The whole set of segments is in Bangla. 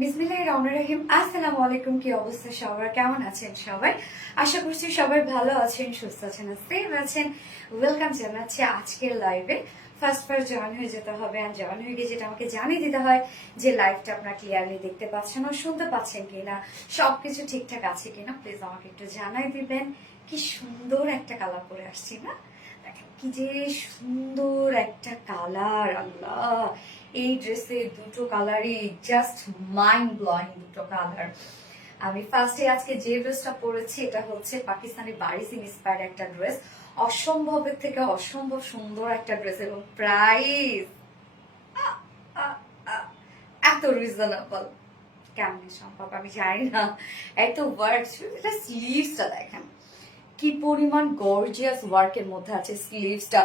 বিসমিল্লাহির রহমানির রহিম। আসসালামু আলাইকুম। কি অবস্থা সবার, কেমন আছেন সবাই? আশা করছি সবাই ভালো আছেন, সুস্থ আছেন, সেফ আছেন। ওয়েলকাম জানাচ্ছি আজকের লাইভে। ফার্স্ট জয়েন হয়ে যেতে হবে, আর জয়েন হয়ে গিয়ে যেটা আমাকে জানিয়ে দিতে হয় যে লাইভটা আপনারা ক্লিয়ারলি দেখতে পাচ্ছেন ও শুনতে পাচ্ছেন কিনা, সবকিছু ঠিকঠাক আছে কিনা প্লিজ আমাকে একটু জানাই দিবেন। কি সুন্দর একটা কালার করে আসছি না, দেখেন কি যে সুন্দর একটা কালার। আল্লাহ, এই ড্রেসে দুটো কালারই জাস্ট মাইন্ড ব্লোয়িং, দুটো কালার। আমি ফার্স্টে আজকে যে ড্রেসটা পরেছি এটা হচ্ছে পাকিস্তানি বারিস ইন্সপায়ার্ড একটা ড্রেস, অসম্ভবের থেকে অসম্ভব সুন্দর একটা ড্রেস, এবং প্রাইস এত রিজনেবল কেমন সম্ভব আমি জানি না, এত ওয়ার্ক। এটা স্লিভসটা দেখেন কি পরিমাণ গর্জিয়াস ওয়ার্কের মধ্যে আছে স্লিভসটা।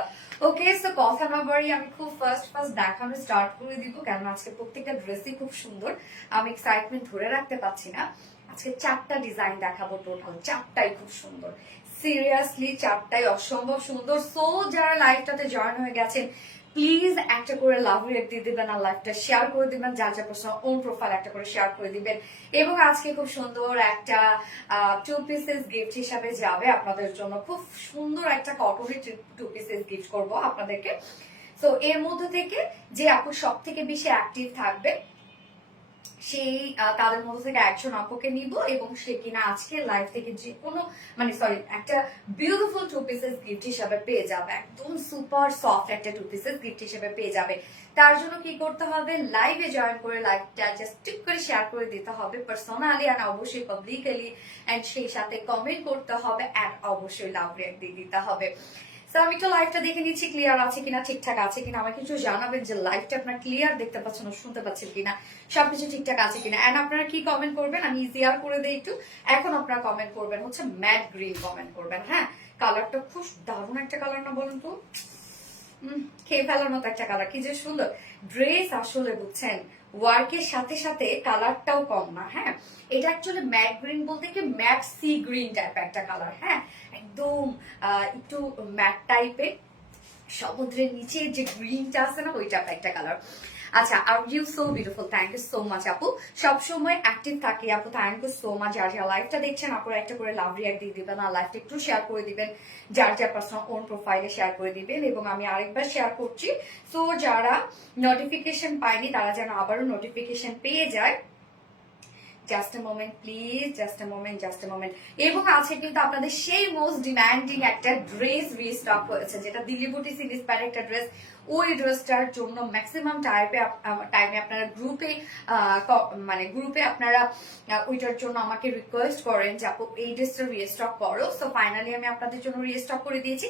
ওকে, সো কথা না বাড়ি আমি খুব ফার্স্ট দেখানো স্টার্ট করে দিব, কারণ আজকে প্রত্যেকটা ড্রেসই খুব সুন্দর। আমি এক্সাইটমেন্ট ধরে রাখতে পারছি না। আজকে 4টা ডিজাইন দেখাবো, টোটাল 4টাই খুব সুন্দর, সিরিয়াসলি 4টাই অসম্ভব সুন্দর। সো যারা লাইভটাতে জয়েন হয়ে গেছেন প্লিজ একটা করে লাভ রেট দিয়ে দিবেন, আর লাইভটা শেয়ার করে দিবেন, যার যার পার্সোনাল ওন প্রোফাইল একটা করে শেয়ার করে দিবেন। এবং আজকে খুব সুন্দর একটা 2 পিসেস গিফট হিসাবে যাবে আপনাদের জন্য, খুব সুন্দর একটা কটনের 2 পিসেস গিফট করব আপনাদেরকে। তো এর মধ্যে থেকে যে আপু সব থেকে বেশি অ্যাক্টিভ থাকবে সেই তাদের মধ্যে থেকে একজন আপুকে নিব, এবং সে কিনা আজকে লাইভ থেকে যে কোনো একটা বিউটিফুল 2 পিসেস গিফট হিসাবে পেয়ে যাবে, একদম সুপার সফট একটা 2 পিসেস গিফট হিসাবে পেয়ে যাবে। তার জন্য কি করতে হবে, লাইভে জয়েন করে লাইভটা জাস্ট টিক করে শেয়ার করে দিতে হবে পার্সোনালি, আর অবশ্যই পাবলিকলি, এন্ড সেই সাথে কমেন্ট করতে হবে, এন্ড অবশ্যই লাভ রেট দিয়ে দিতে হবে। আমি একটু লাইভটা দেখে নিচ্ছি ক্লিয়ার আছে কিনা, ঠিকঠাক আছে কিনা। আমাকে কিছু জানাবেন যে লাইভটা আপনারা ক্লিয়ার দেখতে পাচ্ছেন ও শুনতে পাচ্ছেন কিনা, সবকিছু ঠিকঠাক আছে কিনা। এন্ড আপনারা কি কমেন্ট করবেন আমি ইজিয়ার করে দিই একটু। এখন আপনারা কমেন্ট করবেন হচ্ছে ম্যাট গ্রিন কমেন্ট করবেন। হ্যাঁ, কালারটা খুব দারুণ একটা কালার না বলুন তো, খেয়ে ফেলার মতো একটা কালার, কি যে সুন্দর ড্রেস। আসলে বুঝছেন, ওয়ার্কের সাথে সাথে কালারটাও কম না। হ্যাঁ, এটা অ্যাকচুয়ালি ম্যাট গ্রিন বলতে কি ম্যাট সি গ্রিন টাইপ একটা কালার। হ্যাঁ, একদম একটু ম্যাট টাইপের, সমুদ্রের নিচে যে গ্রিনটা আছে না, ওই টাইপের একটা কালার। আচ্ছা, আর you so beautiful, thank you so much আপু, সবসময় অ্যাক্টিভ থাকি আপু, থ্যাংক ইউ সো মাচ। যার যার লাইভটা দেখছেন আপুরা একটা করে লাভ রিয়াক্ট দিয়ে দিবেন, আর লাইভটা একটু শেয়ার করে দিবেন, যার যার পার্সোনাল ওন প্রোফাইলে শেয়ার করে দিবেন। এবং আমি আরেকবার শেয়ার করছি, সো যারা নোটিফিকেশন পায়নি তারা যেন আবারও নোটিফিকেশন পেয়ে যায়। Just a moment please, just a moment, just a moment. এবং আছে কিন্তু আপনাদের সেই মোস্ট ডিমান্ডিং একটা ড্রেস রিস্টক হয়েছে, যেটা দিল্লি বুটিক ইন্সপায়ার্ড একটা ড্রেস। ওই ড্রেসটার জন্য ম্যাক্সিমাম টাইমে আপনারা গ্রুপে আপনারা ওইটার জন্য আমাকে রিকোয়েস্ট করেন যে আপু এই ড্রেসটা রিস্টক করো। সো ফাইনালি আমি আপনাদের জন্য রিস্টক করে দিয়েছি।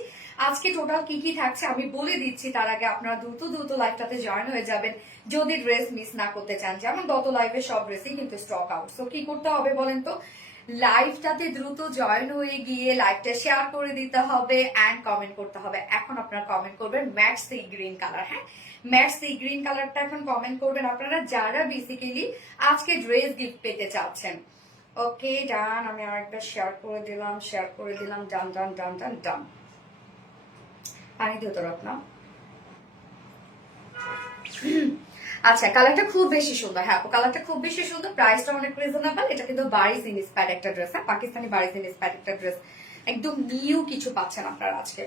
আজকে টোটাল কি কি থাকছে আমি বলে দিচ্ছি, তার আগে আপনারা দ্রুত লাইভটাতে জয়েন হয়ে যাবেন যদি ড্রেস মিস না করতে চান। যেমন গত লাইভে সব ড্রেসই কিন্তু স্টক আউট। সো কি করতে হবে বলেন তো, লাইভটাতে দ্রুত জয়েন হয়ে গিয়ে লাইভটা শেয়ার করে দিতে হবে, এন্ড কমেন্ট করতে হবে। এখন আপনারা কমেন্ট করবেন ম্যাট সি গ্রিন কালার। হ্যাঁ, ম্যাট সি গ্রিন কালারটা এখন কমেন্ট করবেন আপনারা যারা বেসিক্যালি আজকে ড্রেস গিফট পেতে চাচ্ছেন। ওকে, ডান। আমি আরেকবার শেয়ার করে দিলাম, ডান। পানি দিও তো রত্ন। আচ্ছা, কালারটা খুব বেশি সুন্দর। হ্যাঁ, কালারটা খুব বেশি সুন্দর, প্রাইসটা অনেক রিজনেবল। এটা কিন্তু বারিস ইন্সপায়ার্ড একটা ড্রেস, হ্যাঁ, পাকিস্তানি বারিস ইন্সপায়ার্ড একটা ড্রেস, একদম নিউ কিছু পাচ্ছেন আপনারা আজকে।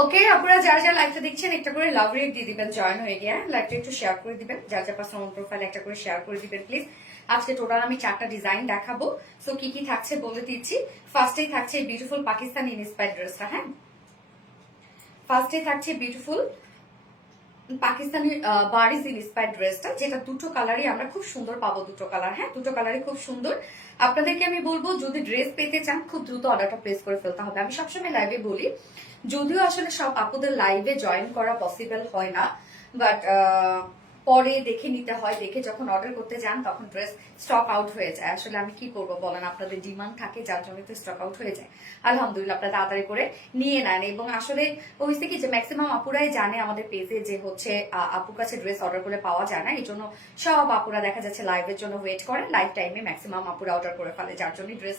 ওকে, আপনারা যারা যারা লাইভটা দেখছেন একটা করে লাভ রেট দিয়ে দিবেন, জয়েন হয়ে গিয়ে লাইভটা একটু শেয়ার করে দিবেন, যার যার পার্সোনাল প্রোফাইল একটা করে শেয়ার করে দিবেন প্লিজ। আজকে টোটাল আমি 4টা ডিজাইন দেখাবো। সো কি কি থাকছে বলে দিচ্ছি। ফার্স্টেই থাকছে বিউটিফুল পাকিস্তানি ইন্সপায়ার্ড ড্রেসটা। হ্যাঁ, ফার্স্টে থাকছে বিউটিফুল পাকিস্তানি বারিজ ইন্সপায়ার্ড ড্রেসটা, যেটা দুটো কালারই আমরা খুব সুন্দর পাবো। দুটো কালার, হ্যাঁ দুটো কালারই খুব সুন্দর। আপনাদেরকে আমি বলবো যদি ড্রেস পেতে চান খুব দ্রুত অর্ডারটা প্লেস করে ফেলতে হবে। আমি সবসময় লাইভে বলি, যদিও আসলে সব আপুদের লাইভে জয়েন করা পসিবল হয় না, বাট পরে দেখে নিতে হয়। দেখে যখন অর্ডার করতে যান তখন ড্রেস স্টক আউট হয়ে যায়। আসলে আমি কি করবো বলেন, আপনাদের ডিমান্ড থাকে যার জন্য তো স্টক আউট হয়ে যায়। আলহামদুলিল্লাহ আপনারা তাড়াতাড়ি করে নিয়ে নেন। এবং আসলে হয়েছে কি যে ম্যাক্সিমাম আপুরাই জানে আমাদের পেজে যে হচ্ছে আপুর কাছে ড্রেস অর্ডার করে পাওয়া যায় না, এই জন্য সব আপুরা দেখা যাচ্ছে লাইভের জন্য ওয়েট করে। লাইভ টাইমে ম্যাক্সিমাম আপুরা অর্ডার করে ফেলে, যার জন্য ড্রেস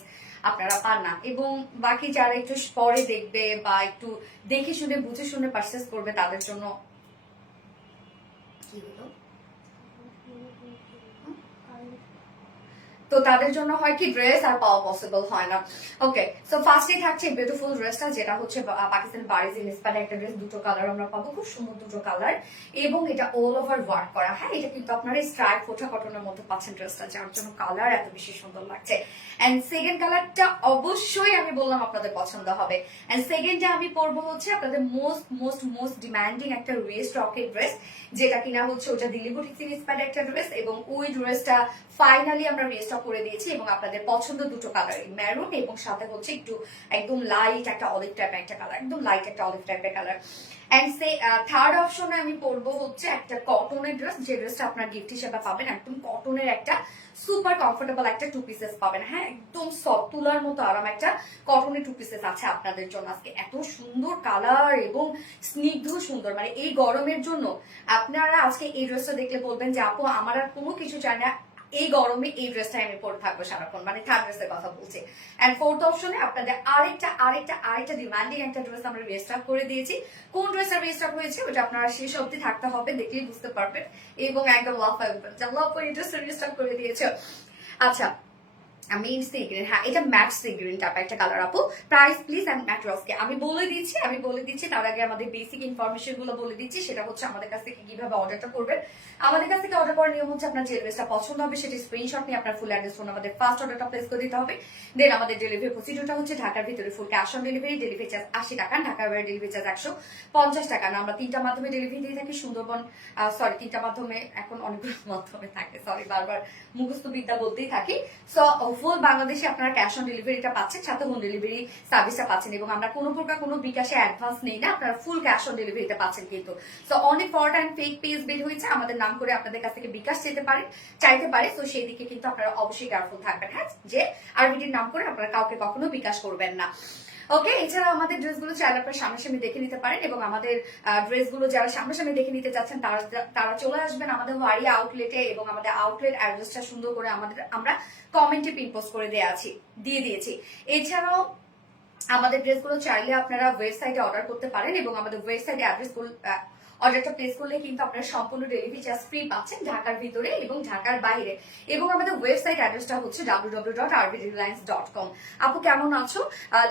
আপনারা পান না। এবং বাকি যারা একটু পরে দেখবে বা একটু দেখে শুনে বুঝে শুনে পারচেস করবে তাদের জন্য কি হলো, তো তাদের জন্য হয় কি ড্রেস আর পাওয়া পসিবল হয় না। ওকে, সো ফার্স্টে থাকছে বিউটিফুল ড্রেসটা, যেটা হচ্ছে পাকিস্তানি বারিজ ইন্সপায়ার্ড একটা ড্রেস। দুটো কালার আমরা পাবো, খুব সুন্দর দুটো কালার, এবং এটা অল ওভার ওয়ার্ক করা। হ্যাঁ, এটা কিন্তু আপনারা স্ট্রাইপ ফোটা কটনের মধ্যে পাচ্ছেন ড্রেসটা, যার জন্য কালার এত বেশি সুন্দর লাগছে। এন্ড সেকেন্ড কালারটা অবশ্যই আমি বললাম আপনাদের পছন্দ হবে। এন্ড সেকেন্ডে আমি পরবো হচ্ছে আপনাদের মোস্ট মোস্ট মোস্ট ডিমান্ডিং একটা রেস্ট রকেট ড্রেস, যেটা কিনা হচ্ছে ওটা দিল্লি বুটিক ইন্সপায়ার্ড একটা ড্রেস। এবং ওই ড্রেসটা ফাইনালি আমরা রেস্টক করে দিয়েছি, এবং আপনাদের পছন্দ দুটো কালার, মেরুন এবং সাথে হচ্ছে একটু একদম লাইট একটা অলিভ টাইপের একটা কালার, একদম লাইট একটা অলিভ টাইপের কালার। এন্ড সে থার্ড অপশনে আমি পরবো হচ্ছে একটা কটনের ড্রেস, যে ড্রেসটা আপনার গিফট হিসেবে পাবেন। একদম কটনের একটা সুপার কমফোর্টেবল একটা 2 পিসেস পাবেন। হ্যাঁ, একদম সফট তুলার মতো আরাম একটা কটনের 2 পিসেস আছে আপনাদের জন্য আজকে। এত সুন্দর কালার এবং স্নিগ্ধ সুন্দর, মানে এই গরমের জন্য আপনারা আজকে এই ড্রেসটা দেখলে বলবেন যে আপু আমার আর কোনো কিছু চাই না, এই গরমে এই ড্রেসটা আমি পরে থাকবো সারাক্ষণ, মানে থার্ড ড্রেসের কথা বলছি। এন্ড ফোর্থ অপশনে আপনাদের আরেকটা ডিমান্ডিং একটা ড্রেস আমরা রেস্টক করে দিয়েছি। কোন ড্রেসটা রেস্টক হয়েছে ওটা আপনারা শেষ অবধি থাকতে হবে, দেখলেই বুঝতে পারবেন। এবং একদম লাফাই উঠবেন যে আল্লাহ আপু এই ড্রেসটা রেস্টক করে দিয়েছে। আচ্ছা, আমি সি গ্রিন, হ্যাঁ এটা ম্যাট সি গ্রিন টাইপ একটা কালার আপু। প্রাইস প্লিজ এন্ড ম্যাটেরিয়ালসকে আমি বলে দিচ্ছি। তার আগে আমাদের বেসিক ইনফরমেশন গুলো বলে দিচ্ছি, সেটা হচ্ছে আমাদের কাছ থেকে কিভাবে অর্ডারটা করবেন। আমাদের কাছ থেকে অর্ডার করার নিয়ম হচ্ছে আপনার যে ড্রেসটা পছন্দ হবে সেটা স্ক্রিনশট নিয়ে আপনার ফুল অ্যাড্রেস ফোন আমাদের ফার্স্ট অর্ডারটা প্লেস করে দিতে হবে। দেন আমাদের ডেলিভারি প্রসিডিউরটা হচ্ছে ঢাকার ভিতরে full cash on delivery, delivery charge 80 টাকা, ঢাকার বাইরে ডেলিভারি চার্জ 150 টাকা। আমরা 3টা মাধ্যমে ডেলিভারি দিয়ে থাকি। সুন্দরবন, সরি 3টা মাধ্যমে, এখন অনেকগুলো মাধ্যমে থাকে, সরি বারবার মুখস্থ বিদ্যা বলতেই থাকি। সো ফুল বাংলাদেশে আপনারা ক্যাশ অন ডেলিভারিটা পাচ্ছেন, সাথে হোম ডেলিভারি সার্ভিসটা পাচ্ছেন। এবং আমরা কোনো প্রকার কোনো বিকাশে অ্যাডভান্স নেই না, আপনারা ফুল ক্যাশ অন ডেলিভারিটা পাচ্ছেন। কিন্তু সো অনেক ফ্রড অ্যান্ড ফেক পেজ বের হয়েছে, আমাদের নাম করে আপনাদের কাছ থেকে বিকাশ চাইতে পারে। তো সেই দিকে কিন্তু আপনারা অবশ্যই কেয়ারফুল থাকবেন, হ্যাঁ, যে আরবিটির নাম করে আপনারা কাউকে কখনো বিকাশ করবেন না। ওকে, এছাড়াও আমাদের ড্রেসগুলো চাইলে আপনারা সামনাসামনি দেখে নিতে পারেন। এবং আমাদের ড্রেসগুলো যারা সামনাসামনি দেখে নিতে চাচ্ছেন তারা চলে আসবেন আমাদের ওয়ারিয়া আউটলেটে। এবং আমাদের আউটলেট অ্যাড্রেসটা সুন্দর করে আমরা কমেন্টে পিন পোস্ট করে দিয়ে দিয়েছি। এছাড়াও আমাদের ড্রেসগুলো চাইলে আপনারা ওয়েবসাইটে অর্ডার করতে পারেন, এবং আমাদের ওয়েবসাইটে অর্ডারটা প্লেস করলে কিন্তু আপনারা সম্পূর্ণ ডেলিভারি চার্জ ফ্রি পাচ্ছেন ঢাকার ভিতরে এবং ঢাকার বাইরে। এবং আমাদের ওয়েবসাইট অ্যাড্রেসটা হচ্ছে www.rbdlines.com। আপু কেমন আছো?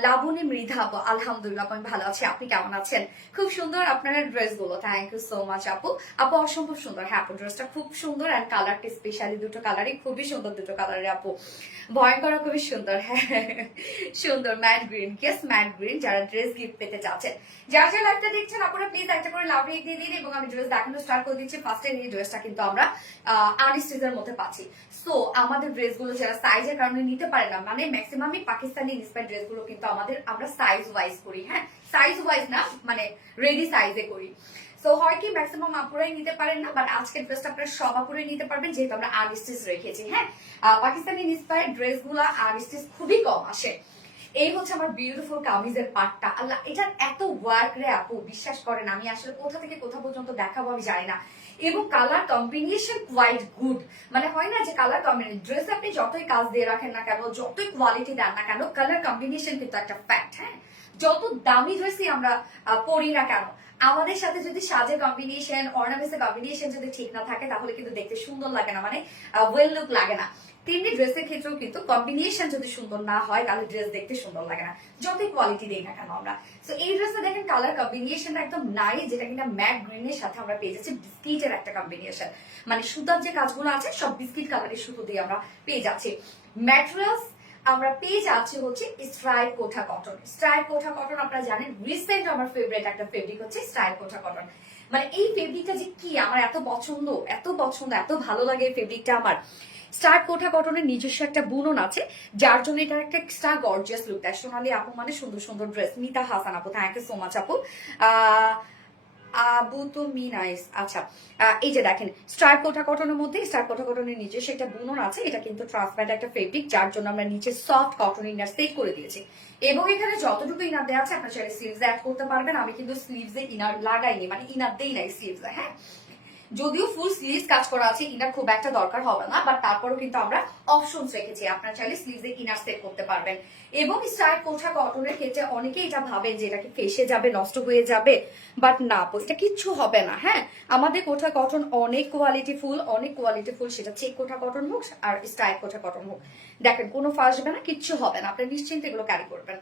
লাবণী মৃধা আপু, আলহামদুলিল্লাহ আমি ভালো আছি, আপনি কেমন আছেন? খুব সুন্দর আপনার ড্রেসগুলো, থ্যাংক ইউ সো মাচ আপু। আপু অসম্ভব সুন্দর, হ্যাঁ আপু ড্রেসটা খুব সুন্দর। অ্যান্ড কালারটা স্পেশালি দুটো কালারই খুবই সুন্দর, দুটো কালারে আপু ভয়ঙ্কর খুবই সুন্দর। হ্যাঁ সুন্দর mat green, case mat green. যারা ড্রেস গিফট পেতে চাচ্ছেন, যারা যারা লাইভটা দেখছেন আপনারা প্লিজ একটা করে লাভ রেট দিয়ে দিন। এবং আমি ড্রেস দেখানো স্টার্ট করে দিচ্ছি। ফার্স্টে এই ড্রেসটা কিন্তু আমরা আনস্টিচের মধ্যে পাচ্ছি। সো আমাদের ড্রেসগুলো যারা সাইজের কারণে নিতে পারে না, মানে ম্যাক্সিমামই পাকিস্তানি ইন্সপায়ার্ড ড্রেসগুলো কিন্তু আমরা সাইজ ওয়াইজ করি, হ্যাঁ সাইজ ওয়াইজ না, মানে রেডি সাইজে করি। সো হয় কি ম্যাক্সিমাম আপুরাই নিতে পারেন না, বাট আজকের ড্রেসটা আপনারা সব আপুরাই নিতে পারবেন, যেহেতু আমরা আনস্টিচ রেখেছি। হ্যাঁ, পাকিস্তানি ইন্সপায়ার্ড ড্রেসগুলো আনস্টিচ খুবই কম আসে। এই হচ্ছে আমার বিউটিফুল কামিজের পার্টটা। আল্লাহ, এটার এত ওয়ার্ক রে আপু, বিশ্বাস করেন আমি আসলে কোথা থেকে কোথা পর্যন্ত দেখাবো আমি জানি না। এবং কালার কম্বিনেশন কোয়াইট গুড, মানে হয় না যে কালার কম্বিনেশন, ড্রেস আপনি যতই কাজ দিয়ে রাখেন না কেন, যতই কোয়ালিটি দেন না কেন, কালার কম্বিনেশন কিন্তু একটা ফ্যাক্ট। হ্যাঁ, যত দামি ড্রেসই আমরা পরি না কেন, আমাদের সাথে যদি সাজের কম্বিনেশন, অর্নামেন্টসের কম্বিনেশন যদি ঠিক না থাকে, তাহলে কিন্তু দেখতে সুন্দর লাগে না, মানে ওয়েল লুক লাগে না। তেমনি ড্রেসের ক্ষেত্রেও কিন্তু কম্বিনেশন যদি সুন্দর না হয় তাহলে ড্রেস দেখতে সুন্দর লাগে না, যতই কোয়ালিটি দেই না কেন আমরা। তো এই ড্রেসটা দেখেন কালার কম্বিনেশনটা একদম নাই, যেটা কিনা ম্যাট গ্রিনের সাথে আমরা পেয়ে যাচ্ছি বিস্কিটের একটা কম্বিনেশন, মানে সুতার যে কাজগুলো আছে সব বিস্কিট কালারের সুতো দিয়ে আমরা পেয়ে যাচ্ছি। ম্যাটেরিয়ালস আমরা পেয়ে যাচ্ছি হচ্ছে স্ট্রাইপ কোঠা কটন। স্ট্রাইপ কোঠা কটন আপনারা জানেন রিসেন্ট আমার ফেভারিট একটা ফেব্রিক হচ্ছে স্ট্রাইপ কোঠা কটন। মানে এই ফেব্রিকটা যে কি আমার এত পছন্দ, এত পছন্দ, এত ভালো লাগে এই ফেব্রিকটা আমার। স্টার্ট কোঠা কটনের নিজস্ব একটা বুনন আছে, যার জন্য এটার একটা এক্সট্রা গর্জিয়াস লুক দেয়। সোনালি আপু মানে সুন্দর সুন্দর ড্রেস। মিতা হাসান আপু, থ্যাংক ইউ সো মাচ আপু। আবু তো মি নাইস। আচ্ছা, এই যে দেখেন স্ট্রাইপ কোঠা কটনের মধ্যে স্ট্রাইপ কোঠা কটনের নিজস্ব একটা বুনন আছে। এটা কিন্তু ট্রান্সপ্যারেন্ট একটা ফেব্রিক, যার জন্য আমরা নিচে সফট কটন ইনার সেট করে দিয়েছি। এবং এখানে যতটুকু ইনার দেওয়া আছে আপনার চাইলে স্লিভস অ্যাড করতে পারবেন। আমি কিন্তু স্লিভসে ইনার লাগাইনি, মানে ইনার দেই নাই স্লিভসে। হ্যাঁ, যদিও ফুল স্লিভস কাজ করা আছে, ইনার খুব একটা দরকার হবে না, বাট তারপরেও কিন্তু আমরা অপশনস রেখেছি, আপনারা চাইলে স্লিভসে ইনার সেট করতে পারবেন। এবং স্ট্রাইপ কোঠা কটনের ক্ষেত্রে অনেকে এটা ভাবেন যে এটা কি ফেসে যাবে, নষ্ট হয়ে যাবে, বাট না, এটা কিচ্ছু হবে না। হ্যাঁ, আমাদের কোঠা কটন অনেক কোয়ালিটিফুল, অনেক কোয়ালিটিফুল, সেটা চেক কোঠা কটন হোক আর স্ট্রাইপ কোঠা কটন হোক। দেখেন কোনো ফাসবে না, কিচ্ছু হবে না, আপনি নিশ্চিন্তে এগুলো ক্যারি করবেন।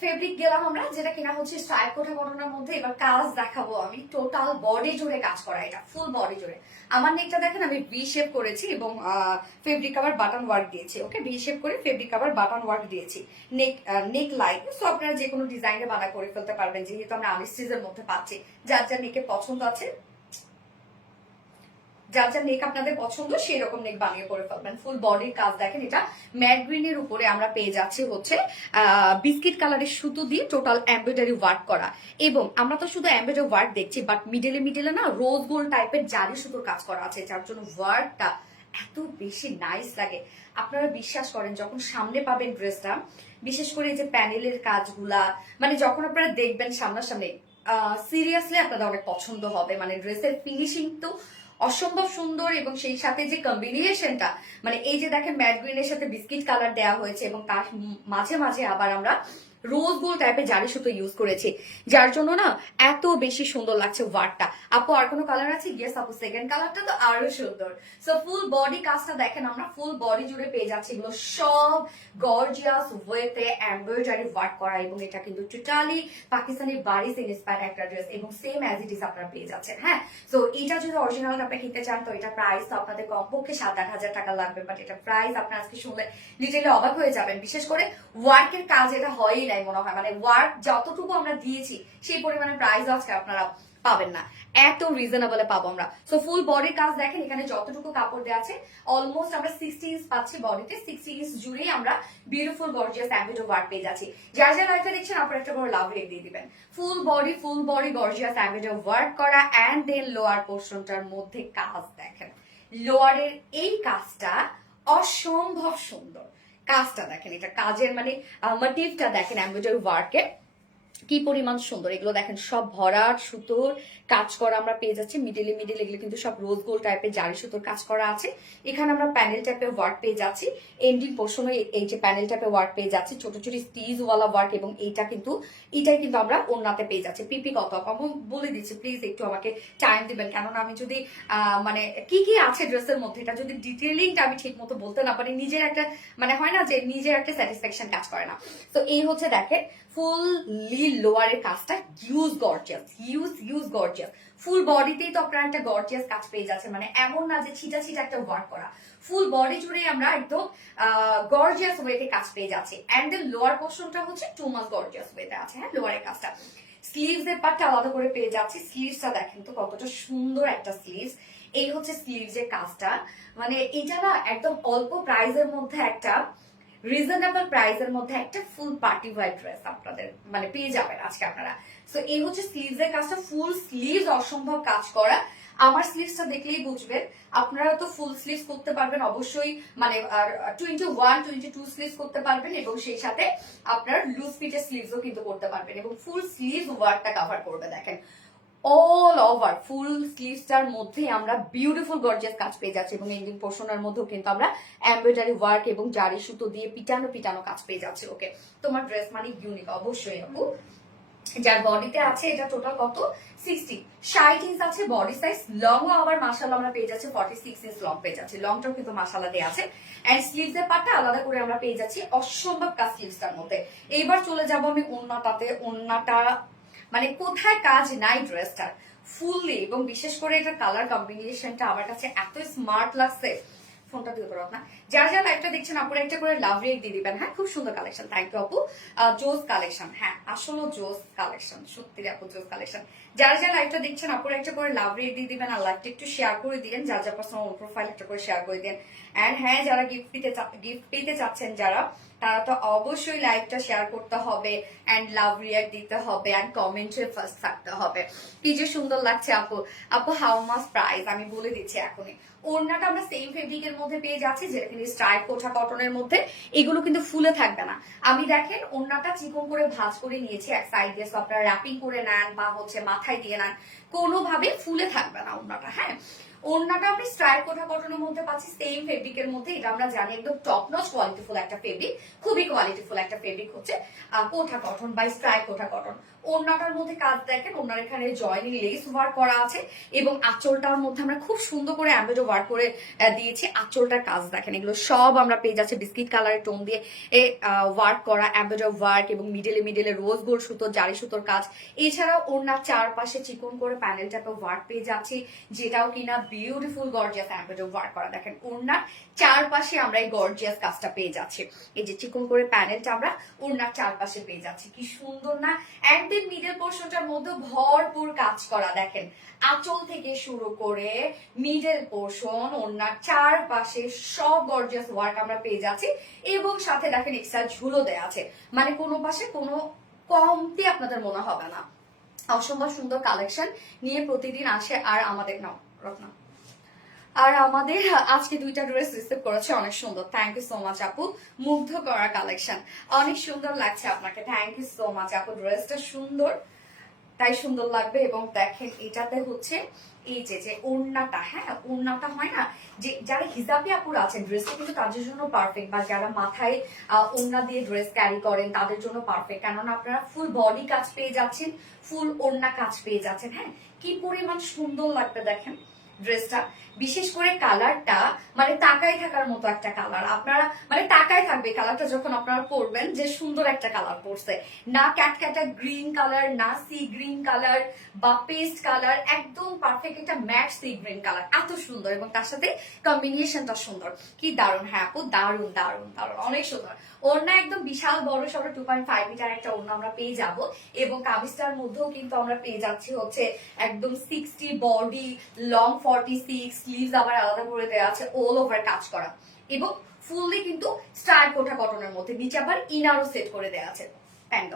ফেব্রিক গেলাম আমরা, যেটা কিনা হচ্ছে স্ট্রাইপ কোঠা কটনের মধ্যে। এবার কাজ দেখাবো আমি, টোটাল বডি জুড়ে কাজ করা, এটা ফুল বডি জুড়ে। আমার নেকটা দেখেন আমি ভি শেপ করেছি এবং ফেব্রিক কভার বাটন ওয়ার্ক দিয়েছি। ওকে, ভি শেপ করে ফেব্রিক কভার বাটন ওয়ার্ক দিয়েছি। নেক লাইন, সো আপনারা যে কোনো ডিজাইনে বানা করে ফেলতে পারবেন, যেহেতু আমরা আনস্টিচের মধ্যে পাচ্ছি। যার যার নেকে পছন্দ আছে, যার যার নেক আপনাদের পছন্দ সেই রকম নেক বানিয়ে করে ফেলবেন। ফুল বডির কাজ দেখেন, এটা ম্যাট গ্রিনের উপরে আমরা পেয়ে যাচ্ছি হচ্ছে বিস্কিট কালারের সুতো দিয়ে টোটাল এমব্রয়ডারি ওয়ার্ক করা। এবং আমরা তো শুধু এমব্রয়ডারি ওয়ার্ক দেখছি, বাট মিডলে মিডলে না রোজ গোল্ড টাইপের জারি সুতোর কাজ করা আছে, যার জন্য ওয়ার্কটা এত বেশি নাইস লাগে। আপনারা বিশ্বাস করেন যখন সামনে পাবেন ড্রেসটা, বিশেষ করে এই যে প্যানেলের কাজগুলা, মানে যখন আপনারা দেখবেন সামনাসামনি, সিরিয়াসলি আপনাদের অনেক পছন্দ হবে। মানে ড্রেসের ফিনিশিং তো অসম্ভব সুন্দর, এবং সেই সাথে যে কম্বিনেশনটা, মানে এই যে দেখেন ম্যাট গ্রিনের সাথে বিস্কিট কালার দেওয়া হয়েছে এবং তার মাঝে মাঝে আবার আমরা রোজ গোল্ড টাইপের জারি সুতো ইউজ করেছি, যার জন্য না এত বেশি সুন্দর লাগছে ওয়ার্কটা। আপু আর কোনো কালার আছে? ইয়েস আপু, সেকেন্ড কালারটা তো আরো সুন্দর। সো ফুল বডি কাজটা দেখেন, আমরা ফুল বডি জুড়ে পেয়ে যাচ্ছি এগুলো সব গর্জিয়াস ওয়েতে এমব্রয়ডারি ওয়ার্ক করা। এবং এটা কিন্তু টোটালি পাকিস্তানি বাড়িতে ইন্সপায়ার একটা ড্রেস, এবং সেম অ্যাজ ইট ইজ আপনারা পেয়ে যাচ্ছেন। হ্যাঁ, সো এটা যদি অরিজিনাল আপনি কিনতে চান তো এটা প্রাইস তো আপনাদের কমপক্ষে 7-8 হাজার টাকা লাগবে, বাট এটা প্রাইস আপনার আজকে শুনলে লিটারলি অবাক হয়ে যাবেন। বিশেষ করে ওয়ার্কের কাজ এটা হয়ই নাই মনে হয়, মানে ওয়ার্ক যতটুকু আমরা দিয়েছি সেই পরিমাণে প্রাইস আজকে আপনারা পাবেন না, এত রিজনেবলে পাবো আমরা। সো ফুল বডির কাজ দেখেন, এখানে যতটুকু কাপড় দেওয়া আছে অলমোস্ট আমরা 60 ইঞ্চ পাচ্ছি বডিতে। 60 ইঞ্চ জুড়েই আমরা বিউটিফুল গর্জিয়াস এমব্রয়ডারি ওয়ার্ক পেয়ে যাচ্ছি। যার যার লাইফটা দেখছেন আপনারা একটা বড় লাভ রেট দিয়ে দিবেন। Full body gorgeous embroidery work করা, অ্যান্ড দেন লোয়ার পোর্শনটার মধ্যে কাজ দেখেন। লোয়ারের এই কাজটা অসম্ভব সুন্দর। কাজটা দেখেন, এটা কাজের মানে মোটিভটা দেখেন এমব্রয়ডারি ওয়ার্কের কি পরিমাণ সুন্দর। এগুলো দেখেন সব ভরাট সুতোর কাজ করা আমরা পেয়ে যাচ্ছি। মিডলে এগুলো কিন্তু সব রোজ গোল্ড টাইপের জারি সুতোর কাজ করা আছে। এখানে আমরা প্যানেল টাইপের ওয়ার্ক পেয়ে যাচ্ছি। এন্ডিং পোর্শনে এই যে প্যানেল টাইপের ওয়ার্ক পেয়ে যাচ্ছি, ছোট ছোট স্টিচ ওয়ালা ওয়ার্ক, এবং এটাই কিন্তু আমরা ওড়নাতে পেয়ে যাচ্ছি। পিপি কত আমি বলে দিচ্ছি, প্লিজ একটু আমাকে টাইম দিবেন, কেননা আমি যদি মানে কি কি আছে ড্রেসের মধ্যে এটা যদি ডিটেইলিংটা আমি ঠিক মতো বলতে না পারি, নিজের একটা মানে হয় না যে নিজের একটা স্যাটিসফ্যাকশন কাজ করে না। তো এই হচ্ছে দেখেন ফুললি লোয়ারের কাজটা হিউজ গর্জিয়াস। ফুল বডিতেই তো আপনারা একটা গর্জিয়াস কাজ পেয়ে যাচ্ছেন, মানে এমন না যে ছিটা একটা ওয়ার্ক করা, ফুল বডি জুড়ে আমরা একদম গর্জিয়াস ওয়েতে কাজ পেয়ে যাচ্ছি। এন্ড দেন লোয়ার পোর্শনটা হচ্ছে 2 মাস গর্জিয়াস ওয়েতে আছে। হ্যাঁ, লোয়ারের কাজটা স্লিভস এর পার্টটা আলাদা করে পেয়ে যাচ্ছি। স্লিভসটা দেখেন তো কতটা সুন্দর একটা স্লিভস। এই হচ্ছে স্লিভস এর কাজটা, মানে এটা না একদম অল্প প্রাইসের মধ্যে একটা রিজনেবল প্রাইসের মধ্যে একটা ফুল পার্টি ওয়্যার ড্রেস আপনাদের মানে পেয়ে যাবেন আজকে আপনারা। সো এই হচ্ছে স্লিভস এর কাজটা, ফুল স্লিভস অসম্ভব কাজ করা। আমার স্লিভসটা দেখলেই বুঝবেন, আপনারা তো ফুল স্লিভস করতে পারবেন অবশ্যই, মানে 21-22 স্লিভস করতে পারবেন, এবং সেই সাথে আপনার লুজ ফিটের স্লিভসও কিন্তু করতে পারবেন, এবং ফুল স্লিভ ওয়ার্কটা কভার করবে। দেখেন অল ওভার ফুল স্লিভসটার মধ্যে আমরা বিউটিফুল গর্জিয়াস কাজ পেয়ে যাচ্ছি, এবং এন্ডিং পোর্শনের মধ্যেও কিন্তু আমরা এমব্রয়ডারি ওয়ার্ক এবং জারি সুতো দিয়ে পিটানো কাজ পেয়ে যাচ্ছি। ওকে, তোমার ড্রেস মানে ইউনিক অবশ্যই আপু। যার বডিতে আছে এটা টোটাল কত 60 ইঞ্চ আছে বডি সাইজ। লং আবার মাশাআল্লাহ আমরা পেয়ে যাচ্ছি 46 ইঞ্চ লং পেয়ে যাচ্ছি, লংটাও কিন্তু মাশাআল্লাহ দেয়া আছে। এন্ড স্লিভস এর পার্টটা আলাদা করে আমরা পেয়ে যাচ্ছি অসম্ভব কাজ স্লিভসটার মধ্যে। এইবার চলে যাব আমি ওন্নাটাতে। ওন্নাটা মানে কোথায় কাজ নাই ড্রেসটার ফুললি, এবং বিশেষ করে এটার কালার কম্বিনেশনটা আমার কাছে এত স্মার্ট লাগছে। ফোনটা দিয়ে করো না, যারা যারা লাইভটা দেখছেন আপুরা একটা করে লাভ রেট দিয়ে দিবেন। হ্যাঁ, খুব সুন্দর কালেকশন, থ্যাংক ইউ আপু। জোস কালেকশন, হ্যাঁ আসলে জোস কালেকশন, সত্যি আপু জোস কালেকশন। যারা যারা লাইভটা দেখছেন আপুরা একটা করে লাভ রেট দিয়ে দিবেন, আর লাইভটা একটু শেয়ার করে দিবেন, যার যার পার্সোনাল প্রোফাইল একটা করে শেয়ার করে দেন। এন্ড হ্যাঁ, যারা গিফট পেতে চাচ্ছেন যারা, তারা তো অবশ্যই লাইভটা শেয়ার করতে হবে এন্ড লাভ রিয়াক্ট দিতে হবে এন্ড কমেন্টে ফার্স্ট থাকতে হবে। কি যে সুন্দর লাগছে আপু। আপু হাউ মাচ প্রাইস আমি বলে দিচ্ছি এখনই। ওড়নাটা আমরা সেম ফেব্রিকের মধ্যে পেয়ে যাচ্ছি, যেটা কিন্তু স্ট্রাইপ কোঠা কটনের মধ্যে। এগুলো কিন্তু ফুলে থাকবে না। আমি দেখেন ওড়নাটা চিকন করে ভাঁজ করে নিয়েছি এক সাইড দিয়ে, আপনারা র্যাপিং করে নেন বা হচ্ছে মাথায় দিয়ে নেন, কোনোভাবে ফুলে থাকবে না ওড়নাটা। হ্যাঁ, ওড়নাটা আপনি স্ট্রাইপ কোঠা কটনের মধ্যে পাচ্ছি সেম ফেব্রিকের মধ্যে। এটা আমরা জানি একদম টপ নচ কোয়ালিটিফুল একটা ফেব্রিক, খুবই কোয়ালিটিফুল একটা ফেব্রিক হচ্ছে কোঠা কটন বা স্ট্রাইপ কোঠা কটন। ওড়নাটার মধ্যে কাজ দেখেন, ওড়নার এখানে জয়েনিং লেস ওয়ার্ক করা আছে, এবং আঁচলটার মধ্যে আমরা খুব সুন্দর করে এমব্রয়ডারি ওয়ার্ক করে দিয়েছি। আঁচলটার কাজ দেখেন, এগুলো সব আমরা পেয়ে যাচ্ছি বিস্কিট কালারের টোন দিয়ে ওয়ার্ক করা এমব্রয়ডারি ওয়ার্ক, এবং মিডলে রোজ গোল্ড সুতো জারি সুতোর কাজ। এছাড়াও ওড়নার চারপাশে চিকন করে প্যানেল টাইপের ওয়ার্ক পেয়ে যাচ্ছি, যেটাও কিনা বিউটিফুল গর্জিয়াস এমব্রয়ডারি ওয়ার্ক করা। দেখেন ওড়নার চারপাশে আমরা এই গর্জিয়াস কাজটা পেয়ে যাচ্ছি, এই যে চিকন করে প্যানেলটা আমরা ওড়নার চারপাশে পেয়ে যাচ্ছি, কি সুন্দর না। এন্ড দেন মিডল পোর্শনটার মধ্যে ভরপুর কাজ করা। দেখেন আঁচল থেকে শুরু করে মিডল পোর্শন ওড়নার চারপাশে সব গর্জিয়াস ওয়ার্ক আমরা পেয়ে যাচ্ছি, এবং সাথে দেখেন এক্সট্রা ঝুলো দেয়া আছে, মানে কোনো পাশে কোনো কমতি আপনাদের মনে হবে না। অসম্ভব সুন্দর কালেকশন নিয়ে প্রতিদিন আসে। আর আমাদের নাও রত্না, আর আমাদের আজকে দুইটা ড্রেস রিসিভ করেছে, অনেক সুন্দর, থ্যাংক ইউ সো মাচ আপু। মুগ্ধ করা কালেকশন, অনেক সুন্দর লাগছে আপনাকে, থ্যাংক ইউ সো মাচ আপু। ড্রেসটা সুন্দর, তাই সুন্দর লাগবে। এবং দেখেন এটাতে হচ্ছে এই যে ওড়নাটা, হ্যাঁ ওড়নাটা হয় না যে যারা হিজাবি আপুরা আছেন, ড্রেসটা কিন্তু তাদের জন্য পারফেক্ট, বা যারা মাথায় ওড়না দিয়ে ড্রেস ক্যারি করেন তাদের জন্য পারফেক্ট, কেননা আপনারা ফুল বডি কাজ পেয়ে যাচ্ছেন, ফুল ওড়না কাজ পেয়ে যাচ্ছেন। হ্যাঁ, কি পরিমাণ সুন্দর লাগবে দেখেন ড্রেসটা। বিশেষ করে কালারটা মানে তাকায় থাকার মতো একটা কালার, আপনারা মানে তাকায় থাকবে কালারটা যখন আপনারা পরবেন, যে সুন্দর একটা কালার পরছে, না ক্যাটক্যাটা গ্রিন কালার, না সি গ্রিন কালার বা পেস্ট কালার, একদম পারফেক্ট একটা ম্যাট সি গ্রিন কালার, এত সুন্দর, এবং তার সাথে কম্বিনেশনটা সুন্দর, কি দারুণ। হ্যাঁ আপু দারুণ দারুণ দারুণ, অনেক সুন্দর। ওড়না একদম বিশাল বড় সড়ো 2.5 মিটার একটা ওড়না আমরা পেয়ে যাব, এবং কামিজটার মধ্যেও কিন্তু আমরা পেয়ে যাচ্ছি হচ্ছে একদম 60 বডি, লং 46, স্লিভস আবার আলাদা করে দেওয়া আছে, অল ওভার কাজ করা, এবং ফুললি কিন্তু স্টাইল কোঠা কটনের মধ্যে, নিচে আবার ইনারও সেট করে দেওয়া আছে প্যান্ট।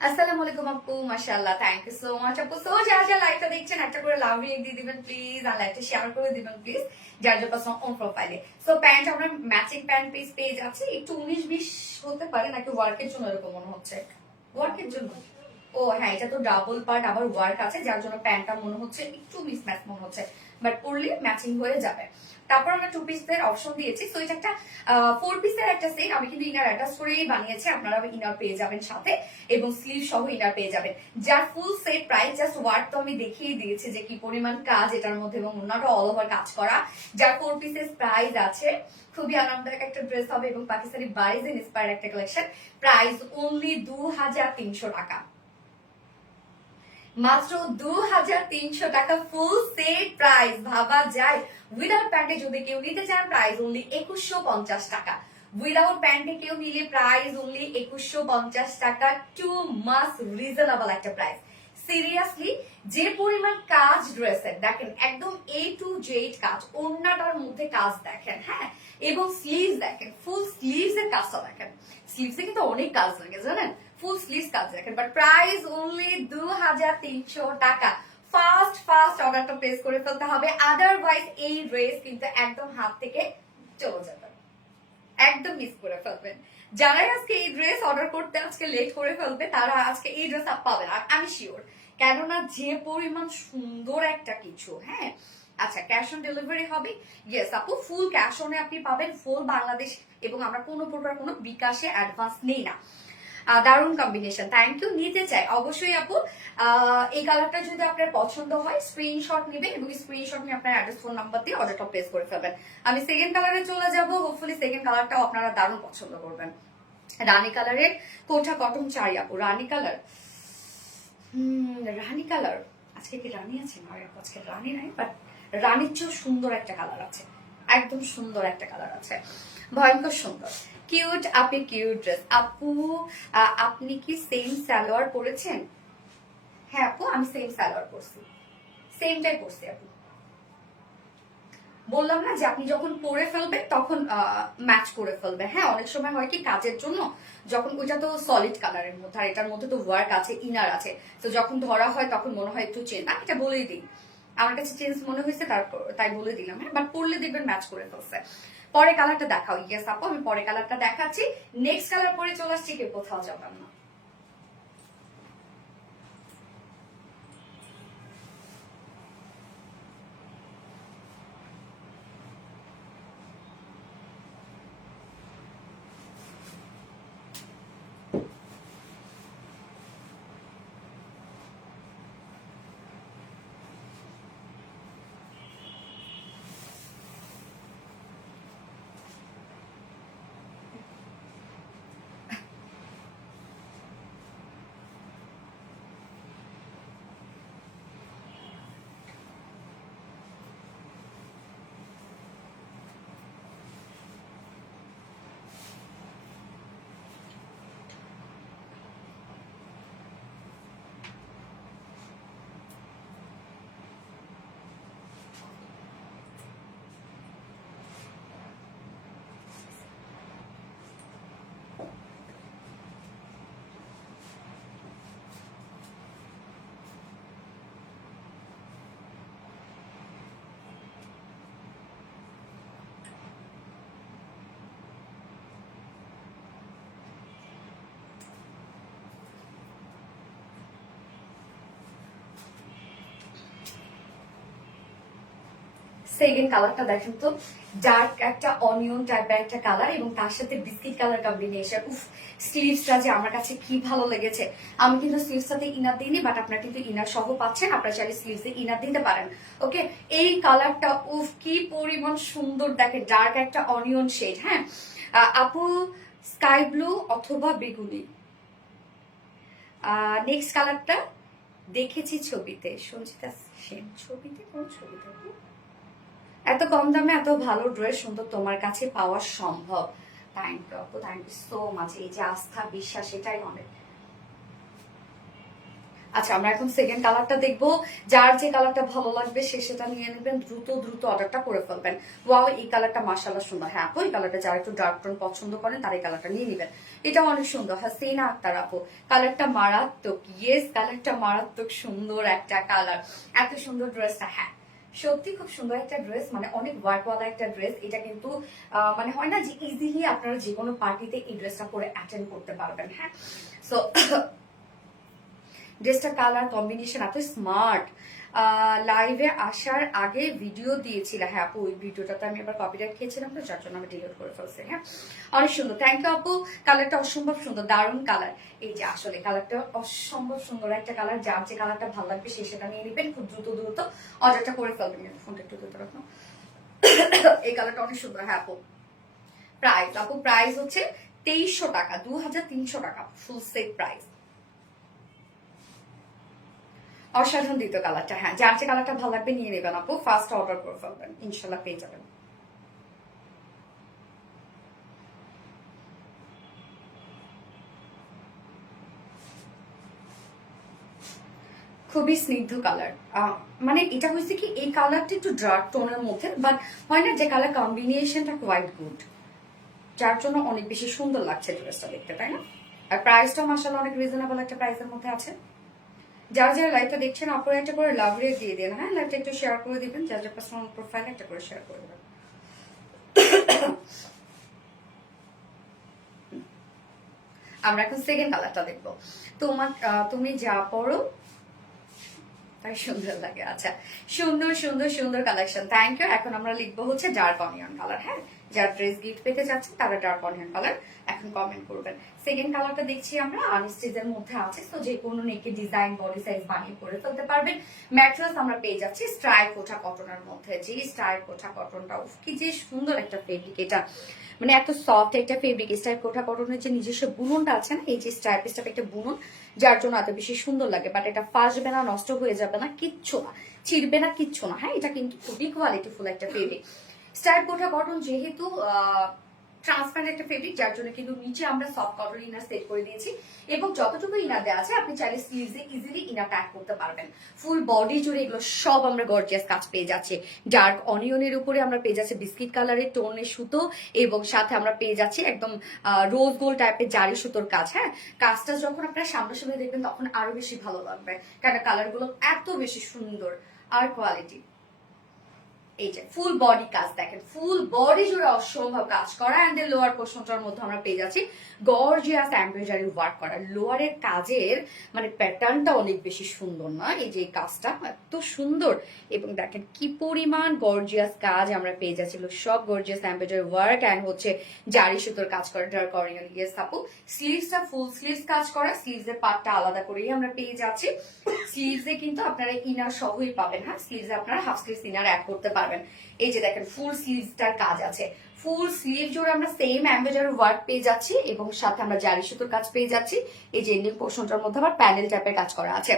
আসসালামু আলাইকুম আপু, মাশাআল্লাহ, থ্যাংক ইউ সো মাচ আপু। সো যারা যারা লাইভটা দেখছেন একটা করে লাভ রিয়েক্ট দিয়ে দিবেন প্লিজ, আর লাইভটা শেয়ার করে দিবেন প্লিজ, যার যার পার্সোনাল অন প্রোফাইলে। সো প্যান্ট আমরা ম্যাচিং প্যান্ট পিস পেয়ে যাচ্ছি, একটু 19-20 হতে পারে, নাকি ওয়ার্কের জন্য এরকম মনে হচ্ছে, ওয়ার্কের জন্য। ও হ্যাঁ, এটা তো ডাবল পার্ট আবার ওয়ার্ক আছে, যার জন্য প্যান্টটা মনে হচ্ছে একটু মিসম্যাচ মনে হচ্ছে, বাট পরলে ম্যাচিং হয়ে যাবে। তারপর আমরা 2 পিসের অপশন দিয়েছি। তো এটা একটা 4 পিসের একটা সেট, আমি কিন্তু ইনার অ্যাটাচ করেই বানিয়েছি, আপনারা ইনার পেয়ে যাবেন সাথে, এবং স্লিভ সহ ইনার পেয়ে যাবেন। যার full set price just work তো আমি দেখিয়ে দিয়েছি যে কি পরিমাণ কাজ এটার মধ্যে, এবং অন্যটা অল ওভার কাজ করা। যার 4 পিসের প্রাইস আছে, খুবই আরামদায়ক একটা ড্রেস হবে, এবং পাকিস্তানি বাইজ ইন্সপায়ার্ড একটা কালেকশন। প্রাইস অনলি 2300 টাকা, মাত্র 2300 টাকা ফুল সেট প্রাইস। ভাবা যায়, উইদাউট প্যান্টে যদি কেউ নিতে চান প্রাইস অনলি 2150 টাকা, উইদাউট প্যান্টে কেউ নিলে প্রাইস অনলি 2150 টাকা। টু মাস রিজনেবল একটা প্রাইস, সিরিয়াসলি। যে পরিমাণ কাজ ড্রেসের দেখেন, একদম A to Z কাজ, ওড়নাটার মধ্যে কাজ দেখেন, হ্যাঁ, এবং স্লিভস দেখেন, ফুল স্লিভস এর কাজটা দেখেন, স্লিভসে কিন্তু অনেক কাজ লাগে জানেন, ফুল স্লিভস কাজ দেখেন, বাট প্রাইস অনলি 2300 টাকা। ফাস্ট ফাস্ট অর্ডারটা প্লেস করে ফেলতে হবে, আদারওয়াইজ এই ড্রেস কিন্তু একদম হাত থেকে চলে যাবে, একদম মিস করে ফেলবেন। যারাই আজকে এই ড্রেস অর্ডার করতে আজকে লেট করে ফেলবে, তারা আজকে এই ড্রেস পাবে না, আমি শিওর, কেননা যে পরিমাণ সুন্দর একটা কিছু। হ্যাঁ, আচ্ছা, ক্যাশ অন ডেলিভারি হবে? ইয়েস আপু, ফুল ক্যাশ অনে আপনি পাবেন, ফুল বাংলাদেশ, এবং আমরা কোনো প্রকার কোনো বিকাশে অ্যাডভান্স নেই না। দারুণ কম্বিনেশন, থ্যাংক ইউ। নিতে চাই অবশ্যই আপু। এই কালারটা যদি আপনার পছন্দ হয় স্ক্রিনশট নেবেন এবং স্ক্রিনশট নিয়ে আপনার অ্যাড্রেস ফোন নাম্বার দিয়ে অর্ডারটা প্লেস করে ফেলবেন। আমি সেকেন্ড কালারে চলে যাব, হোপফুলি সেকেন্ড কালারটাও আপনারা দারুণ পছন্দ করবেন। রানী কালারের কোঠা কটন চাই আপু, রানী কালার। রানী কালার, আজকে কি রানী আছে? না আজকে রানী নাই, বাট রানীর চেয়েও সুন্দর একটা কালার আছে, একদম সুন্দর একটা কালার আছে, ভয়ঙ্কর সুন্দর, কিউট। আপনি কিউট ড্রেস আপু। আপনি কি সেম সালোয়ার পরেছেন? হ্যাঁ আপু, আমি সেম সালোয়ার পরছি, সেমটাই পরছি আপু। বললাম না যে আপনি যখন পরে ফেলবেন তখন ম্যাচ করে ফেলবে। হ্যাঁ, অনেক সময় হয় কি কাজের জন্য যখন ওইটা তো সলিড কালারের মধ্যে আর এটার মধ্যে তো ওয়ার্ক আছে, ইনার আছে, তো যখন ধরা হয় তখন মনে হয় একটু চেঞ্জ। আমি এটা বলেই দিই, আমার কাছে চেঞ্জ মনে হয়েছে তারপর তাই বলে দিলাম। হ্যাঁ, বাট পরলে দেখবেন ম্যাচ করে ফেলছে। পরে কালারটা দেখাও। ইয়েস আপু, আমি পরে কালারটা দেখাচ্ছি। নেক্সট কালার পরে চলে আসছি, কেউ কোথাও যাবেন না। সেকেন্ড কালারটা দেখেন তো, ডার্ক একটা অনিয়ন টাইপের একটা কালার এবং তার সাথে বিস্কিট কালার কম্বিনেশন। উফ, স্লিভসটা যে আমার কাছে কি ভালো লেগেছে। আমি কিন্তু স্লিভসটাতে ইনার দিইনি, বাট আপনারা কিন্তু ইনার সহ পাচ্ছেন, আপনারা চাইলে স্লিভসে ইনার দিতে পারেন। ওকে, এই কালারটা উফ কি পরিমাণ সুন্দর, দেখে ডার্ক একটা অনিয়ন শেড। হ্যাঁ আপু, স্কাই ব্লু অথবা বেগুনি। নেক্সট কালারটা দেখেছি ছবিতে, সঞ্চিতা সেন। ছবিতে কোন ছবিতে? এত কম দামে এত ভালো ড্রেস সুন্দর তোমার কাছে পাওয়া সম্ভব। থ্যাংক ইউ আপু, থ্যাংক ইউ সো মাচ। এই যে আস্থা বিশ্বাস, এটাই অনেক। আচ্ছা, আমরা এখন সেকেন্ড কালারটা দেখবো। যার যে কালারটা ভালো লাগবে সে সেটা নিয়ে নেবেন, দ্রুত দ্রুত অর্ডারটা করে ফেলবেন। ওয়াও, এই কালারটা মাশাআল্লাহ সুন্দর। হ্যাঁ আপু, এই কালারটা যারা একটু ডার্ক টোন পছন্দ করেন তারা এই কালারটা নিয়ে নেবেন, এটাও অনেক সুন্দর। হাসিনা আক্তার আপু, কালারটা মারাত্মক। ইয়েস, কালারটা মারাত্মক সুন্দর একটা কালার। এত সুন্দর ড্রেসটা, হ্যাঁ সত্যি খুব সুন্দর একটা ড্রেস, মানে অনেক ওয়ার্কওয়ালা একটা ড্রেস। এটা কিন্তু মানে হয় না যে ইজিলি আপনারা যে কোনো পার্টিতে এই ড্রেসটা পরে অ্যাটেন্ড করতে পারবেন। হ্যাঁ, সো ড্রেসটা কালার কম্বিনেশন এত স্মার্ট। লাইভে আসার আগে ভিডিও দিয়েছিল। হ্যাঁ আপু, ওই ভিডিওটাতে আমি আবার কপিরাইট খেয়েছিলাম তো, যার জন্য আমি ডিলিট করে ফেলছি। হ্যাঁ, অনেক সুন্দর, থ্যাংক ইউ আপু। কালারটা অসম্ভব সুন্দর, দারুণ কালার। এই যে আসলে কালারটা অসম্ভব সুন্দর একটা কালার, যার যে কালারটা ভালো লাগবে সে সেটা নিয়ে নেবেন, খুব দ্রুত দ্রুত অর্ডারটা করে ফেলবেন। ফোনটা একটু দ্রুত রাখো। এই কালারটা অনেক সুন্দর। হ্যাঁ আপু, প্রাইস আপু, প্রাইস হচ্ছে 2300 টাকা, 2300 টাকা ফুল সেট প্রাইস। অসাধারণ দ্বিতীয় কালারটা। হ্যাঁ, যার যে কালারটা ভালো লাগবে নিয়ে নেবেন আপু, ফার্স্ট অর্ডার করে ফেলবেন, ইনশাল্লাহ পেয়ে যাবেন। খুবই স্নিগ্ধ কালার। মানে এটা হয়েছে কি, এই কালারটা একটু ডার্ক টোনের মধ্যে, বাট হয় না যে কালার কম্বিনেশনটা কোয়াইট গুড, যার জন্য অনেক বেশি সুন্দর লাগছে ড্রেসটা দেখতে, তাই না? আর প্রাইসটা মাশাআল্লাহ অনেক রিজনেবল একটা প্রাইসের মধ্যে আছে। যারা যারা লাইভটা দেখছেন আপনারা একটা করে লাভ রেট দিয়ে দেন। হ্যাঁ, লাইভটা একটু শেয়ার করে দিবেন, যার যার পার্সোনাল প্রোফাইলে একটা করে শেয়ার করে দেবেন। আমরা এখন সেকেন্ড কালারটা দেখবো। তোমার তুমি যা পড়ো তাই সুন্দর লাগে। আচ্ছা, সুন্দর সুন্দর সুন্দর কালেকশন, থ্যাংক ইউ। এখন আমরা লিখবো হচ্ছে ডার্ক অনিয়ন কালার। হ্যাঁ, যারা ড্রেস গিফট পেতে যাচ্ছেন তারা ডার্ক অনিয়ন কালার এখন কমেন্ট করবেন। সেকেন্ড কালারটা দেখছি আমরা আনস্টিচের মধ্যে আছে, তো যে কোনো নেকে ডিজাইন বডি সাইজ বানিয়ে পরে ফেলতে পারবেন। ম্যাটেরিয়ালস আমরা পেয়ে যাচ্ছি স্ট্রাইক কোঠা কটনের মধ্যে। যে স্ট্রাইক কোঠা কটনটা কি যে সুন্দর একটা ফেব্রিক, এটা মানে এত সফট একটা ফেব্রিক। স্ট্রাইপ কোঠা কটনের যে নিজস্ব বুননটা আছে না, এই যে স্ট্রাইপ স্ট্রাইপ একটা বুনন, যার জন্য এত বেশি সুন্দর লাগে। বাট এটা ফাঁসবে না, নষ্ট হয়ে যাবে না, কিচ্ছু না, ছিড়বে না, কিচ্ছু না। হ্যাঁ, এটা কিন্তু খুবই কোয়ালিটিফুল একটা ফেব্রিক। স্ট্রাইপ কোঠা কটন যেহেতু ট্রান্সপারেন্ট একটা ফেব্রিক, যার জন্য কিন্তু নিচে আমরা সফট কটন ইনার সেট করে দিয়েছি এবং যতটুকু ইনার দেওয়া আছে আপনি চাইলে স্লিভসে ইজিলি ইনার ট্যাগ করতে পারবেন। ফুল বডি জুড়ে এগুলো সব আমরা গর্জিয়াস কাজ পেয়ে যাচ্ছি। ডার্ক অনিয়নের উপরে আমরা পেয়ে যাচ্ছি বিস্কিট কালারের টোনের সুতো এবং সাথে আমরা পেয়ে যাচ্ছি একদম রোজ গোল্ড টাইপের জারি সুতোর কাজ। হ্যাঁ, কাজটা যখন আপনারা সামনাসামনি দেখবেন তখন আরো বেশি ভালো লাগবে, কারণ কালারগুলো এত বেশি সুন্দর আর কোয়ালিটি। এই যে ফুল বডি কাজ দেখেন, ফুল বডি জুড়ে অসম্ভব কাজ করা। এন্ড লোয়ার পোর্শনটার মধ্যে আমরা পেয়ে যাচ্ছি গর্জিয়াস এমব্রয়ডারি ওয়ার্ক করা। লোয়ারের কাজের মানে প্যাটার্নটা অনেক বেশি সুন্দর না, এই যে কাজটা এত সুন্দর এবং দেখেন কি পরিমাণ গর্জিয়াস কাজ আমরা পেয়ে যাচ্ছি। সব গর্জিয়াস এমব্রয়ডারি ওয়ার্ক এন্ড হচ্ছে জারি সুতোর কাজ করা ডার্ক অরিয়ন। ইয়েস আপু, স্লিভসটা ফুল স্লিভস কাজ করা, স্লিভসের পার্টটা আলাদা করেই আমরা পেয়ে যাচ্ছি। স্লিভসে কিন্তু আপনারা ইনার সহই পাবেন। হ্যাঁ, স্লিভসে আপনারা হাফ স্লিভস ইনার অ্যাড করতে পারবেন। এই যে দেখেন ফুল স্লিভসটার কাজ আছে, ফুল স্লিভ জুড়ে আমরা সেম এমব্রয়ডারি ওয়ার্ক পেয়ে যাচ্ছি এবং সাথে আমরা জারি সুতোর কাজ পেয়ে যাচ্ছি। এই যে এন্ডিং পোর্শনটার মধ্যে আবার প্যানেল টাইপের কাজ করা আছে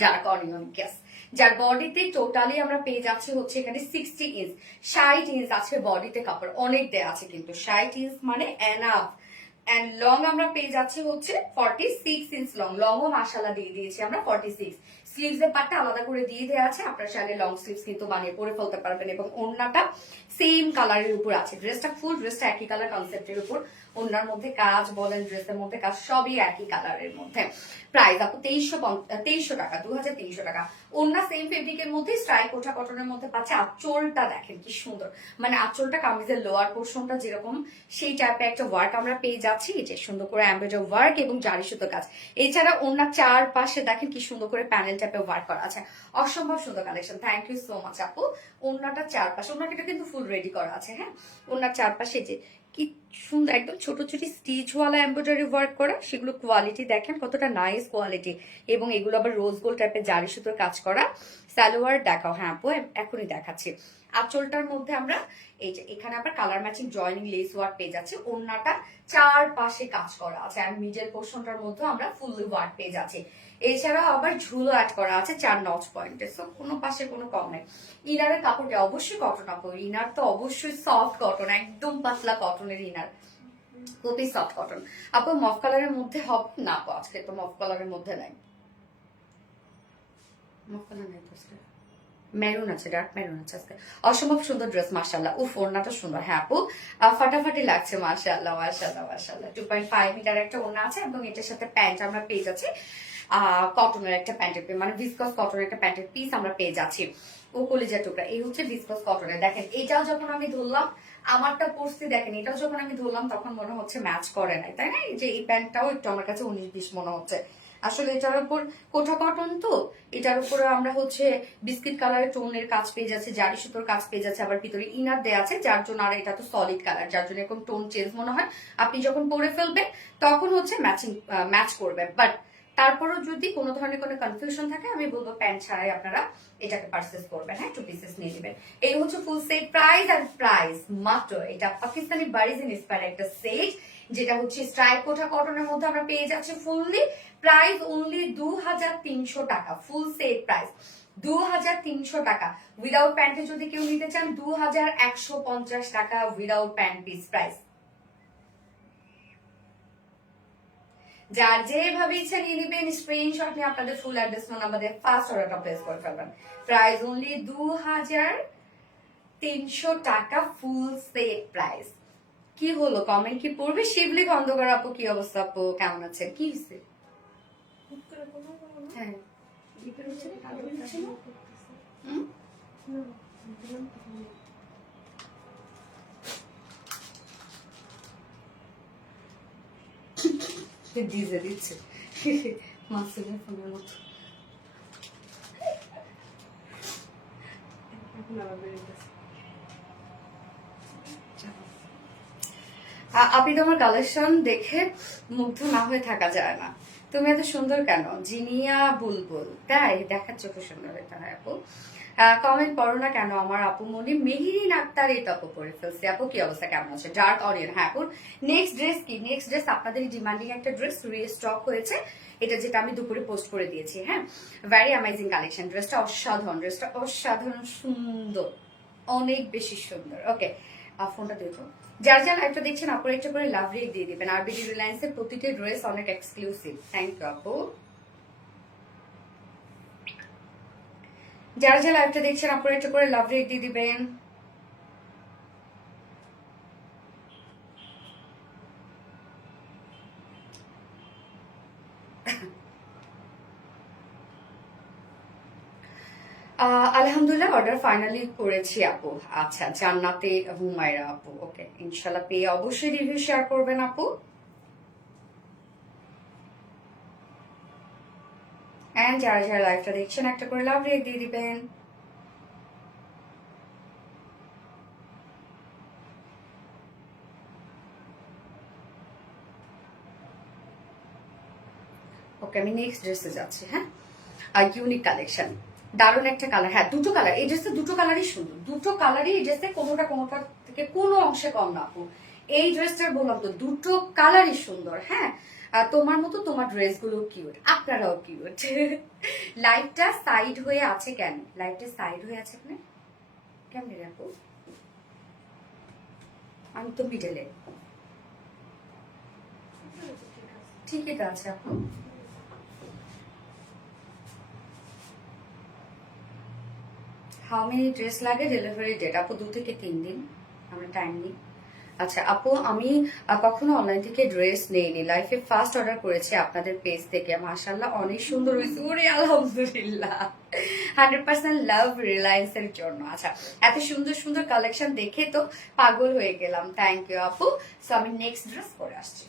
ডার্ক অনিয়ন গ্যাস, যার বডিতে টোটালি আমরা পেয়ে যাচ্ছি হচ্ছে এখানে 60 ইঞ্চ 60 ইঞ্চ আছে বডিতে কাপড়, অনেক দেয়া আছে কিন্তু 60 ইঞ্চ মানে এনাফ। এন্ড লং আমরা পেয়ে যাচ্ছি হচ্ছে 46 ইঞ্চ লং, লংও মাশাআল্লাহ দিয়ে দিয়েছি আমরা 46। স্লিভস এর পার্টটা আলাদা করে দিয়ে দেওয়া আছে, আপনারা চাইলে লং স্লিভস কিন্তু বানিয়ে পরে ফেলতে পারবেন এবং ওড়নাটা সেম কালারের উপর আছে। ড্রেসটা ফুল ড্রেসটা একই কালার কনসেপ্টের উপর, ওড়নার মধ্যে কাজ বলেন ড্রেসের মধ্যে কাজ সবই একই কালারের মধ্যে। প্রাইস আপু 2300 টাকা, 2300 টাকা। ওড়না সেম ফেব্রিকের মধ্যে স্ট্রাইক কোঠা কটনের মধ্যে পাচ্ছে। আঁচলটা দেখেন কি সুন্দর, মানে আঁচলটা কামিজের লোয়ার পোর্শনটা যেরকম সেই টাইপের একটা ওয়ার্ক আমরা পেয়ে যাচ্ছি, যে সুন্দর করে এমব্রয়ডারি ওয়ার্ক এবং জারি সুতো কাজ। এছাড়া ওড়নার চারপাশে দেখেন কি সুন্দর করে প্যানেল টাইপের ওয়ার্ক করা আছে, অসম্ভব সুন্দর collection. Thank you so much আপু। ওড়নাটা চারপাশে, ওড়নাটা কিন্তু ফুল রেডি করা আছে। হ্যাঁ, ওড়নার চারপাশে যে কি সুন্দর একদম ছোট ছোট স্টিচওয়ালা এমব্রয়ডারি ওয়ার্ক করা, সেগুলো কোয়ালিটি দেখেন কতটা নাইস কোয়ালিটি এবং এগুলো আবার রোজ গোল্ড টাইপের জারি সুতোর কাজ করা। সালোয়ার দেখাও। হ্যাঁ আপু, এখনই দেখাচ্ছি। আঁচলটার মধ্যে আমরা এই যে এখানে আবার colour matching joining less work পেয়ে যাচ্ছি। ওড়নাটা চারপাশে কাজ করা আছে আর মিডল পোর্শনটার মধ্যে আমরা ফুললি ওয়ার্ক পেয়ে যাচ্ছি। এছাড়াও আবার ঝুলো অ্যাড করা আছে 4 নচ পয়েন্টে, সো কোনো পাশে কোনো কম নেই। ইনারের কাপড়টা অবশ্যই কটন আপু, ইনার তো অবশ্যই সফট কটন, একদম পাতলা কটনের ইনার, খুবই সফট কটন। আপু মফ কালারের মধ্যে হবে না আপু, আজকে তো মফ কালারের মধ্যে নাই, মফ কালার নাই তো, মেরুন আছে, ডার্ক মেরুন আছে আজকে। অসম্ভব সুন্দর ড্রেস মাশাআল্লাহ। উফ ওড়নাটা সুন্দর। হ্যাঁ আপু, ফাটাফাটি লাগছে মাশাআল্লাহ মাশাআল্লাহ মাশাআল্লাহ। 2.5 মিটার একটা ওড়না আছে এবং এটার সাথে প্যান্ট আমরা পেয়ে যাচ্ছি কটনের একটা প্যান্টের পিস, মানে ভিসকস কটনের একটা প্যান্টের পিস আমরা পেয়ে যাচ্ছি। ও কলিজা টুকরা, এই হচ্ছে ভিসকস কটনের। দেখেন এটাও যখন আমি ধরলাম, আমারটা পরছি দেখেন, এটাও যখন আমি ধরলাম তখন মনে হচ্ছে ম্যাচ করে নাই, তাই না? এই যে এই প্যান্টটাও একটু আমার কাছে 19-20 মনে হচ্ছে। আসলে এটার উপর কোঠা কটন, তো এটার উপরে আমরা হচ্ছে বিস্কিট কালারের টোনের কাজ পেয়ে যাচ্ছে, জারি সুতোর কাজ পেয়ে যাচ্ছে, আবার ভিতরে ইনার দেয়া আছে, যার জন্য আর এটা তো সলিড কালার, যার জন্য এরকম টোন চেঞ্জ মনে হয়। আপনি যখন পরে ফেলবেন তখন হচ্ছে ম্যাচ করবে। বাট তারপরও যদি কোনো ধরনের কোনো কনফিউশন থাকে, আমি বলবো প্যান্ট ছাড়াই আপনারা এটাকে পারচেস করবেন। হ্যাঁ, 2 পিসেস নিয়ে নেবেন। এই হচ্ছে ফুল সেট প্রাইস। আর প্রাইস মাত্র, এটা পাকিস্তানি বাড়িজ ইন্সপায়ার একটা সেট, যেটা হচ্ছে স্ট্রাইপ কোঠা কটনের মধ্যে আমরা পেয়ে যাচ্ছি ফুললি। প্রাইস অনলি 2300 টাকা, ফুল সেট প্রাইস 2300 টাকা। উইদাউট প্যান্টে যদি কেউ নিতে চান 2150 টাকা উইদাউট প্যান্ট পিস প্রাইস। যার যেভাবে ইচ্ছা নিয়ে নিবেন, স্ক্রিনশট নিয়ে আপনাদের ফুল অ্যাড্রেস ফোন নাম্বার দিয়ে ফার্স্ট অর্ডারটা প্লেস করে ফেলবেন। প্রাইস অনলি 2300 টাকা, ফুল সেট প্রাইস। কি হলো, কমেন্ট কি পড়বে? শিবলি খন্দকার আপু, কি অবস্থা আপু, কেমন আছেন? কি হয়েছে? হ্যাঁ, ডিজে দিচ্ছে মাসুলের ফোনের মতো। আপনি তোমার কালেকশন দেখে মুগ্ধ না হয়ে থাকা যায় না। তুমি এত সুন্দর কেন? জিনিয়া বুলবুল, তাই দেখার চোখে সুন্দর হইতে হয় আপু। কমেন্ট পড়ো না কেন আমার আপু মনি? মেহিরিন আক্তার এই তপ করে ফেলছে। আপু কি অবস্থা, কেমন আছে? ডার্ক অনিয়ন, হ্যাঁ আপু। নেক্সট ড্রেস কি? নেক্সট ড্রেস আপনাদের ডিমান্ডিং একটা ড্রেস রিস্টক হয়েছে, এটা যেটা আমি দুপুরে পোস্ট করে দিয়েছি। হ্যাঁ, ভেরি অ্যামেজিং কালেকশন। ড্রেসটা অসাধারণ, ড্রেসটা অসাধারণ সুন্দর, অনেক বেশি সুন্দর। ওকে, ফোনটা দেখো। যার যার লাইভটা দেখছেন আপনারা একটা করে লাভ রেট দিয়ে দিবেন। আরবিডি রিলায়েন্সের প্রতিটি ড্রেস অনেক এক্সক্লুসিভ। থ্যাংক ইউ আপু। যারা যারা লাইভটা দেখছেন আপনারা একটা করে লাভ রেট দিয়ে দিবেন। আলহামদুলিল্লাহ অর্ডার ফাইনালি করেছি আপু। আচ্ছা, জান্নাতে হুমায়রা আপু, ওকে ইনশাল্লাহ পেয়ে অবশ্যই রিভিউ শেয়ার করবেন আপু। এন্ড যারা যারা লাইভটা দেখছেন একটা করে লাভ রেট দিয়ে দিবেন। ওকে, আমি নেক্সট ড্রেসে যাচ্ছি। হ্যাঁ, আর ইউনিক কালেকশন, দারুণ একটা কালার। হ্যাঁ, দুটো কালার এই ড্রেসে, দুটো কালারই সুন্দর, দুটো কালারই এই ড্রেসে, কোনোটা কোনোটা থেকে কোনো অংশে কম না আপু। এই ড্রেসটার বললাম তো দুটো কালারই সুন্দর। হ্যাঁ, আর তোমার মতো তোমার ড্রেসগুলো কিউট, আপনারাও কিউট। লাইটটা সাইড হয়ে আছে কেন? লাইটটা সাইড হয়ে আছে কেন? কেমনে রাখো? আমি তো মিডলে। ঠিকই তো আছে আপু। হাউ মেনি ড্রেস লাগে? ডেলিভারি ডেট আপু 2 থেকে 3 দিন, আমরা টাইম নিই। আচ্ছা আপু, আমি কখনো অনলাইন থেকে ড্রেস নেইনি, লাইফে ফার্স্ট অর্ডার করেছি আপনাদের পেজ থেকে। মাশাআল্লাহ অনেক সুন্দর হয়েছে। ওরে আলহামদুলিল্লাহ, 100% লাভ রিলায়েন্স এর জন্য। আচ্ছা, এত সুন্দর সুন্দর কালেকশন দেখে তো পাগল হয়ে গেলাম। থ্যাংক ইউ আপু। সো আমি নেক্সট ড্রেস পরে আসছি।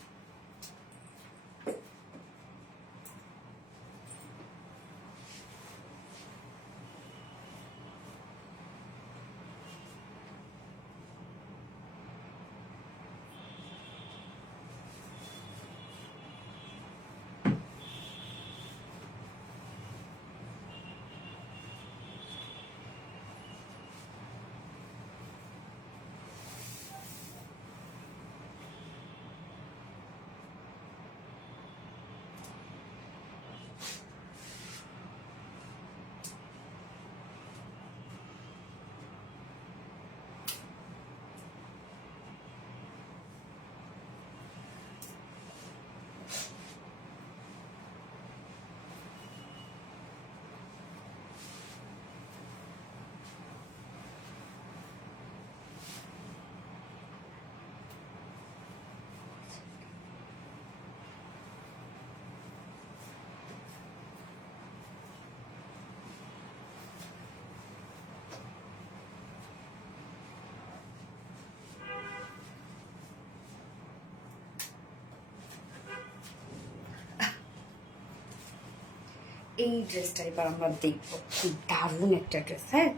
এই ড্রেসটা এবার আমরা দেখবো, কি দারুণ একটা ড্রেস। হ্যাঁ,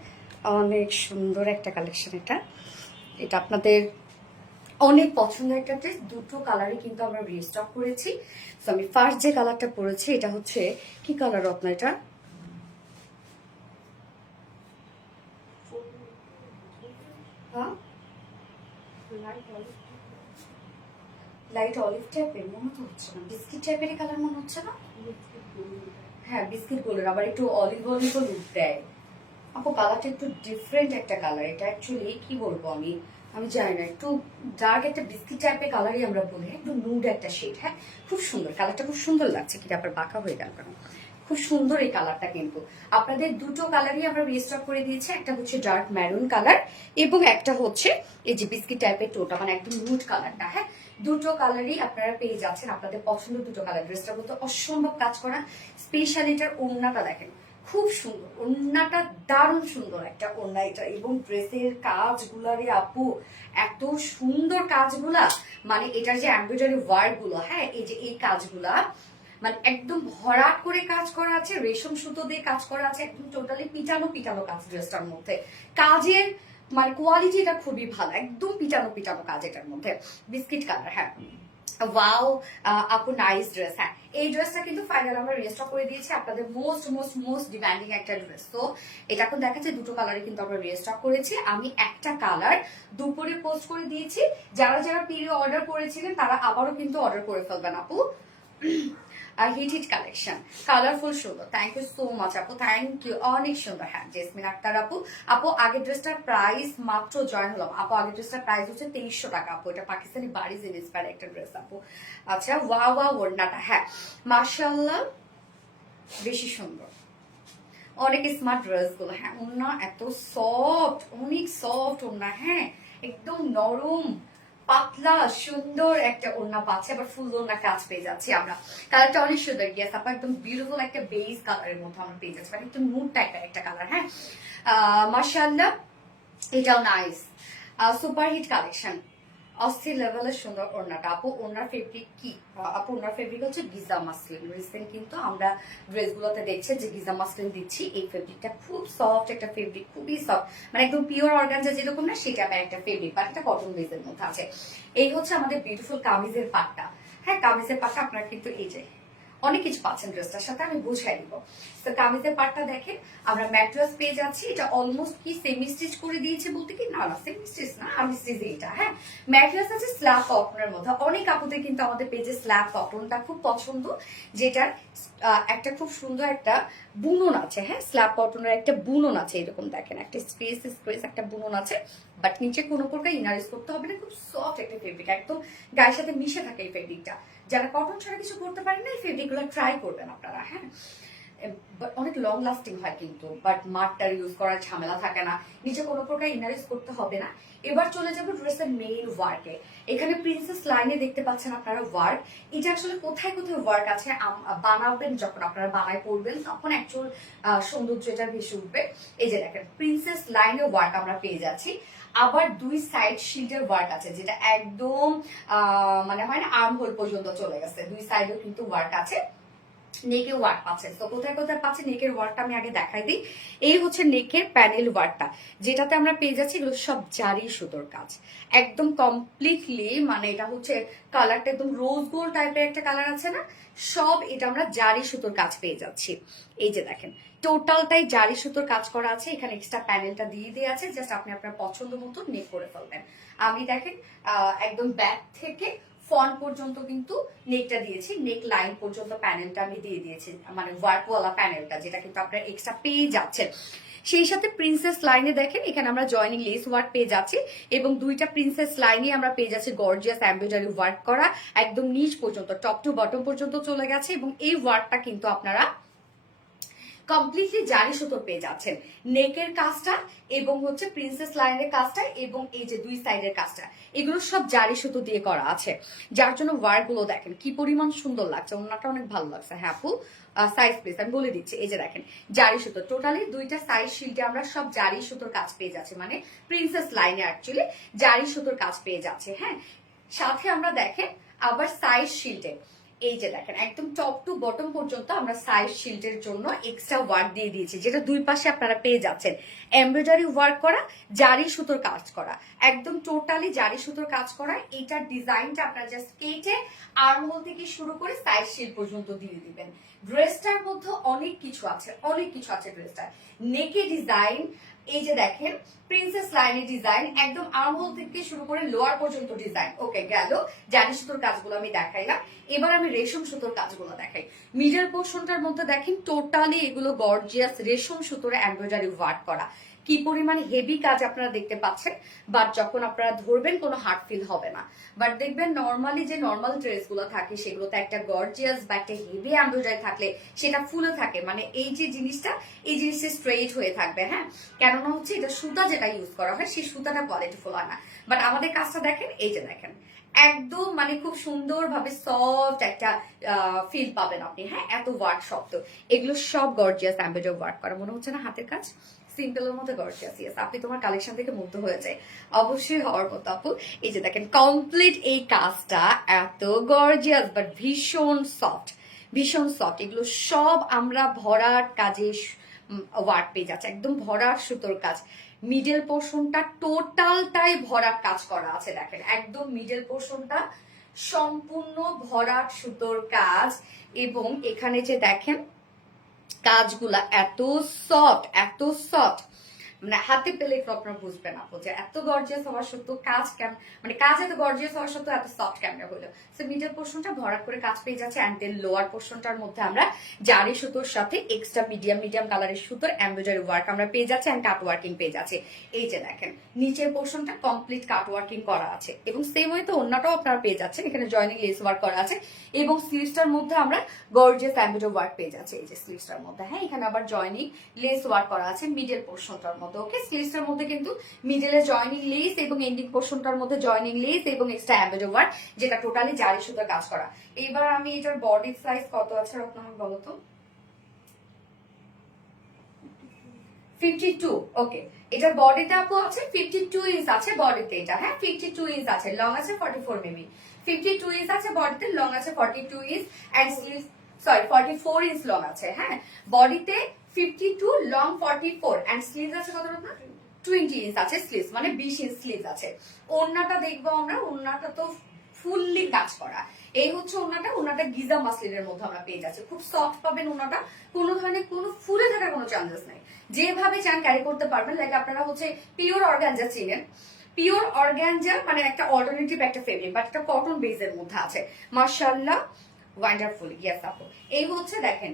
অনেক সুন্দর একটা কালেকশন। এটা এটা আপনাদের অনেক পছন্দের একটা ড্রেস। দুটো কালারই কিন্তু আমরা রিস্টক করেছি। তো আমি ফার্স্ট যে কালারটা পরেছি এটা হচ্ছে, কি কালার আপনার এটা? হ্যাঁ, লাইট অলিভ টাইপের মনে তো হচ্ছে না, বিস্কিট টাইপের কালার মনে হচ্ছে না? হ্যাঁ, বিস্কিট গোল্ডের, আবার একটু অলিভ অলিভ লুক দেয় আপু। কালারটা একটু ডিফারেন্ট একটা কালার। এটা অ্যাকচুয়ালি কি বলবো আমি আমি জানি না, একটু ডার্ক একটা বিস্কিট টাইপের কালারই আমরা বলি। একটু নুড একটা শেড। হ্যাঁ, খুব সুন্দর কালারটা, খুব সুন্দর লাগছে। কি আপনার বাঁকা হয়ে গেল কেন? খুব সুন্দর এই কালারটা। কিন্তু আপনাদের দুটো কালারই আমরা রিস্টক করে দিয়েছি। একটা হচ্ছে ডার্ক ম্যারুন কালার এবং একটা হচ্ছে এই যে বিস্কিট টাইপের টোটা, মানে একদম নুড কালারটা। হ্যাঁ, দুটো কালারই আপনারা পেয়ে যাচ্ছেন। আপনাদের পছন্দ দুটো কালার। ড্রেসটা বলতে অসম্ভব কাজ করা। স্পেশালি এটার ওড়নাটা দেখেন, খুব সুন্দর ওড়নাটা, দারুণ সুন্দর একটা ওড়না এটা। এবং ড্রেসের কাজগুলারে আপু এত সুন্দর কাজগুলা, মানে এটার যে এমব্রয়ডারি ওয়ার্ক গুলো, হ্যাঁ এই যে এই কাজগুলা মানে একদম ভরাট করে কাজ করা আছে, রেশম সুতো দিয়ে কাজ করা আছে, একদম টোটালি পিটানো পিটানো কাজ ড্রেসটার মধ্যে। কাজের মানে কোয়ালিটিটা খুবই ভালো, একদম পিটানো পিটানো কাজ এটার মধ্যে, বিস্কিট কালার। হ্যাঁ ওয়াও আপু নাইস ড্রেস। হ্যাঁ এই ড্রেসটা কিন্তু ফাইনাল আমরা রিস্টক করে দিয়েছি, আপনাদের মোস্ট মোস্ট মোস্ট ডিমান্ডিং একটা ড্রেস। তো এটা এখন দেখাচ্ছে দুটো কালারে কিন্তু আমরা রিস্টক করেছি। আমি একটা কালার দুপুরে পোস্ট করে দিয়েছি, যারা যারা পিরিয়ড অর্ডার করেছিলেন তারা আবারও কিন্তু অর্ডার করে ফেলবেন আপু। আর হিট হিট কালেকশন, কালারফুল সুন্দর, থ্যাংক ইউ সো মাচ আপু, থ্যাংক ইউ, অনেক সুন্দর। হ্যাঁ জেসমিন আক্তার আপু, আপু আগের ড্রেসটার প্রাইস মাত্র জয়েন হলাম আপু, আগের ড্রেসটার প্রাইস হচ্ছে 2300 টাকা আপু, এটা পাকিস্তানি বাড়িজ ইন্সপায়ার একটা ড্রেস আপু। আচ্ছা ওয়া ওয়া ওড়নাটা, হ্যাঁ মাশাআল্লাহ বেশি সুন্দর, অনেক স্মার্ট ড্রেস গুলো। হ্যাঁ ওড়না এত সফট, অনেক সফট ওড়না, হ্যাঁ একদম নরম পাতলা সুন্দর একটা ওড়না পাচ্ছে, আবার ফুল ওড়না কাজ পেয়ে যাচ্ছি আমরা। কালারটা অনেক সুন্দর, গিয়ে তারপর একদম বিউটিফুল একটা বেজ কালারের মধ্যে আমরা পেয়ে যাচ্ছি, মানে একটু নুড টাইপের একটা কালার। হ্যাঁ মাশাআল্লাহ এটাও নাইস, সুপার হিট কালেকশন, অস্থির লেভেলের সুন্দর ওড়নাটা। আপু ওড়নার ফেব্রিক কি? আপু ওড়নার ফেব্রিক হচ্ছে গিজা মাসলিন। রিসেন্ট কিন্তু আমরা ড্রেসগুলোতে দেখছি যে গিজা মাসলিন দিচ্ছি, এই ফেব্রিকটা খুব সফট একটা ফেব্রিক, খুবই সফট, মানে একদম পিওর অর্গানজা যেরকম না সেটা একটা ফেব্রিক, বাট এটা কটন বেজের মধ্যে আছে। এই হচ্ছে আমাদের বিউটিফুল কামিজের পাটটা। হ্যাঁ কামিজের পাটটা আপনারা কিন্তু এই যে অনেক কিছু পাচ্ছেন ড্রেসটার সাথে, আমি বুঝাই দিব। তো কামিজের পাটটা দেখেন আমরা ম্যাট্রেস পেয়ে যাচ্ছি, এটা অলমোস্ট কি সেমি স্টিচ করে দিয়েছে বলতে কি, না না সেমি স্টিচ না, আমি স্টিচ এটা। হ্যাঁ ম্যাট্রেস আছে স্ল্যাব কটনের মধ্যে, অনেক আপুদের কিন্তু আমাদের পেজে স্ল্যাব কটনটা খুব পছন্দ, যেটার একটা খুব সুন্দর একটা বুনন আছে। হ্যাঁ স্ল্যাব কটনের একটা বুনন আছে, এরকম দেখেন একটা স্পেস স্পেস একটা বুনন আছে, বাট নিচে কোনো প্রকার ইনারিস করতে হবে না, খুব সফট একটা ফেব্রিক, একদম গায়ের সাথে মিশে থাকে এই ফেব্রিকটা। যারা কটন ছাড়া কিছু করতে পারেন না এই ফেব্রিকগুলো ট্রাই করবেন আপনারা। হ্যাঁ অনেক লং লাস্টিং হয় কিন্তু, বাট মাঠটার ইউজ করার ঝামেলা থাকে না, নিচে কোনো প্রকার ইনারিস করতে হবে না। এবার চলে যাবো ড্রেসের মেইন ওয়ার্কে। এখানে প্রিন্সেস লাইনে দেখতে পাচ্ছেন আপনারা ওয়ার্ক, এটা আসলে কোথায় কোথায় ওয়ার্ক আছে বানাবেন, যখন আপনারা বানায় পড়বেন তখন অ্যাকচুয়াল সৌন্দর্য এটা ভেসে উঠবে। এই যে দেখেন প্রিন্সেস লাইনে ওয়ার্ক আমরা পেয়ে যাচ্ছি, আবার দুই সাইড শিল্ডের ওয়ার্ক আছে, যেটা একদম মানে হয় না আর্ম হোল পর্যন্ত চলে গেছে, দুই সাইডেও কিন্তু ওয়ার্ক আছে। নেকের ওয়ার্ক পাচ্ছেন, তো কোথায় কোথায় পাচ্ছেন নেকের ওয়ার্কটা আমি আগে দেখাই দিই। এই হচ্ছে নেকের প্যানেল ওয়ার্কটা, যেটাতে আমরা পেয়ে যাচ্ছি এগুলো সব জারি সুতোর কাজ, একদম কমপ্লিটলি, মানে এটা হচ্ছে কালারটা একদম রোজ গোল্ড টাইপের একটা কালার আছে না, সব এটা আমরা জারি সুতোর কাজ পেয়ে যাচ্ছি। এই যে দেখেন টোটালটাই জারি সুতোর কাজ করা আছে, এখানে এক্সট্রা প্যানেলটা দিয়ে দিয়ে আছে, জাস্ট আপনি আপনার পছন্দ মতো নেক করে ফেলবেন। আমি দেখেন একদম ব্যাক থেকে ফন্ট পর্যন্ত কিন্তু নেকটা দিয়েছি, নেক লাইন পর্যন্ত প্যানেলটা আমি দিয়ে দিয়েছি, মানে ওয়ার্কওয়ালা প্যানেলটা, যেটা কিন্তু আপনারা এক্সট্রা পেয়ে যাচ্ছেন। সেই সাথে প্রিন্সেস লাইনে দেখেন এখানে আমরা জয়নিং লেস ওয়ার্ক পেয়ে যাচ্ছি, এবং দুইটা প্রিন্সেস লাইনে আমরা পেয়ে যাচ্ছি গর্জিয়াস এমব্রয়ডারি ওয়ার্ক করা, একদম নিচ পর্যন্ত টপ টু বটম পর্যন্ত চলে গেছে, এবং এই ওয়ার্কটা কিন্তু আপনারা কমপ্লিটলি জারি সুতোর পেয়ে যাচ্ছেন, নেকের কাজটা এবং হচ্ছে প্রিন্সেস লাইনের কাজটা এবং এই যে দুই সাইডের কাজটা, এগুলো সব জারি সুতো দিয়ে করা আছে, যার জন্য ওয়ার্ক গুলো দেখেন কি পরিমাণ সুন্দর লাগছে, ওনাটা অনেক ভালো লাগছে। হ্যাঁ আপু সাইজ প্লিজ আমি বলে দিচ্ছি, এই যে দেখেন জারি সুতো, টোটালি দুইটা সাইজ শিল্ডে আমরা সব জারি সুতোর কাজ পেয়ে যাচ্ছি, মানে প্রিন্সেস লাইনে অ্যাকচুয়ালি জারি সুতোর কাজ পেয়ে যাচ্ছে। হ্যাঁ সাথে আমরা দেখেন আবার সাইজ শিল্ডে, এই যে দেখেন একদম টপ টু বটম পর্যন্ত আমরা সাইড শিল্ডের জন্য এক্সট্রা ওয়ার্ক দিয়ে দিয়েছি, যেটা দুই পাশে আপনারা পেয়ে যাচ্ছেন এমব্রয়ডারি ওয়ার্ক করা, জারি সুতোর কাজ করা, একদম টোটালি জারি সুতোর কাজ করা। এইটার ডিজাইনটা আপনারা জাস্ট কেটে আর্মহোল থেকে শুরু করে সাইড শিল্ড পর্যন্ত দিয়ে দিবেন। ড্রেসটার মধ্যে অনেক কিছু আছে, অনেক কিছু আছে ড্রেসটার। নেকে ডিজাইন, এই যে দেখেন প্রিন্সেস লাইনে ডিজাইন, একদম আর্মহোল থেকে শুরু করে লোয়ার পর্যন্ত ডিজাইন। ওকে গেল জারি সুতোর কাজগুলো আমি দেখাইলাম, এবার আমি রেশম সুতোর কাজগুলো দেখাই। মিডল পোর্শনটার মধ্যে দেখেন টোটালি এগুলো গর্জিয়াস রেশম সুতোর এমব্রয়ডারি ওয়ার্ক করা, কি পরিমাণ হেভি কাজ আপনারা দেখতে পাচ্ছেন, বাট যখন আপনারা ধরবেন কোনো হার্ড ফিল হবে না। বাট দেখবেন নর্মালি যে নর্মাল ড্রেসগুলো থাকে সেগুলোতে একটা গর্জিয়াস বা একটা হেভি এমব্রয়ডারি থাকলে সেটা ফুলে থাকে, মানে এই যে জিনিসটা এই জিনিসটা স্ট্রেইট হয়ে থাকবে। হ্যাঁ কেননা হচ্ছে এটা সুতা যেটা ইউজ করা হয় সেই সুতাটা কোয়ালিটিফুল হয় না, বাট আমাদের কাজটা দেখেন, এই যে দেখেন একদম মানে খুব সুন্দর ভাবে সফট একটা ফিল পাবেন আপনি। হ্যাঁ এত ওয়ার্ক শব্দ, এগুলো সব গর্জিয়াস এমব্রয়ডারি ওয়ার্ক করা, মনে হচ্ছে না হাতের কাজ সিম্পলের মধ্যে গর্জিয়াস। ইয়েস আপনি তোমার কালেকশন থেকে মুগ্ধ হয়ে যায়, অবশ্যই হওয়ার মতো আপু। এই যে দেখেন কমপ্লিট এই কাজটা এত গর্জিয়াস বাট ভীষণ সফট, ভীষণ সফট, এগুলো সব আমরা ভরাট কাজে ওয়ার্ক পেয়ে যাচ্ছে, একদম ভরাট সুতোর কাজ, মিডল পোর্শনটা টোটালটাই ভরাট কাজ করা আছে, দেখেন একদম মিডল পোর্শনটা সম্পূর্ণ ভরাট সুতোর কাজ। এবং এখানে যে দেখেন কাজগুলা এত সফট, এত সফট, মানে হাতে পেলে একটু আপনারা বুঝবেন আপু যে এত গর্জিয়াস হওয়ার সত্ত্বেও কাজ মানে কাজ এত গর্জিয়াস হওয়ার সত্ত্বেও এত সফট ক্যামেরা হলো। সো মিডল পোর্শনটা ভরাট করে কাজ পেয়ে যাচ্ছে, অ্যান্ড দেন লোয়ার পোর্শনটার মধ্যে আমরা জারি সুতোর সাথে এক্সট্রা মিডিয়াম কালারের সুতোর এমব্রয়ডারি ওয়ার্ক আমরা পেয়ে যাচ্ছি, অ্যান্ড কাট ওয়ার্কিং পেয়ে যাচ্ছে। এই যে দেখেন নিচের পোর্শনটা কমপ্লিট কাট ওয়ার্কিং করা আছে, এবং সেম ওয়ে তো অন্যটাও আপনারা পেয়ে যাচ্ছেন, এখানে জয়নিং লেস ওয়ার্ক করা আছে, এবং স্লিভসটার মধ্যে আমরা গর্জিয়াস এমব্রয়ডারি ওয়ার্ক পেয়ে যাচ্ছে। এই যে স্লিভসটার মধ্যে, হ্যাঁ এখানে আবার জয়নিং লেস ওয়ার্ক করা আছে মিডল পোর্শনটার মধ্যে। ওকে, স্লিভসটার মধ্যে কিন্তু মিডলে জয়নিং লেস এবং এন্ডিং পোর্শনটার মধ্যে জয়নিং লেস এবং এক্সট্রা এমব্রয়ডারি ওয়ার্ক, যেটা টোটালি জারি সুতোর কাজ করা। এইবার আমি এটার বডি সাইজ কত আছে রত্না বলো তো? 52। ওকে, এটার বডিতে আপু আছে 52 ইঞ্চ আছে বডিতে, এটা হ্যাঁ 52 ইঞ্চ আছে, লং আছে 44 মিমি। 52 ইঞ্চ আছে বডিতে, লং আছে 42 inch, and sleeve sorry 44 inch long আছে। হ্যাঁ বডিতে 52, লং 44, এন্ড স্লিভ আছে কত রকম? 20 ইঞ্চ আছে স্লিভ, মানে 20 ইঞ্চ স্লিভ আছে। ওড়নাটা দেখবো আমরা, ওড়নাটা তো ফুললি কাজ করা। এই হচ্ছে ওড়নাটা গিজা মাসলিনের মধ্যে আমরা পেয়ে যাচ্ছি, খুব সফট পাবেন ওড়নাটা, কোনো ধরনের কোনো ফুলে থাকার কোনো চান্সেস নাই, যেভাবে চান ক্যারি করতে পারবেন। লাইক আপনারা হচ্ছে পিওর অর্গানজা চিনেন, পিওর অর্গানজা মানে একটা অল্টারনেটিভ একটা ফেব্রিক, বাট একটা কটন বেজের মধ্যে আছে, মাশাআল্লাহ ওয়ান্ডারফুল। ইয়েস আপু, এই হচ্ছে দেখেন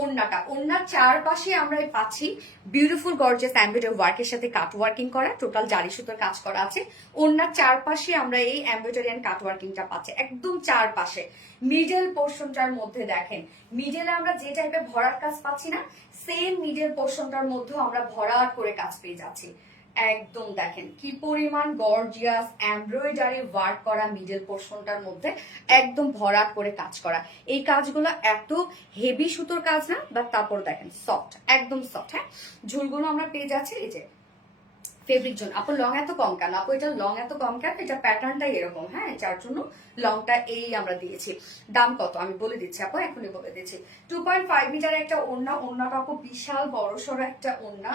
ওড়নাটা, ওড়নার চারপাশে আমরা পাচ্ছি বিউটিফুল গর্জিয়াস এমব্রয়ডারি ওয়ার্কের সাথে কাট ওয়ার্কিং করা, টোটাল জারি সুতোর কাজ করা আছে। ওড়নার চারপাশে আমরা এই এমব্রয়ডারি এন্ড কাট ওয়ার্কিংটা পাচ্ছি একদম চারপাশে। মিডল পোর্শনটার মধ্যে দেখেন, মিডলে আমরা যে টাইপের ভরাট কাজ পাচ্ছি না, সেম মিডল পোর্শনটার মধ্যেও আমরা ভরাট করে কাজ পেয়ে যাচ্ছি। একদম দেখেন কি পরিমাণ গর্জিয়াস এমব্রয়ডারি ওয়ার্ক করা মিডল পোর্শনটার মধ্যে, একদম ভরাট করে কাজ করা। এই কাজগুলো এত হেভি সুতোর কাজ না, বাট তারপর দেখেন সফট, একদম সফট। হ্যাঁ ঝুলগুলো আমরা পেয়ে যাচ্ছি এই যে ফেব্রিক জোন। আপু লং এত কম কেন? আপু এটা লং এত কম কেন? এটা প্যাটার্নটাই এরকম, হ্যাঁ যার জন্য লংটা এই আমরা দিয়েছি। দাম কত আমি বলে দিচ্ছি আপু, এখনই বলে দিচ্ছি। 2.5 মিটার একটা ওড়না, ওড়নাটা আপু বিশাল বড় সড়ো একটা ওড়না,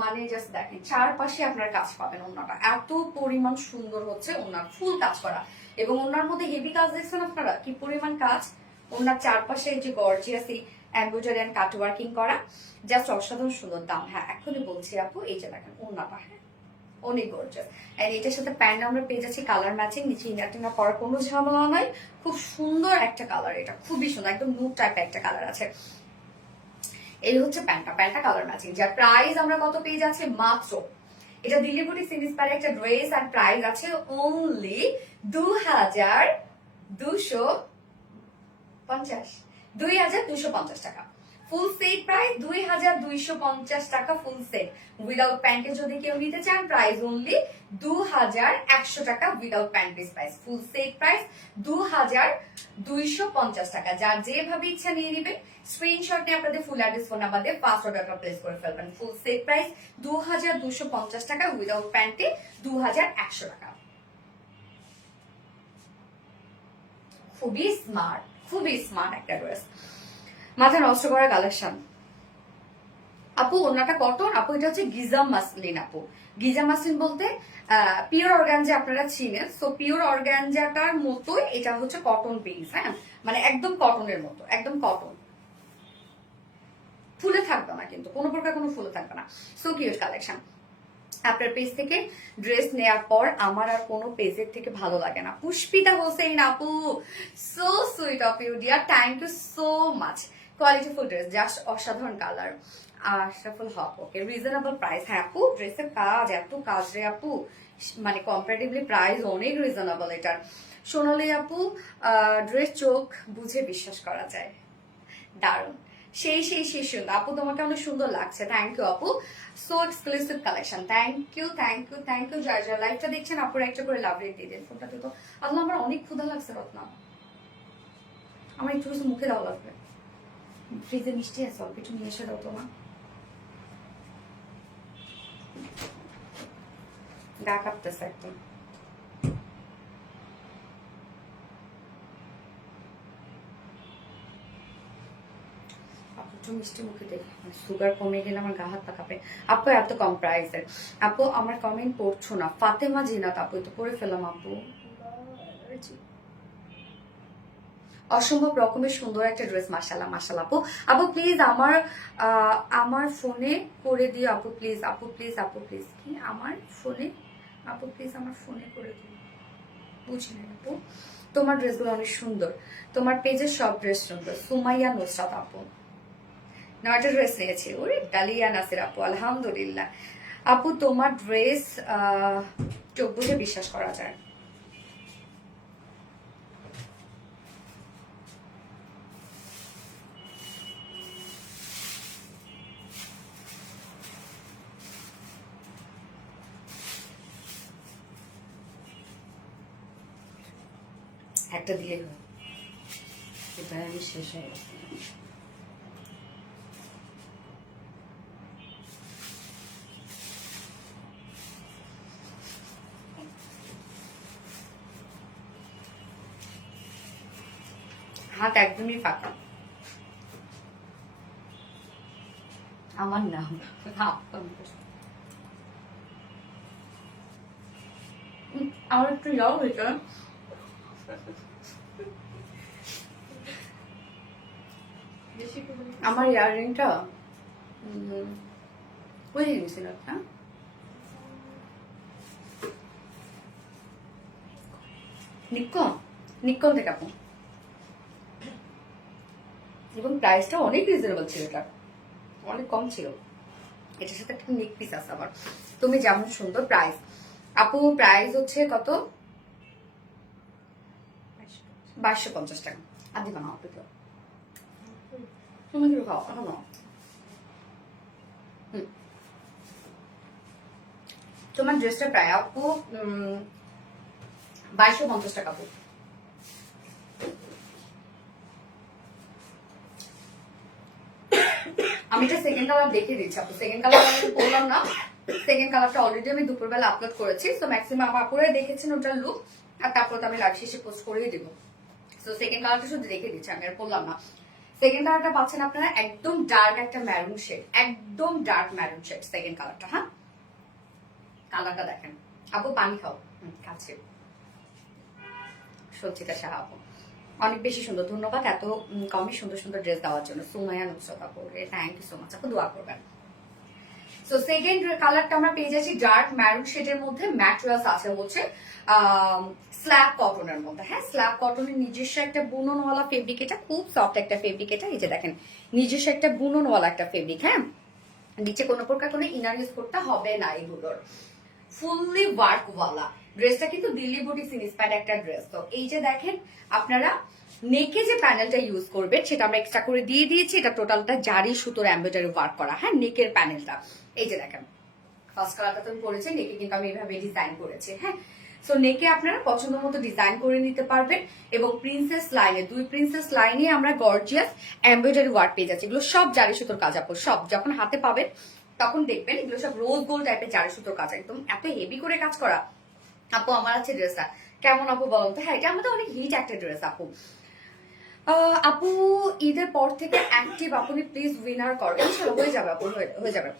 মানে জাস্ট দেখেন চারপাশে আপনার কাজ পাবেন, ওড়নাটা এত পরিমাণ সুন্দর হচ্ছে, ওড়নার ফুল কাজ করা, এবং ওড়নার মধ্যে হেভি কাজ দেখছেন আপনারা কি পরিমাণ কাজ, ওড়নার চারপাশে এই যে গর্জিয়াস এই এমব্রয়ডারি এন্ড কাট ওয়ার্কিং করা, জাস্ট অসাধারণ সুন্দর। দাম হ্যাঁ এখনই বলছি আপু, এই যে দেখেন ওড়নাটা, হ্যাঁ অনেক গর্জিয়াস। এন্ড এটার সাথে প্যান্ট আমরা পেয়ে যাচ্ছি কালার ম্যাচিং, নিচে ইনার টিনার পরার কোনো ঝামেলা নাই, খুব সুন্দর একটা কালার, এটা খুবই সুন্দর, একদম নুড টাইপের একটা কালার আছে। এই হচ্ছে প্যান্টটা কালার ম্যাচিং, যার প্রাইস আমরা কত পেয়ে যাচ্ছি মাত্র, এটা দিল্লি বুটিক ইন্সপায়ার একটা ড্রেস, আর প্রাইস আছে অনলি 2250 টাকা। ফুল সেট প্রাইস 2250 টাকা ফুল সেট। উইদাউট প্যান্টে যদি কেউ নিতে চান প্রাইস অনলি 2100 টাকা without pant piece price. Full set price 2250 টাকা। যার যেভাবে ইচ্ছা নিয়ে নিবে, স্ক্রিনশট নিয়ে আপনাদের ফুল অ্যাড্রেস ফোন নাম্বার দিয়ে 5 অর্ডারটা প্লেস করে ফেলবেন। ফুল সেট প্রাইস 2250 টাকা, উইদাউট প্যান্টে 2100 টাকা। খুবই স্মার্ট একটা ড্রেস, মাথা নষ্ট করা কালেকশন। আপু ওনাটা কটন, আপু এটা হচ্ছে গিজা মাসলিন। আপু গিজা মাসলিন বলতে পিওর অর্গানজা আপনারা চিনেন, সো পিওর অর্গানজাটার মতোই এটা হচ্ছে কটন বেস, হ্যাঁ মানে একদম কটনের মতো, একদম কটন, ফুলে থাকবে না কিন্তু, কোনো প্রকার কোনো ফুলে থাকবে না। So cute collection. আপনার পেজ থেকে ড্রেস নেওয়ার পর আমার আর কোনো পেজের থেকে ভালো লাগে না। পুষ্পিতা হোসেন আপু, so sweet of you dear, thank you so much. Qualityful dress, just অসাধারণ colour. Ashraful Haque, okay reasonable price. হ্যাঁ আপু ড্রেসের কাজ, এত কাজ রে আপু, মানে কম্পারেটিভলি প্রাইস অনেক রিজনেবল এটার। সোনালি আপু ড্রেস চোখ বুঝে বিশ্বাস করা যায়, দারুণ, সেই সুন্দর আপু, তোমাকে অনেক সুন্দর লাগছে, থ্যাংক ইউ আপু। So exclusive collection, thank you. যারা লাইভটা দেখছেন আপুর একটা করে লাভ রেট দিয়ে দেন। ফোনটা তো আল্লাহ আমার অনেক ক্ষুধা লাগছে রত্না, আমার একটু কিছু মুখে দেওয়া লাগবে। ফ্রিজে মিষ্টি আছে, অল্প একটু নিয়ে এসে দাও তোমার, গা কাঁপতেছে একদম। আপু একটু মিষ্টি মুখে দেখি, সুগার কমে গেলে আমার গা হাত পা কাঁপে। আপু এত কম প্রাইসের, আপু আমার কমেন্ট পড়ছো না। ফাতেমা জিনাত আপু, তো পড়ে ফেলাম আপু। অসম্ভব রকমের সুন্দর একটা ড্রেস, মাশাআল্লাহ মাশাআল্লাহ আপু। আপু প্লিজ আমার ফোনে করে দিও আপু, প্লিজ আপু, প্লিজ আপু, প্লিজ। কি আমার ফোনে? আপু প্লিজ আমার ফোনে করে দিও। বুঝি না আপু, তোমার ড্রেসগুলো অনেক সুন্দর, তোমার পেজের সব ড্রেস সুন্দর। সুমাইয়া নুসরাত আপু 9টা ড্রেস নিয়েছি। ওরে ডালিয়া নাসির আপু, আলহামদুলিল্লাহ আপু। তোমার ড্রেস চোখ বুঝে বিশ্বাস করা যায়। একটা দিলে হয়, এটা আমি শেষ হয়ে গেছে। হাত একদমই ফাঁকা, আমার না। আমার একটু যাও হয়েছে। আমার ইয়াররিংটা বুঝে গেছিল না, নিকন নিকন থেকে আপু, এবং প্রাইসটা অনেক রিজনেবল ছিল, এটা অনেক কম ছিল। এটার সাথে একটা নেক পিস আছে আবার। তুমি যেমন সুন্দর প্রাইস আপু, প্রাইস হচ্ছে কত? 2250 টাকা। আর দিবা না আপু, তো তুমি কি খাও এখন? তোমার ড্রেসটা প্রায় আপু 2250 টাকা আপু। আমি এটা সেকেন্ড কালার দেখিয়ে দিচ্ছি আপু। সেকেন্ড কালার আমি বললাম না, সেকেন্ড কালারটা অলরেডি আমি দুপুরবেলা আপলোড করেছি। তো ম্যাক্সিমাম আমার আপুরে দেখেছেন ওটার লুক, আর তারপর তো আমি লাইভ শেষে পোস্ট করেই দেবো। তো সেকেন্ড কালারটা শুধু দেখিয়ে দিচ্ছি, আমি আর বললাম না। সেকেন্ড কালারটা পাচ্ছেন আপনারা একদম ডার্ক একটা ম্যারুন শেড, একদম ডার্ক ম্যারুন শেড সেকেন্ড কালারটা। হ্যাঁ, কালারটা দেখেন আপু, পানি খাও কাছে। সঞ্চিতা শাহ আপু অনেক বেশি সুন্দর, ধন্যবাদ এত কমই সুন্দর সুন্দর ড্রেস দেওয়ার জন্য। সুমাইয়া নুসরাত আপু, থ্যাংক ইউ সো মাচ আপু, দোয়া করবেন। সো সেকেন্ড কালারটা আমরা পেয়ে যাচ্ছি ডার্ক ম্যারুন শেডের মধ্যে, ম্যাটেরিয়ালস আছে হচ্ছে স্ল্যাব কটনের মধ্যে। হ্যাঁ, স্ল্যাব কটনের নিজস্ব একটা বুননওয়ালা ফেব্রিক, এটা খুব সফট একটা ফেব্রিক। এটা এই যে দেখেন, নিজস্ব একটা বুননওয়ালা একটা ফেব্রিক। হ্যাঁ, নিচে কোনো প্রকার কোনো ইনার ইউজ করতে হবে না এগুলোর, ফুললি ওয়ার্কওয়ালা। ড্রেসটা কিন্তু দিল্লি বুটিক্স ইন্সপায়ার্ড একটা ড্রেস। তো এই যে দেখেন আপনারা নেকে যে প্যানেলটা ইউজ করবেন সেটা আমরা এক্সট্রা করে দিয়ে দিয়েছি। এটা টোটালটা জারি সুতোর এমব্রয়ডারি ওয়ার্ক করা। হ্যাঁ, নেকের প্যানেলটা এই যে দেখেন, ফার্স্ট কালারটা তুমি পরেছি, নেকে কিন্তু আমি এভাবে ডিজাইন করেছি। হ্যাঁ, সো নেকে আপনারা পছন্দ মতো ডিজাইন করে নিতে পারবেন। এবং প্রিন্সেস লাইনে, দুই প্রিন্সেস লাইনে আমরা গর্জিয়াস এমব্রয়ডারি ওয়ার্ক পেয়ে যাচ্ছি। এগুলো সব জারি সুতোর কাজ আপু, সব যখন হাতে পাবেন তখন দেখবেন এগুলো সব রোজ গোল্ড টাইপের জারি সুতোর কাজ, একদম এত হেভি করে কাজ করা। আপু আমার আছে ড্রেসটা কেমন আপু বলুন তো? হ্যাঁ, এটা আমাদের অনেক হিট একটা ড্রেস আপু। আপু ঈদের পর থেকে অ্যাক্টিভ, আপনি প্লিজ উইনার করেন। হয়ে যাবে আপু, হয়ে যাবে।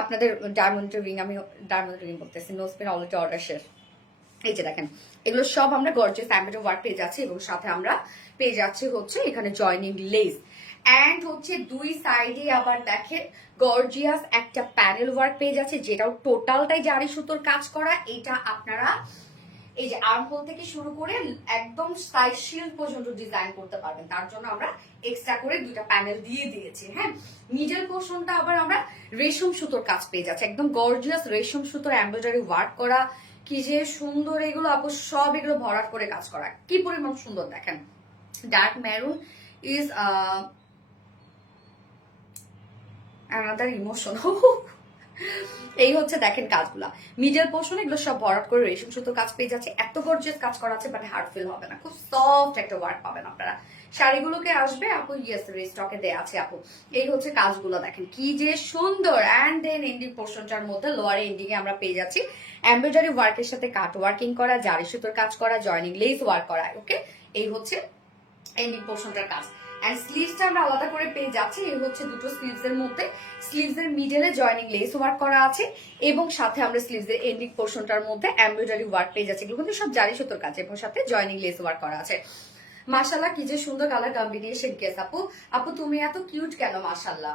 আপনাদের ডায়মন্ড রিং, আমি ডায়মন্ড রিং বলতেছি, নোজপিন অলরেডি অর্ডার শেষ। এই যে দেখেন, এগুলো সব আমরা গর্জিয়াস এমব্রয়ডারি ওয়ার্ক পেয়ে যাচ্ছি, এবং সাথে আমরা পেয়ে যাচ্ছি হচ্ছে এখানে জয়নিং লেস, এন্ড হচ্ছে দুই সাইডে আবার দেখেন গর্জিয়াস একটা প্যানেল ওয়ার্ক পেয়ে যাচ্ছে, যেটাও টোটালটাই জারি সুতোর কাজ করা। এটা আপনারা এই যে আর্মহোল থেকে শুরু করে একদম সাইড শিল্ড পর্যন্ত ডিজাইন করতে পারবেন। তার জন্য আমরা এক্সট্রা করে দুইটা প্যানেল দিয়ে দিয়েছি। হ্যাঁ, মিডল পোর্শনটা আবার আমরা রেশম সুতোর কাজ পেয়ে যাচ্ছে, একদম গর্জিয়াস রেশম সুতোর এমব্রয়ডারি ওয়ার্ক করা। কি যে সুন্দর এগুলো আপু, সব এগুলো ভরাট করে কাজ করা, কি পরিমাণ সুন্দর দেখেন। Dark maroon is another emotion. এই হচ্ছে দেখেন কাজগুলা, মিডল পোর্শন এগুলো সব ভরাট করে রেশম সুতোর কাজ পেয়ে যাচ্ছে। এত গর্জিয়াস কাজ করা আছে, বাট হার্ড ফিল হবে না, খুব সফট একটা ওয়ার্ক পাবেন আপনারা। শাড়িগুলোকে আসবে আপু, ইয়েস রিস্টকে দেয়া আছে আপু। এই হচ্ছে কাজগুলো দেখেন কি যে সুন্দর। অ্যান্ড দেন এন্ডিং পোর্শনটার মধ্যে লোয়ার এন্ডিং এ আমরা পেয়ে যাচ্ছি এমব্রয়ডারি ওয়ার্কের সাথে কাট ওয়ার্কিং করা, জারি সুতোর কাজ করা, জয়নিং লেস ওয়ার্ক করা। ওকে, এই হচ্ছে এন্ডিং পোর্শনটার কাজ। এন্ড স্লিভসটা আমরা আলাদা করে পেয়ে যাচ্ছি। এই হচ্ছে দুটো স্লিভস এর মধ্যে, স্লিভস এর মিডলে জয়েনিং লেস ওয়ার্ক করা আছে এবং সাথে আমরা স্লিভস এর এন্ডিং পোর্শনটার মধ্যে এমব্রয়ডারি ওয়ার্ক পেয়ে যাচ্ছি। এগুলো কিন্তু সব জারি সুতোর কাজ এবং সাথে জয়েনিং লেস ওয়ার্ক করা আছে। মাশাআল্লাহ কি যে সুন্দর কালার কম্বিনেশন। কেস আপু, আপু তুমি এত কিউট কেন? মাশাআল্লাহ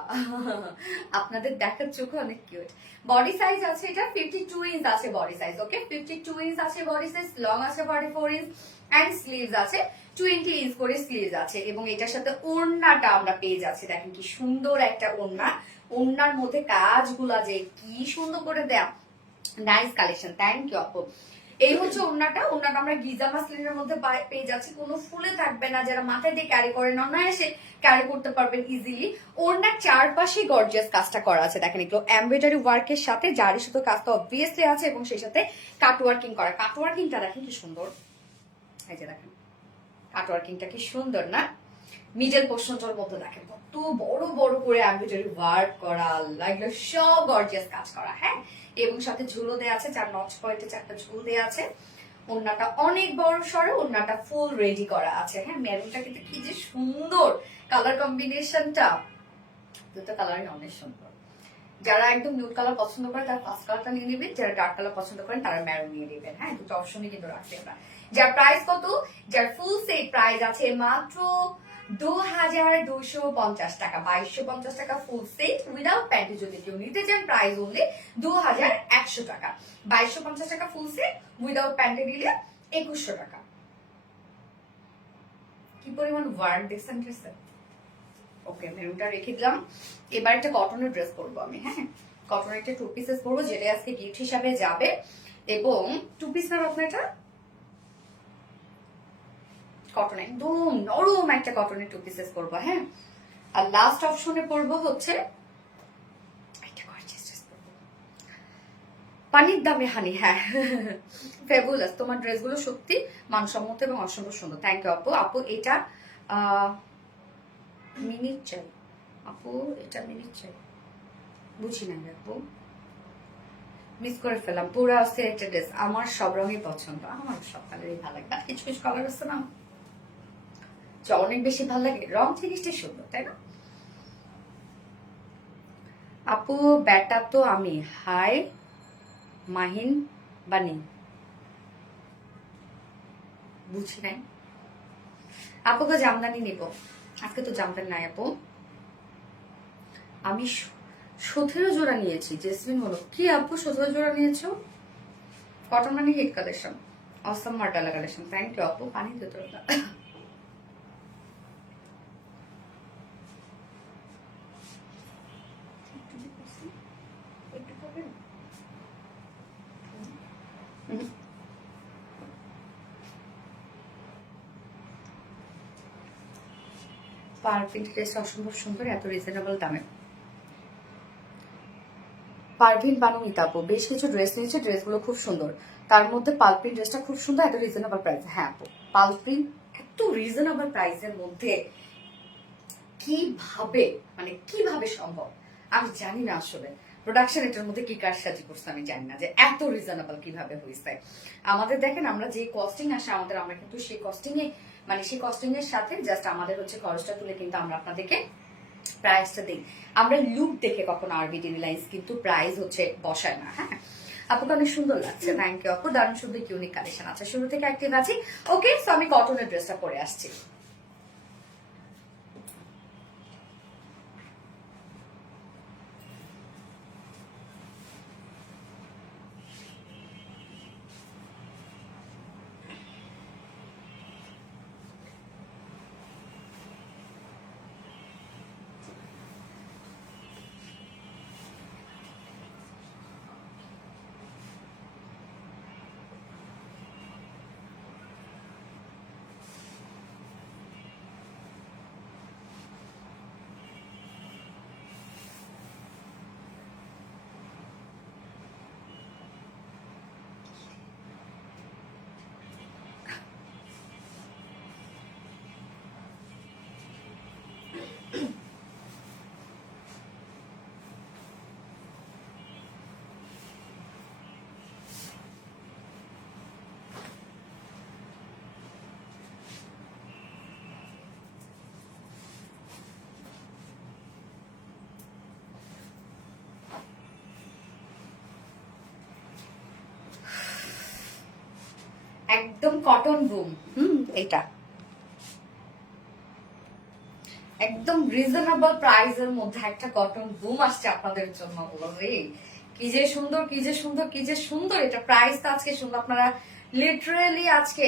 আপনাদের দেখার চোখে অনেক কিউট। বডি সাইজ আছে এটা 52 ইঞ্চ আছে বডি সাইজ। ওকে, 52 ইঞ্চ আছে বডি সাইজ, লং আছে 44 ইঞ্চ এন্ড স্লিভস আছে 20 ইঞ্চ করে স্লিভস আছে এবং এটার সাথে ওড়নাটা আমরা পেয়ে যাচ্ছি। দেখেন কি সুন্দর একটা ওড়না, ওড়নার মধ্যে কাজগুলা যে কি সুন্দর করে দেয়া, নাইস কালেকশন। থ্যাংক ইউ আপু। এই হচ্ছে ওড়নাটা, ওড়নাটা আমরা গিজা মাসলিনের মধ্যে পেয়ে যাচ্ছি, কোনো ফুলে থাকবে না, যারা মাথায় দিয়ে ক্যারি করেন অনায়াসে ক্যারি করতে পারবেন ইজিলি। ওড়নার চারপাশে গর্জিয়াস কাজটা করা আছে, দেখেন একটু এমব্রয়ডারি ওয়ার্কের সাথে জারি সুতো কাজটা অবভিয়াসলি আছে এবং সেই সাথে কাট ওয়ার্কিং করা। কাট ওয়ার্কিংটা দেখেন কি সুন্দর, এই যে দেখেন কাট ওয়ার্কিংটা কি সুন্দর না? মিডল পোর্শনটার মধ্যে দেখেন কত বড় বড় করে এমব্রয়ডারি ওয়ার্ক করা, এগুলো সব গর্জিয়াস কাজ করা। হ্যাঁ, এবং সাথে ঝুলো দেওয়া আছে, 4 নচ পয়েন্টে 4টা ঝুল দেওয়া আছে। ওড়নাটা অনেক বড় সরো, ওড়নাটা ফুল রেডি করা আছে। হ্যাঁ, মেরুনটা কিন্তু কি যে সুন্দর কালার কম্বিনেশনটা, দুটো কালারই অনেক সুন্দর। যারা একদম নিউড কালার পছন্দ করে তারা ফার্স্ট কালারটা নিয়ে নেবেন, যারা ডার্ক কালার পছন্দ করেন তারা মেরুন নিয়ে নেবেন। হ্যাঁ, দুটো অপশনই কিন্তু রাখছি আমরা। যার প্রাইস কত, যার ফুল সেট প্রাইস আছে মাত্র 2250 টাকা, 2250 টাকা ফুল সেট উইদাউট প্যান্টি। যদি কেউ নিতে চান প্রাইস অনলি 2100 টাকা। 2250 টাকা ফুল সেট উইদাউট প্যান্টি নিলে 2100 টাকা। কি পরিমাণ ওয়ার্ক দেখছেন ড্রেসে। ওকে, মেরুনটা রেখে দিলাম। এবার একটা কটনের ড্রেস পরবো আমি। হ্যাঁ, কটনের একটা 2 পিসেস পরবো, যেটা আজকে গিফট হিসাবে যাবে। এবং 2 পিস না আপনার, এটা কটন, একদম নরম একটা কটনের 2 পিসেস পরবো। হ্যাঁ, আর লাস্ট অপশনে পরবো হচ্ছে একটা গর্জিয়াস ড্রেস পরবো, পানির দামে হানি। হ্যাঁ, ফেবুলাস, তোমার ড্রেসগুলো সত্যি মানসম্মত এবং অসম্ভব সুন্দর। থ্যাংক ইউ আপু। আপু এটা মিনিট চাই আপু, এটা মিনিট চাই, বুঝি না আপু, মিস করে ফেলাম। পুরো আছে একটা ড্রেস, আমার সব রঙই পছন্দ, আমার সব কালারই ভালো লাগে। কিছু কিছু কালার আছে না অনেক বেশি ভালো লাগে, রং জিনিসটাই সুন্দর, তাই না আপু? ব্যাটা তো আমি, হাই মাহিন বানি, বুঝি নাই আপুকে জামদানি নিব, আজকে তো জামদানি নাই আপু। আমি 17 জোড়া নিয়েছি। জেসমিন বলো কি আপু 17 জোড়া নিয়েছো? কটন মানে হিট কালেকশন, অসম মার্টালা কালেকশন। থ্যাংক ইউ আপু। পানি দিতে পারফিন ড্রেসটা অসম্ভব সুন্দর, এত রিজনেবল দামে। পারভিন বানু মিতাপু বেশ কিছু ড্রেস নিয়েছে, ড্রেসগুলো খুব সুন্দর, তার মধ্যে পালপ্রিন ড্রেসটা খুব সুন্দর, এত রিজনেবল প্রাইস। হ্যাঁ আপু, পালপ্রিন এত রিজনেবল প্রাইসের মধ্যে কিভাবে, মানে কিভাবে সম্ভব আমি জানি না। আসলে প্রোডাকশন এটার মধ্যে কি কারসাজি করছে আমি জানি না যে এত রিজনেবল কিভাবে হয়েছে। আমাদের দেখেন আমরা যে কস্টিং আসে আমাদের, আমরা কিন্তু সেই কস্টিং এ, মানে সেই কস্টিং এর সাথে জাস্ট আমাদের হচ্ছে খরচটা তুলে কিন্তু আমরা আপনাদেরকে প্রাইসটা দিই। আমরা লুক দেখে কখনো আরবিডি রিলায়েন্স কিন্তু প্রাইস হচ্ছে বসায় না। হ্যাঁ, আপুকে অনেক সুন্দর লাগছে। থ্যাংক ইউ আপু, দারুণ সুন্দর ইউনিক কালেকশন আছে, শুরু থেকে অ্যাক্টিভ আছি। ওকে, সো আমি কটনের ড্রেসটা পরে আসছি। একদম কটন বুম। এটা একদম রিজনেবল প্রাইসের মধ্যে একটা কটন বুম আসছে আপনাদের জন্য। কি যে সুন্দর, কি যে সুন্দর, কি যে সুন্দর। এটা প্রাইসটা আজকে শুনবো আপনারা লিটারেলি আজকে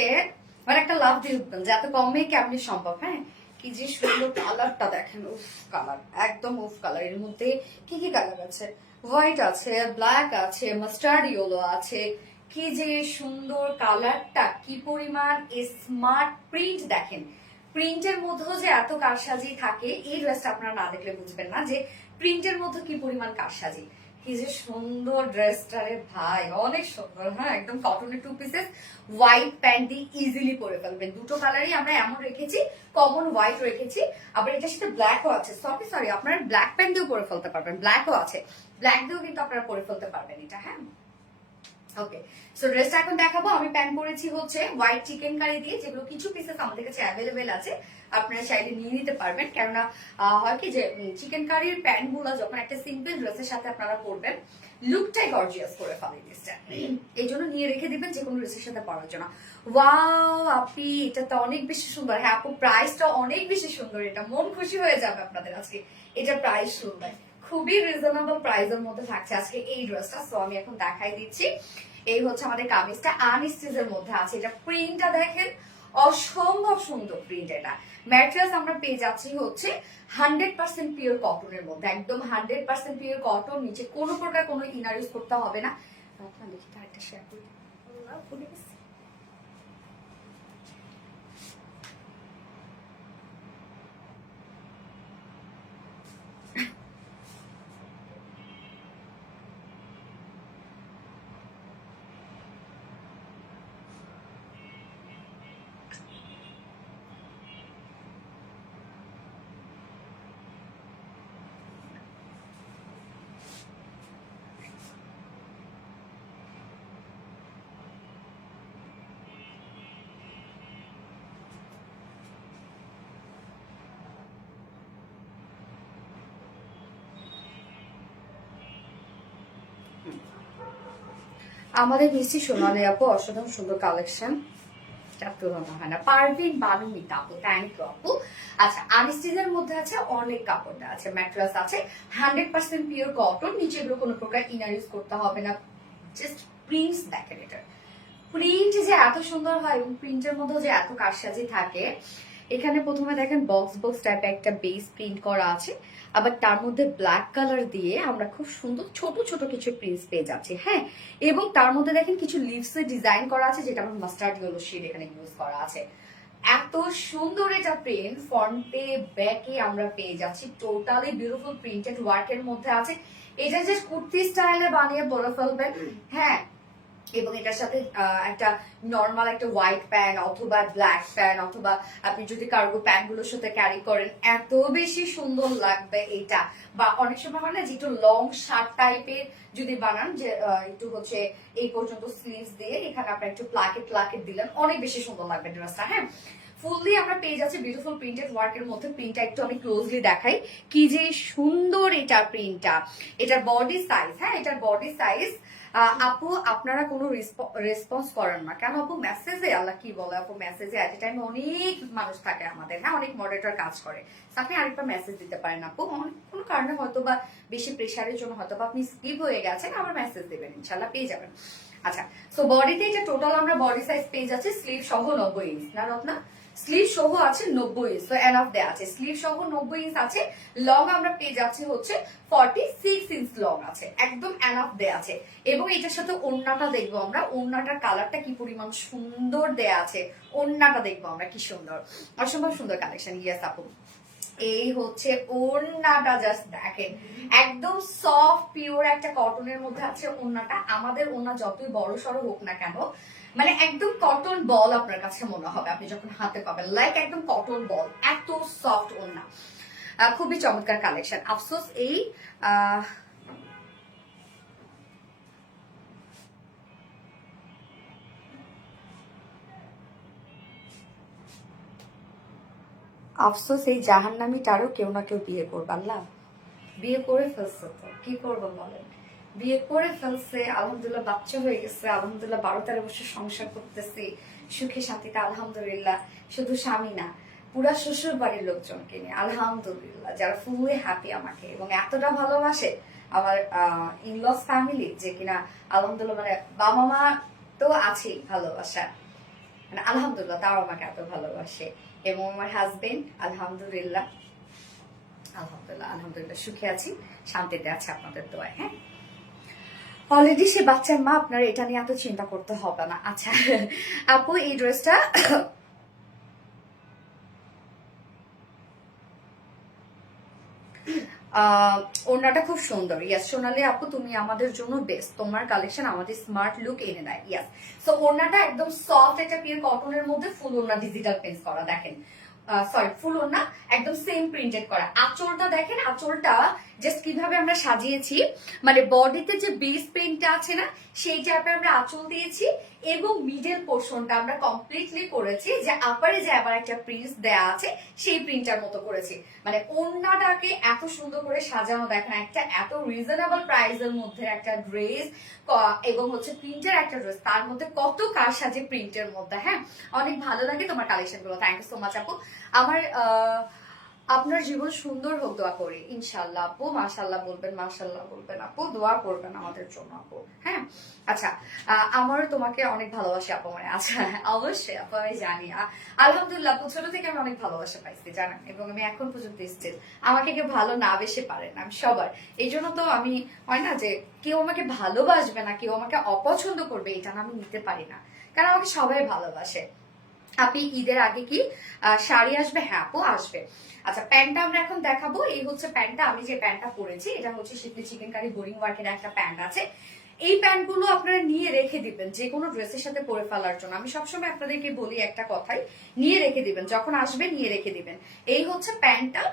মানে একটা লাভ দিয়ে উঠবেন যে এত কমে কেমনি সম্ভব। হ্যাঁ, কি যে সুন্দর কালারটা দেখেন, উফ কালার, একদম উফ কালার। এর মধ্যে কি কি কালার আছে? হোয়াইট আছে, ব্ল্যাক আছে, মাস্টার্ড ইয়েলো আছে। কি যে সুন্দর কালারটা, কি পরিমাণ স্মার্ট প্রিন্ট দেখেন। প্রিন্টের মধ্যেও যে এত কারসাজি থাকে, এই ড্রেসটা আপনারা না দেখলে বুঝবেন না যে প্রিন্টের মধ্যে কি পরিমাণ কারসাজি। কি যে সুন্দর ড্রেসটা রে ভাই, অনেক সুন্দর। হ্যাঁ, একদম কটনের 2 পিসেস, হোয়াইট প্যান্ট দিয়ে ইজিলি পরে ফেলবেন। দুটো কালারই আমরা এমন রেখেছি, কমন হোয়াইট রেখেছি, আবার এটার সাথে ব্ল্যাকও আছে। সরি আপনারা ব্ল্যাক প্যান্ট দিয়েও পরে ফেলতে পারবেন, ব্ল্যাকও আছে, ব্ল্যাক দিয়েও কিন্তু আপনারা পরে ফেলতে পারবেন এটা। হ্যাঁ, ওকে। সো ড্রেসটা এখন দেখাবো। আমি প্যান্ট পরেছি হচ্ছে হোয়াইট চিকেন কারি দিয়ে, যেগুলো কিছু পিসেস আমাদের কাছে অ্যাভেলেবেল আছে, আপনারা চাইলে নিয়ে নিতে পারবেন। কেননা হয় কি যে চিকেন কারির প্যান্ট গুলো যখন একটা সিম্পল ড্রেসের সাথে আপনারা পরবেন, লুকটাই গর্জিয়াস করে ফেলে ড্রেসটা। এই জন্য নিয়ে রেখে দিবেন যে কোনো ড্রেসের সাথে পরার জন্য। ওয়াও আপি, এটা তো অনেক বেশি সুন্দর। হ্যাঁ আপু, প্রাইসটা অনেক বেশি সুন্দর। এটা মন খুশি হয়ে যাবে আপনাদের আজকে। এটা প্রাইস সুন্দর, খুবই রিজনেবল প্রাইসের মধ্যে থাকছে আজকে এই ড্রেসটা। সো আমি এখন দেখাই দিচ্ছি। এই হচ্ছে আমাদের কামিজটা, আনস্টিচের মধ্যে আছে। এটা প্রিন্টটা দেখেন, অসম্ভব সুন্দর প্রিন্ট। এটা ম্যাটেরিয়ালস আমরা পেয়ে যাচ্ছি হচ্ছে 100% পিওর কটনের মধ্যে, একদম 100% পিওর কটন। নিচে কোনো প্রকার কোনো ইনার ইউজ করতে হবে না। আপনার দেখি তো একটা শেয়ার করি। আমাদের মিষ্টি সোনালী আপু, অসাধারণ সুন্দর কালেকশন, তুলনা হয় না। পারভিন বানু মিতা আপু, থ্যাংক ইউ আপু। আচ্ছা, আনস্টিচের মধ্যে আছে অনেক কাপড়টা আছে, ম্যাটেরিয়ালস আছে 100% পিওর কটন। নিচে এগুলো কোনো প্রকার ইনার ইউজ করতে হবে না। জাস্ট প্রিন্টস দেখেন, এটা প্রিন্ট যে এত সুন্দর হয় এবং প্রিন্টের মধ্যে যে এত কারসাজি থাকে। এখানে প্রথমে দেখেন বক্স বক্স টাইপের একটা বেস প্রিন্ট করা আছে, আবার তার মধ্যে ব্ল্যাক কালার দিয়ে আমরা খুব সুন্দর ছোট ছোট কিছু প্রিন্টস পেয়ে যাচ্ছি। হ্যাঁ, এবং তার মধ্যে দেখেন কিছু লিভসে ডিজাইন করা আছে, যেটা আমার মাস্টার্ড ইয়েলো শেড এখানে ইউজ করা আছে। এত সুন্দর এটা প্রিন্ট, ফ্রন্টে ব্যাকে আমরা পেয়ে যাচ্ছি টোটালি বিউটিফুল প্রিন্টেড ওয়ার্কের মধ্যে আছে। এটা যে কুর্তি স্টাইলে বানিয়ে পরে ফেলবেন। হ্যাঁ, এবং এটার সাথে একটা নর্মাল একটা হোয়াইট প্যান্ট অথবা ব্ল্যাক প্যান্ট, অথবা আপনি যদি কার্গো প্যান্ট গুলোর সাথে ক্যারি করেন, এত বেশি সুন্দর লাগবে এটা। বা অনেক সময় হয় না যে একটু লং শার্ট টাইপের যদি বানান, যে একটু হচ্ছে এই পর্যন্ত স্লিভস দিয়ে এখানে আপনার একটু প্লাকেট প্লাকেট দিলেন, অনেক বেশি সুন্দর লাগবে ড্রেসটা। হ্যাঁ, ফুললি আমরা পেয়ে যাচ্ছি বিউটিফুল প্রিন্টেড ওয়ার্কের মধ্যে। প্রিন্টটা একটু আমি ক্লোজলি দেখাই, কি যে সুন্দর এটা প্রিন্টটা। এটার বডি সাইজ, হ্যাঁ এটার বডি সাইজ, আপু আপনারা কোনো রেসপন্স করেন না কেন আপু? মেসেজে আল্লাহ কি বলে আপু, মেসেজে এট এ টাইম অনেক মানুষ থাকে আমাদের। হ্যাঁ, অনেক মডারেটর কাজ করে। আপনি আরেকটা মেসেজ দিতে পারেন আপু, কোনো কারণে হয়তো বা বেশি প্রেশারের জন্য হয়তো বা আপনি স্কিপ হয়ে গেছেন, আবার মেসেজ দেবেন, ইনশাল্লাহ পেয়ে যাবেন। আচ্ছা, সো বডিতে এটা টোটাল আমরা বডি সাইজ পেয়ে যাচ্ছি স্লিভ সহ 90 ইঞ্চ না রত্না, স্লিভ সহ আছে 90 ইঞ্চ, তো এনাফ দেয়া আছে। স্লিভ সহ 90 ইঞ্চ আছে। লং আমরা পেয়ে যাচ্ছি হচ্ছে 46 ইঞ্চ লং আছে, একদম এনাফ দেয়া আছে। এবং এটার সাথে ওড়নাটা দেখবো আমরা, ওড়নাটার কালারটা কি পরিমাণ সুন্দর দেয়া আছে। ওড়নাটা দেখবো আমরা কি সুন্দর, অসম্ভব সুন্দর কালেকশন। ইয়েস আপু, এই হচ্ছে ওড়নাটা, জাস্ট দেখেন একদম সফট পিওর একটা কটনের মধ্যে আছে ওড়নাটা। আমাদের ওড়না যতই বড় সড়ো হোক না কেন, মানে একদম কটন বল আপনার কাছে মনে হবে আপনি যখন হাতে পাবেন, লাইক একদম কটন বল, এত সফট ওড়না। খুবই চমৎকার কালেকশন। আফসোস এই আফসোস এই জাহান্নামীটারও কেউ না কেউ বিয়ে করবে। আল্লাহ বিয়ে করে ফেলছে, তো কি করবো বলেন। বিয়ে করে ফেলছে, আলহামদুলিল্লাহ বাচ্চা হয়ে গেছে, আলহামদুলিল্লাহ 12-13 বছর সংসার করতেছি সুখে শান্তিতে আলহামদুলিল্লাহ। শুধু স্বামী না, পুরা শ্বশুর বাড়ির লোকজনকে নিয়ে আলহামদুলিল্লাহ, যারা ফুললি হ্যাপি আমাকে এবং এতটা ভালোবাসে আমার ইনলস ফ্যামিলি, যে কিনা আলহামদুলিল্লাহ মানে বাবা মা তো আছেই ভালোবাসা, মানে আলহামদুলিল্লাহ তাও আমাকে এত ভালোবাসে। এবং আমার হাজবেন্ড আলহামদুলিল্লাহ আলহামদুলিল্লাহ আলহামদুলিল্লাহ সুখে আছি, শান্তিতে আছে আপনাদের দোয়ায়। হ্যাঁ, অলরেডি সে বাচ্চার মা, আপনার এটা নিয়ে এত চিন্তা করতে হবে না। আচ্ছা আপু, এই ড্রেসটা ওড়নাটা খুব সুন্দর। ইয়াস সোনালি আপু, তুমি আমাদের জন্য বেস্ট, তোমার কালেকশন আমাদের স্মার্ট লুক এনে দেয়। ইয়াস, সো ওড়নাটা একদম সফট একটা পিওর কটনের মধ্যে ফুল ওড়না ডিজিটাল প্রিন্ট করা, দেখেন সরি ফুল ওড়না একদম সেম প্রিন্টেড করা। আঁচলটা দেখেন, আঁচলটা জাস্ট কিভাবে আমরা সাজিয়েছি, মানে বডিতে যে বেস পেইন্টটা আছে না সেই টাইপের আমরা আঁচল দিয়েছি, এবং মিডল পোর্শনটা আমরা কমপ্লিটলি করেছি যে আপারে যে আবার একটা প্রিন্ট দেয়া আছে সেই প্রিন্টার মতো করেছি। মানে ওড়নাটাকে এত সুন্দর করে সাজানো, দেখেন একটা এত রিজনেবল প্রাইসের মধ্যে একটা ড্রেস এবং হচ্ছে প্রিন্টের একটা ড্রেস, তার মধ্যে কত কাজ সাজে প্রিন্টের মধ্যে। হ্যাঁ, অনেক ভালো লাগে তোমার কালেকশন গুলো, থ্যাংক ইউ সো মাচ আপু। আমার আপনার জীবন সুন্দর হোক দোয়া করি ইনশাল্লাহ আপু। মাশাল্লাহ বলবেন, মাশাল্লাহ বলবেন আপু, দোয়া করবেন আমাদের জন্য আপু। হ্যাঁ, আচ্ছা আমারও তোমাকে অনেক ভালোবাসি আপু। মানে আচ্ছা অবশ্যই আপু, আমি জানি আলহামদুলিল্লাহ আপু, ছোট থেকে আমি অনেক ভালোবাসা পাইছি জানেন, এবং আমি এখন পর্যন্ত স্টিল, আমাকে কেউ ভালো না বেশি পারে না, আমি সবার। এই জন্য তো আমি, হয় না যে কেউ আমাকে ভালোবাসবে না, কেউ আমাকে অপছন্দ করবে, এটা না আমি নিতে পারি না, কারণ আমাকে সবাই ভালোবাসে। আপনি ঈদের আগে কি শাড়ি আসবে? হ্যাঁ আপু আসবে। আচ্ছা, প্যান্টটা আমরা এখন দেখাবো। এই হচ্ছে প্যান্টটা, আমি যে প্যান্টটা পরেছি এটা হচ্ছে শিপলি চিকেন কারি বোরিং ওয়ার্কের একটা প্যান্ট আছে। এই প্যান্টগুলো আপনারা নিয়ে রেখে দিবেন যে কোনো ড্রেসের সাথে পরে ফেলার জন্য। আমি সবসময় আপনাদেরকে বলি একটা কথাই, নিয়ে রেখে দিবেন, যখন আসবে নিয়ে রেখে দিবেন। এই হচ্ছে প্যান্টটা,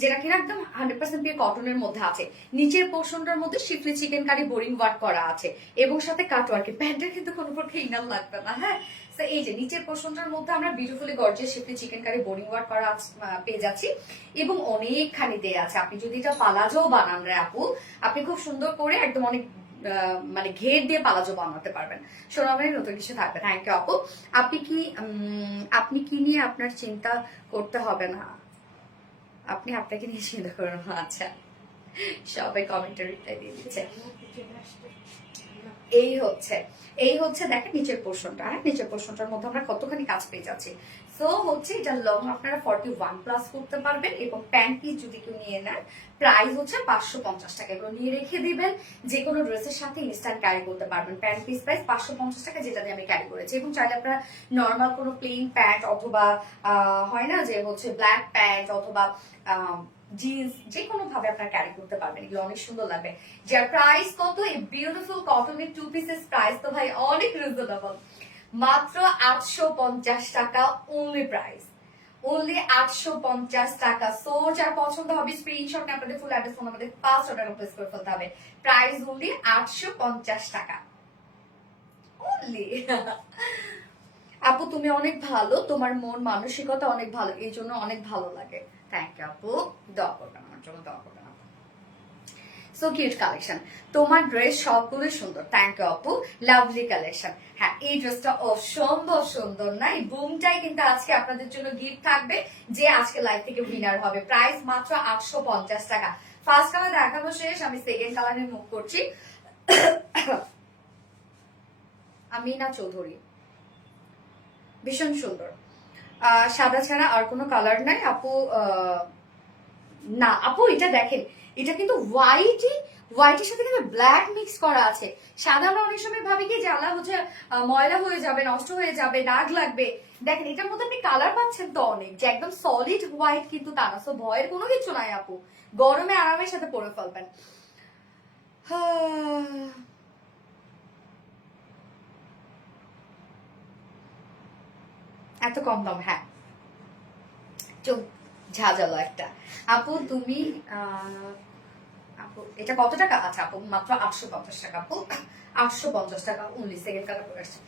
যেটা কিনা একদম 100% পিওর কটনের মধ্যে আছে। নিচের পোর্শনটার মধ্যে শিফলি চিকেন কারি বোরিং ওয়ার্ক করা আছে এবং সাথে কাট ওয়ার্কে। প্যান্টের কিন্তু কোনো প্রকার ইনার লাগবে না। হ্যাঁ, এই যে নিচের পোর্শনটার মধ্যে আমরা beautifully gorgeous শিফলি chicken curry boring work করা পেয়ে যাচ্ছি, এবং অনেকখানি দেয়া আছে। আপনি যদি এটা পালাজো বানান রে আপু, আপনি খুব সুন্দর করে একদম অনেক মানে ঘের দিয়ে পালাজো বানাতে পারবেন। সোনামের নতুন কিছু থাকবে। থ্যাংক ইউ আপু। আপনি কি নিয়ে আপনার চিন্তা করতে হবে না, আপনি আপনাকে নিয়ে চিন্তা করেন। আচ্ছা, সবাই কমেন্টে রিপ্লাই দিয়ে দিচ্ছে। এই হচ্ছে দেখেন নিচের পোর্শনটা। হ্যাঁ, নিচের পোর্শনটার মধ্যে আমরা কতখানি কাজ পেয়ে যাচ্ছি। সো হচ্ছে এটা লং আপনারা 41+ করতে পারবেন, এবং প্যান্ট পিস যদি কেউ নিয়ে নেন প্রাইস হচ্ছে 550 টাকা। এগুলো নিয়ে রেখে দিবেন, যে কোনো ড্রেসের সাথে ইনস্ট্যান্ট ক্যারি করতে পারবেন। প্যান্ট পিস প্রাইস 550 টাকা, যেটা দিয়ে আমি ক্যারি করেছি। এবং চাইলে আপনারা নর্মাল কোনো প্লেন প্যান্ট অথবা হয় না যে হচ্ছে ব্ল্যাক প্যান্ট অথবা জিন্স, যে কোনো ভাবে আপনারা ক্যারি করতে পারবেন, এগুলো অনেক সুন্দর লাগবে। যার প্রাইস কত, এই বিউটিফুল কটনের 2 পিসের প্রাইস তো ভাই অনেক রিজনেবল, মাত্র 850 টাকা অনলি প্রাইস, অনলি 850 টাকা। সো যার পছন্দ হবে স্ক্রিনশট নিয়ে আপনাদের ফুল অ্যাড্রেস ফোন আমাদের ফার্স্ট অর্ডার প্লেস করে ফেলতে হবে। প্রাইস অনলি 850 টাকা অনলি। আপু তুমি অনেক ভালো, তোমার মন মানসিকতা অনেক ভালো, এই জন্য অনেক ভালো লাগে। থ্যাংক ইউ আপু, দোয়া করবেন আমার জন্য, দোয়া করবেন আপু। সো কিউট কালেকশন, তোমার ড্রেস সবগুলোই সুন্দর। থ্যাংক ইউ আপু, লাভলি কালেকশন। হ্যাঁ, এই ড্রেসটা অসম্ভব সুন্দর না? এই বুমটাই কিন্তু আজকে আপনাদের জন্য গিফট থাকবে, যে আজকে লাইভ থেকে উইনার হবে। প্রাইস মাত্র 850 টাকা। ফার্স্ট কালার দেখানো শেষ, আমি সেকেন্ড কালারে মুভ করছি। আমিনা চৌধুরী, ভীষণ সুন্দর। সাদা ছাড়া আর কোনো কালার নাই আপু। না আপু, এটা দেখেন, এটা কিন্তু হোয়াইটের সাথে কিন্তু ব্ল্যাক মিক্স করা আছে। সাদা আমরা অনেক সময় ভাবি কি যে আল্লাহ হচ্ছে ময়লা হয়ে যাবে, নষ্ট হয়ে যাবে, দাগ লাগবে। দেখেন এটার মধ্যে আপনি কালার পাচ্ছেন তো অনেক, যে একদম সলিড হোয়াইট কিন্তু তা না। সো ভয়ের কোনো কিছু নাই আপু, গরমে আরামের সাথে পরে ফেলবেন। এত কম দাম? হ্যাঁ, চোখ ঝাঁঝালো একটা। আপু তুমি আপু এটা কত টাকা? আচ্ছা আপু মাত্র 850 টাকা আপু, 850 টাকা অনলি। সেকেন্ড কালার পরে আসছে।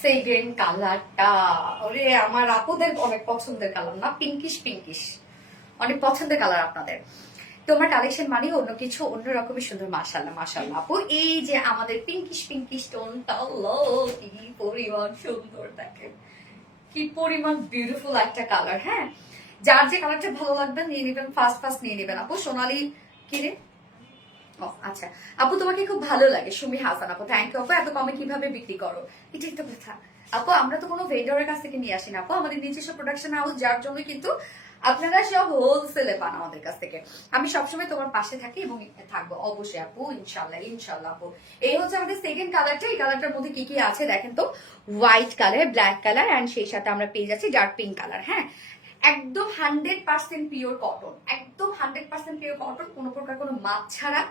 সেগেন কালারটা ওরে আমার আপুদের অনেক পছন্দের কালার না, পিঙ্কিশ পিঙ্কিশ, অনেক পছন্দের কালার আপনাদের। তোমার কালেকশন মানে অন্য কিছু, অন্য রকমের সুন্দর। মাশাআল্লাহ মাশাআল্লাহ আপু, এই যে আমাদের পিঙ্কিশ পিঙ্কিশ টোনটা কি পরিমাণ সুন্দর, দেখেন কি পরিমাণ বিউটিফুল একটা কালার। হ্যাঁ, যার যে কালারটা ভালো লাগবে নিয়ে নেবেন, ফার্স্ট ফার্স্ট নিয়ে নেবেন। আপু সোনালি কিরে, ও আচ্ছা আপু তোমাকে খুব ভালো লাগে। সুমি হাসান আপু, থ্যাংক ইউ আপু। এত কমে কিভাবে বিক্রি করো? এটাই তো কথা আপু, আমরা তো কোনো ভেন্ডরের কাছ থেকে নিয়ে আসি না আপু, আমাদের নিজস্ব প্রোডাকশন হাউস, যার জন্য কিন্তু আপনারা সব হোলসেলে পান আমাদের কাছ থেকে। আমি সবসময় তোমার পাশে থাকি এবং থাকবো অবশ্যই আপু, ইনশাল্লাহ ইনশাল্লাহ আপু। এই হচ্ছে আমাদের সেকেন্ড কালারটা। এই কালারটার মধ্যে কি কি আছে দেখেন তো, white colour, black colour and সেই সাথে আমরা পেয়ে যাচ্ছি ডার্ক পিঙ্ক কালার। হ্যাঁ, একদম 100% পিওর কটন, একদম 100% পিওর কটন, কোনো প্রকার কোনো মাছ ছাড়া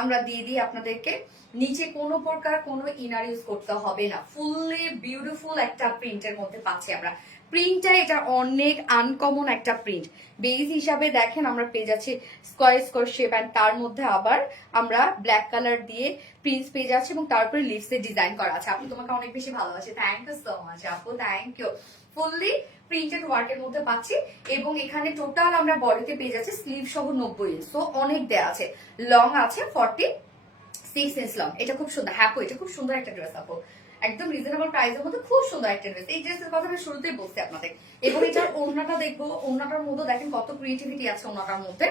আমরা দিয়ে দিই আপনাদেরকে। নিচে কোনো প্রকার কোনো ইনার ইউজ করতে হবে না, ফুললি বিউটিফুল একটা প্রিন্টের মধ্যে পাচ্ছি আমরা। প্রিন্টটা এটা অনেক আনকমন একটা প্রিন্ট। বেস হিসাবে দেখেন আমরা পেয়ে যাচ্ছি স্কোয়ার স্কোয়ার শেপ, অ্যান্ড তার মধ্যে আবার আমরা ব্ল্যাক কালার দিয়ে প্রিন্টস পেয়ে যাচ্ছি এবং তারপরে লিভসে ডিজাইন করা আছে। আপু তোমাকে অনেক বেশি ভালোবাসি, থ্যাংক ইউ সো মাচ আপু, থ্যাংক ইউ। ফুললি প্রিন্টেড ওয়ার্কের মধ্যে পাচ্ছি এবং এখানে টোটাল আমরা বডিতে পেয়ে যাচ্ছি স্লিভ সহ 90 ইঞ্চ, তো অনেক দেয়া আছে। লং আছে 46 ইঞ্চ লং। এটা খুব সুন্দর। হ্যাঁ আপু, এটা খুব সুন্দর একটা ড্রেস আপু, একদম রিজনেবল প্রাইসের মধ্যে খুব সুন্দর একটা ড্রেস। এই ড্রেসের কথা আমি শুরুতেই বলছি আপনাদের। এবং এটার ওড়নাটা দেখবো, ওড়নাটার মধ্যে দেখেন কত ক্রিয়েটিভিটি আছে ওড়নাটার মধ্যে,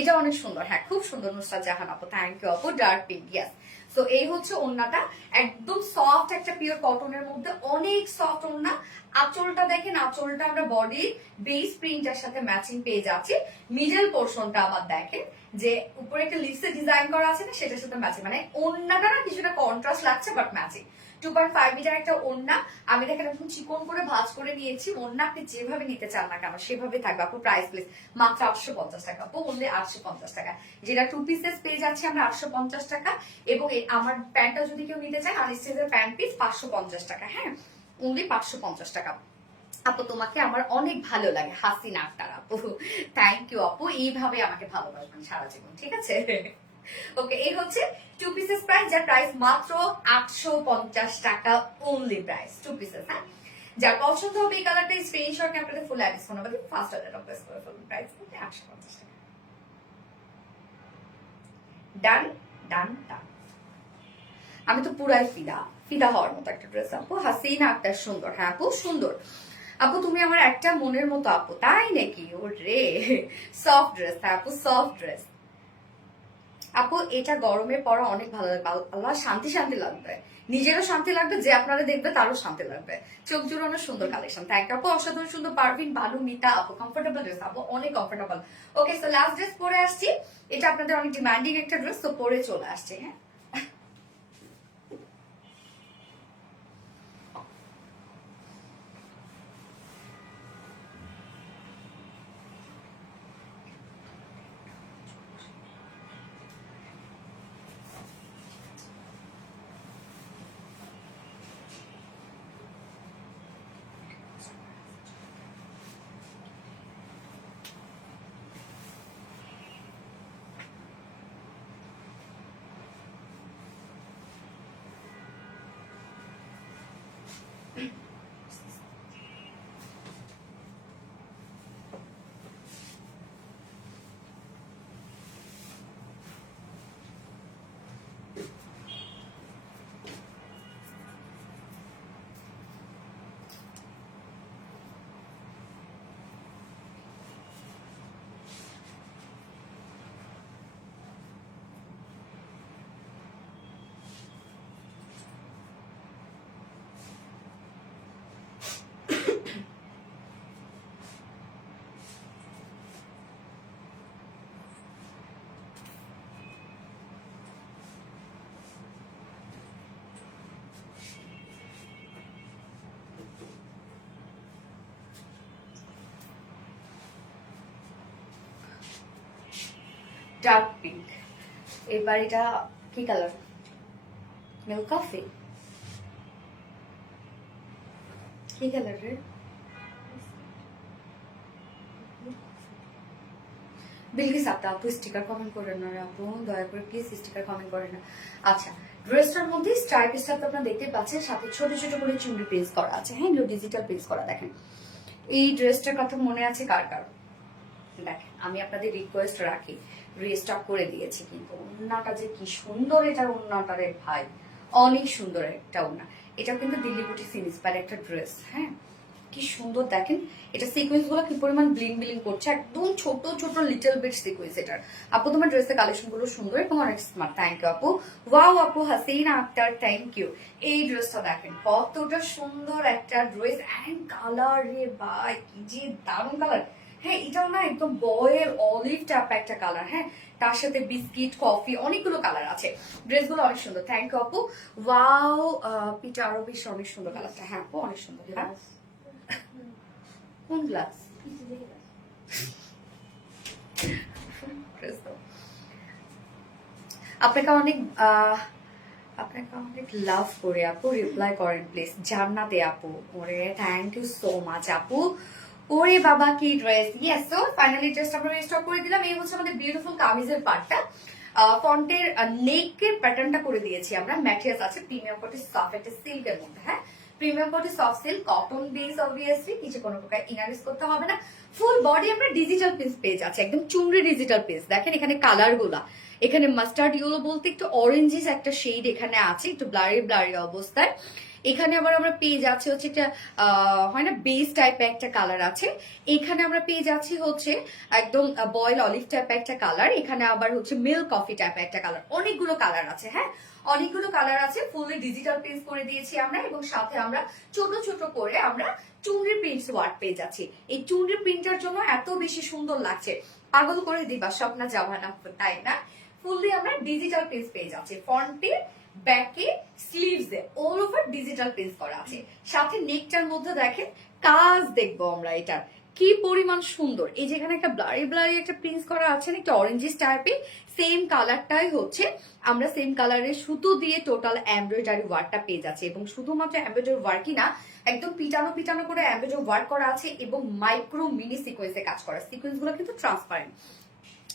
এটা অনেক সুন্দর। হ্যাঁ খুব সুন্দর নুসরাত জাহান আপু, থ্যাংক ইউ আপু। ডার্ক পিঙ্ক, ইয়াস। তো এই হচ্ছে ওড়নাটা, একদম সফট একটা পিওর কটনের মধ্যে, অনেক সফট ওড়না। আঁচলটা দেখেন, আঁচলটা আমরা বডি বেস প্রিন্টের সাথে ম্যাচিং পেয়ে যাচ্ছি। মিডল পোর্শনটা আবার দেখেন যে উপরে একটা লিপসে ডিজাইন করা আছে না, সেটার সাথে ম্যাচিং, মানে ওড়নাটা না কিছুটা কন্ট্রাস্ট লাগছে বাট ম্যাচিং। 2.5 মিটার একটা ওড়না, আমি দেখেন একদম চিকন করে ভাঁজ করে নিয়েছি। ওড়না আপনি যেভাবে নিতে চান না কেন সেভাবে থাকবে আপু। প্রাইস প্লিজ মাত্র 850 টাকা আপু, বললে 850 টাকা। যেটা 2 পিসেস পেয়ে যাচ্ছি আমরা 850 টাকা। এবং আমার প্যান্টটা যদি কেউ নিতে চান, আনস্টিচের প্যান্ট পিস 550 টাকা। হ্যাঁ, অনলি 550 টাকা। আপু তোমাকে আমার অনেক ভালো লাগে, হাসিনা আক্তার আপু, থ্যাংক ইউ আপু। এইভাবে আমাকে ভালোবাসবেন সারা জীবন, ঠিক আছে? ওকে, এই হচ্ছে 2 পিসেস প্রাইস, যার প্রাইস মাত্র 850 টাকা অনলি প্রাইস 2 পিসেস। হ্যাঁ, যার পছন্দ হবে এই কালারটা স্ক্রিনশট নিয়ে আপনাদের ফুল অ্যাড্রেস ফোন নাম্বার দিয়ে ফার্স্ট অর্ডার প্লেস করে ফেলুন। প্রাইস 850 টাকা। ডান ডান ডান। আমি তো পুরাই ফিদা, ফিদা হওয়ার মতো একটা ড্রেস আপু, হাসিনা আক্তার সুন্দর। হ্যাঁ আপু সুন্দর আপু, তুমি আমার একটা মনের মতো আপু, তাই নাকি? ও রে, সফট ড্রেস। হ্যাঁ আপু, সফট ড্রেস আপু, এটা গরমে পরা অনেক ভালো লাগবে। আল্লাহ, শান্তি শান্তি লাগবে, নিজেরও শান্তি লাগবে, যে আপনারা দেখবে তারও শান্তি লাগবে। চোখ জুড়ানো সুন্দর কালেকশন। থ্যাংক ইউ আপু, অসাধারণ সুন্দর। পারভিন ভালো, মিতা আপু, কমফোর্টেবল ড্রেস আপু, অনেক কমফোর্টেবল। ওকে, সো লাস্ট ড্রেস পরে আসছি, এটা আপনাদের অনেক ডিমান্ডিং একটা ড্রেস, তো পরে চলে আসছে। হ্যাঁ, ডার্ক পিঙ্ক। এবার এটা কি কালার? মিল্ক কফি, কি কালার রে? বিলকিস আপু স্টিকার কমেন্ট করেন না রে আপু, দয়া করে প্লিজ স্টিকার কমেন্ট করেন না। আচ্ছা, ড্রেসটার মধ্যে স্ট্রাইপ স্টাইপ আপনারা দেখতে পাচ্ছেন, সাথে ছোট ছোট করে চুমড়ি প্রিন্ট করা আছে। হ্যাঁ, এগুলো ডিজিটাল প্রিন্ট করা। দেখেন এই ড্রেসটার কথা মনে আছে কার কার? দেখেন আমি আপনাদের রিকোয়েস্ট রাখি, রিস্টক করে দিয়েছি, কিন্তু ওন্নাটা যে কি সুন্দর, এটার ওন্নাটা রে ভাই, অনেক সুন্দর একটা ওন্না। এটাও কিন্তু দিল্লি বুটিক ইন্সপায়ার একটা ড্রেস। হ্যাঁ, কি সুন্দর দেখেন, এটা সিকোয়েন্স গুলো কি পরিমাণ ব্লিং ব্লিং করছে, একদম ছোট ছোট লিটল বিট সিকোয়েন্স এটার। আপু তোমার ড্রেসের কালেকশন গুলো সুন্দর এবং অনেক স্মার্ট, থ্যাংক ইউ আপু। ওয়াও আপু হাসিনা আক্তার, থ্যাংক ইউ। এই ড্রেসটা দেখেন কতটা সুন্দর একটা ড্রেস, এন্ড কালার রে ভাই কি যে দারুণ কালার। হ্যাঁ, এটাও না একদম বয়েল অলিভ টাইপ একটা কালার। হ্যাঁ, তার সাথে বিস্কিট কফি অনেকগুলো কালার আছে। ড্রেসগুলো অনেক সুন্দর, থ্যাংক ইউ আপু। ওয়াও পিটা আরো বেশ অনেক সুন্দর কালারটা। হ্যাঁ আপু অনেক সুন্দর। হ্যাঁ, কোন গ্লাস? আপনাকে অনেক আপনাকে অনেক লাভ করে আপু, রিপ্লাই করেন প্লিজ। জান্নাতে আপু, ওরে থ্যাংক ইউ সো মাচ আপু। ওরে বাবা কি ড্রেস! ইয়েস, সো ফাইনালি ড্রেসটা আমরা রিস্টক করে দিলাম। এই হচ্ছে আমাদের বিউটিফুল কামিজের পার্টটা। ফন্টের নেকের প্যাটার্নটা করে দিয়েছি আমরা। ম্যাটেরিয়ালস আছে প্রিমিয়াম কোটি সফট একটা সিল্কের মধ্যে। হ্যাঁ, প্রিমিয়াম কোটি soft silk, cotton base obviously, কিছু কোনো প্রকার ইনারিস করতে হবে না। ফুল বডি আমরা ডিজিটাল পিস পেজ আছে, একদম চুনরি ডিজিটাল পিস। দেখেন এখানে কালার গুলা, এখানে মাস্টার্ড ইয়েলো বলতে একটু অরেঞ্জিস একটা শেড এখানে আছে, একটু ব্লারি ব্লারি অবস্থায়। এখানে আবার আমরা পেয়ে যাচ্ছি হচ্ছে একটা হয় না বেস টাইপের একটা কালার আছে। এখানে আমরা পেয়ে যাচ্ছি হচ্ছে একদম বয়েল অলিভ টাইপের একটা কালার। এখানে আবার হচ্ছে মিল্ক কফি টাইপের একটা কালার। অনেকগুলো কালার আছে। হ্যাঁ, অনেকগুলো কালার আছে। ফুললি ডিজিটাল প্রিন্ট করে দিয়েছি আমরা, এবং সাথে আমরা ছোট ছোট করে আমরা চুনরি প্রিন্টস ওয়ার্ক পেয়ে যাচ্ছি। এই চুনরি প্রিন্টার জন্য এত বেশি সুন্দর লাগছে, পাগল করে দিবা স্বপ্না জাহানা, তাই না? ফুললি আমরা ডিজিটাল প্রিন্টস পেয়ে যাচ্ছি। ফ্রন্টে, ব্যাকে, স্লিভসে অল ওভার ডিজিটাল প্রিন্টস করা আছে। সাথে নেকটার মধ্যে দেখেন কাজ দেখবো আমরা, এটা কি পরিমাণ সুন্দর। এই যেখানে একটা ব্লারি ব্লারি একটা প্রিন্টস করা আছে না, একটা অরেঞ্জিস টাইপের, সেম কালারটাই হচ্ছে আমরা সেম কালারের সুতো দিয়ে টোটাল এমব্রয়ডারি ওয়ার্কটা পেয়ে যাচ্ছি। এবং শুধুমাত্র এমব্রয়ডারি ওয়ার্কই না, একদম পিটানো পিটানো করে এমব্রয়ডারি ওয়ার্ক করা আছে, এবং মাইক্রো মিনি সিকোয়েন্সে কাজ করা। সিকোয়েন্স গুলো কিন্তু ট্রান্সপারেন্ট।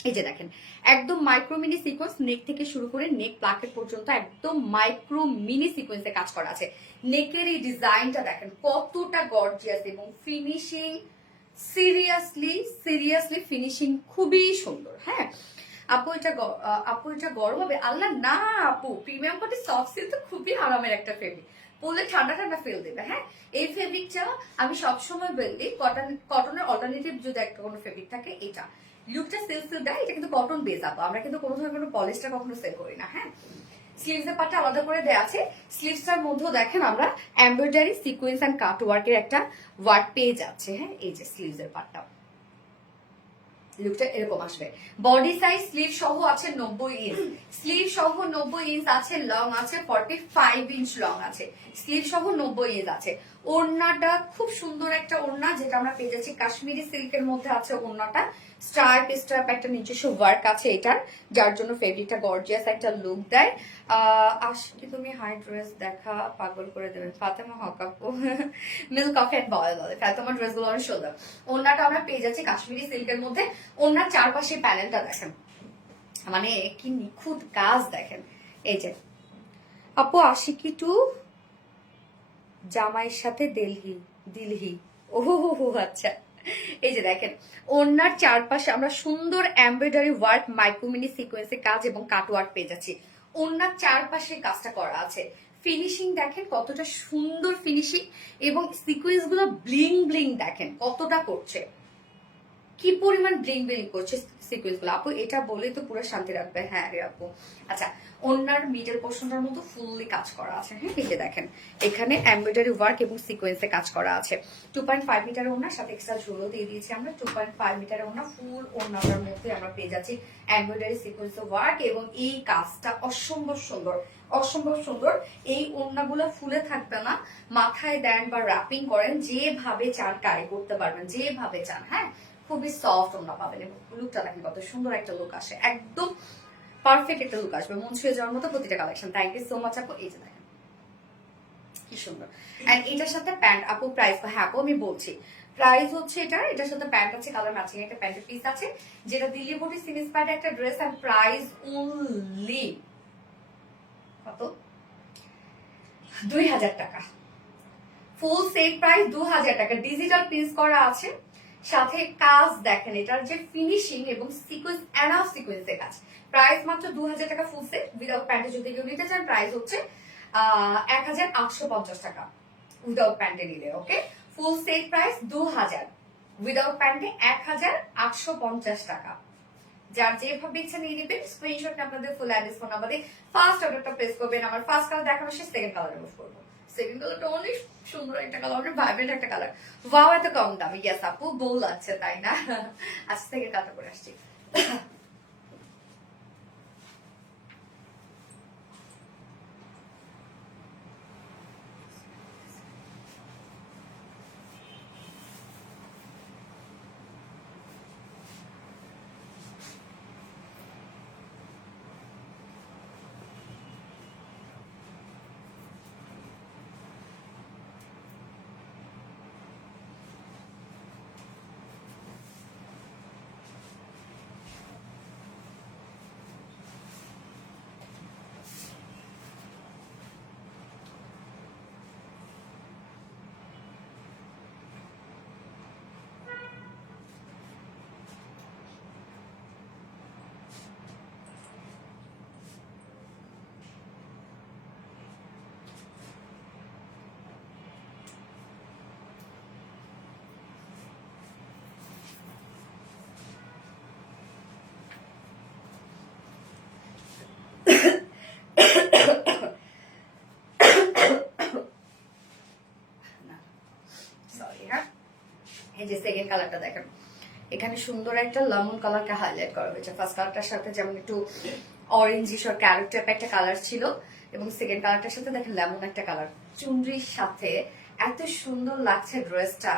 এই যে দেখেন একদম মাইক্রো মিনি সিকোয়েন্স, নেক থেকে শুরু করে নেক প্লাকেট পর্যন্ত একদম মাইক্রো মিনি সিকোয়েন্সে কাজ করা আছে। নেকের এই ডিজাইনটা দেখেন কতটা গর্জিয়াস, এবং ফিনিশিং সিরিয়াসলি ফিনিশিং খুবই সুন্দর। হ্যাঁ আপু এটা গরম হবে? আল্লাহ না আপু, প্রিমিয়াম কোটি সফট সিল্ক তো খুবই আরামের একটা ফেব্রিক, পরলে ঠান্ডা ঠান্ডা ফিল দেবে। হ্যাঁ, এই ফেব্রিকটা আমি সবসময় বলি, কটনের অল্টারনেটিভ যদি একটা কোনো ফেব্রিক থাকে এটা। লুকটা সিল্ক দেয়, এটা কিন্তু কটন বেস আপু, আমরা কিন্তু কোনো ধরনের কোনো পলিশটা কখনো সেল করি না। হ্যাঁ, স্লিভস এর পার্টটা আলাদা করে দেওয়া আছে। স্লিভসটার মধ্যেও দেখেন আমরা এমব্রয়ডারি সিকোয়েন্স এন্ড কাট ওয়ার্কের একটা ওয়ার্ক পেয়ে যাচ্ছে। হ্যাঁ, এই যে স্লিভস এর পার্টটা, লুকটা এরকম আসবে। বডি সাইজ স্লিভ সহ আছে 90 ইঞ্চ, স্লিভ সহ 90 ইঞ্চ আছে, লং আছে 45 ইঞ্চ লং আছে, স্লিভ সহ 90 ইঞ্চ আছে। ওড়নাটা খুব সুন্দর একটা ওড়না, যেটা আমরা পেয়ে যাচ্ছি কাশ্মীরি সিল্কের মধ্যে আছে। ওড়নাটা স্ট্রাইপ একটা নিজস্ব ওয়ার্ক আছে এটার, যার জন্য ফেব্রিকটা গর্জিয়াস একটা লুক দেয়। আজকে তুমি হাই ড্রেস দেখা পাগল করে দেবে। ফাতেমা হক আপু, মিল্ক কফি এন্ড বয়েল বলে তোমার ড্রেস গুলো অনেক সুন্দর। ওড়নাটা আমরা পেয়ে যাচ্ছি কাশ্মীরি সিল্কের মধ্যে। ওড়নার চারপাশে প্যানেলটা দেখেন, মানে কি নিখুঁত কাজ দেখেন। এই যে আপু আশিকি টু জামাইয়ের সাথে দিলহি ওহো আচ্ছা। এই যে দেখেন ওড়নার চারপাশে আমরা সুন্দর এমব্রয়ডারি ওয়ার্ক, মাইক্রোমিনি সিকোয়েন্সে কাজ এবং কাট ওয়ার্ক পেয়ে যাচ্ছি। ওড়নার চারপাশে কাজটা করা আছে। ফিনিশিং দেখেন কতটা সুন্দর ফিনিশিং, এবং সিকোয়েন্স গুলো ব্লিং ব্লিং দেখেন কতটা করছে, কি পরিমাণ ব্লিং ব্লিং করছে সিকোয়েন্স গুলো। আপু এটা বলে তো পুরো শান্তি রাখবে। হ্যাঁ রে আপু। আচ্ছা, ওনার মিডল পোর্শনটার মতো ফুললি কাজ করা আছে। হ্যাঁ, এই যে দেখেন এখানে এমব্রয়ডারি ওয়ার্ক এবং সিকোয়েন্সে কাজ করা আছে। 2.5 মিটার ওনার সাথে এক্সট্রা ঝুলো দিয়ে দিয়েছি আমরা। 2.5 মিটার ওনা, ফুল ওনাটার মধ্যে আমরা পেয়ে যাচ্ছি এমব্রয়ডারি সিকোয়েন্স ওয়ার্ক, এবং এই কাজটা অসম্ভব সুন্দর, অসম্ভব সুন্দর। এই ওড়নাগুলো ফুলে থাকবে না, মাথায় দেন বা র্যাপিং করেন, যেভাবে চান ক্যারি করতে পারবেন, যেভাবে চান। হ্যাঁ, খুবই সফট ওড়না পাবেন, এবং লুকটা দেখেন কত সুন্দর একটা লুক আসে, একদম পারফেক্ট একটা লুক আসবে, মন ছুঁয়ে যাওয়ার মতো প্রতিটা collection. Thank you so much আপু। এই যে দেখেন কি সুন্দর। এন্ড এটার সাথে প্যান্ট আপু প্রাইস, হ্যাঁ আপু আমি বলছি প্রাইস হচ্ছে এটার সাথে প্যান্ট আছে, কালার ম্যাচিং একটা প্যান্টের পিস আছে, যেটা দিল্লি বুটি সিরিজ প্যান্ট একটা ড্রেস, এন্ড প্রাইস অনলি কত, 2000 টাকা। ফুল সেট প্রাইস 2000 টাকা। ডিজিটাল প্রিন্ট করা আছে, সাথে কাজ দেখেন, এটার যে ফিনিশিং এবং সিকোয়েন্স, এনাফ সিকোয়েন্সের কাজ। প্রাইস মাত্র 2000 টাকা ফুল সেট। উইদাউট প্যান্টে যদি কেউ নিতে চান প্রাইস হচ্ছে 1850 টাকা উইদাউট প্যান্টে নিলে। ওকে, ফুল সেট প্রাইস 2000, উইদাউট প্যান্টে 1850 টাকা। যার যেভাবে ইচ্ছা নিয়ে নেবেন, স্ক্রিনশট আপনাদের ফুল অ্যাড্রেস ফোন নাম্বার দিয়ে ফার্স্ট অর্ডারটা প্লেস করবেন। আমার ফার্স্ট কালার দেখানো শেষ, সেকেন্ড কালার মুভ করবো। সেকেন্ড কালারটা অনেক সুন্দর একটা কালার, অনেক ভাইব্রেন্ট একটা কালার। ওয়াও, এত কম দামে। ইয়েস আপু, বউ লাগছে তাই না? আজ থেকে কালার করে আসছি। এই যে সেকেন্ড কালারটা দেখেন, এখানে সুন্দর একটা লেমন কালারকে হাইলাইট করা হয়েছে। ফার্স্ট কালারটার সাথে যেমন একটু অরেঞ্জিশ আর ক্যারট টাইপ একটা কালার ছিল, এবং সেকেন্ড কালারটার সাথে দেখেন লেমন একটা কালার। চুনরির সাথে এত সুন্দর লাগছে ড্রেসটা,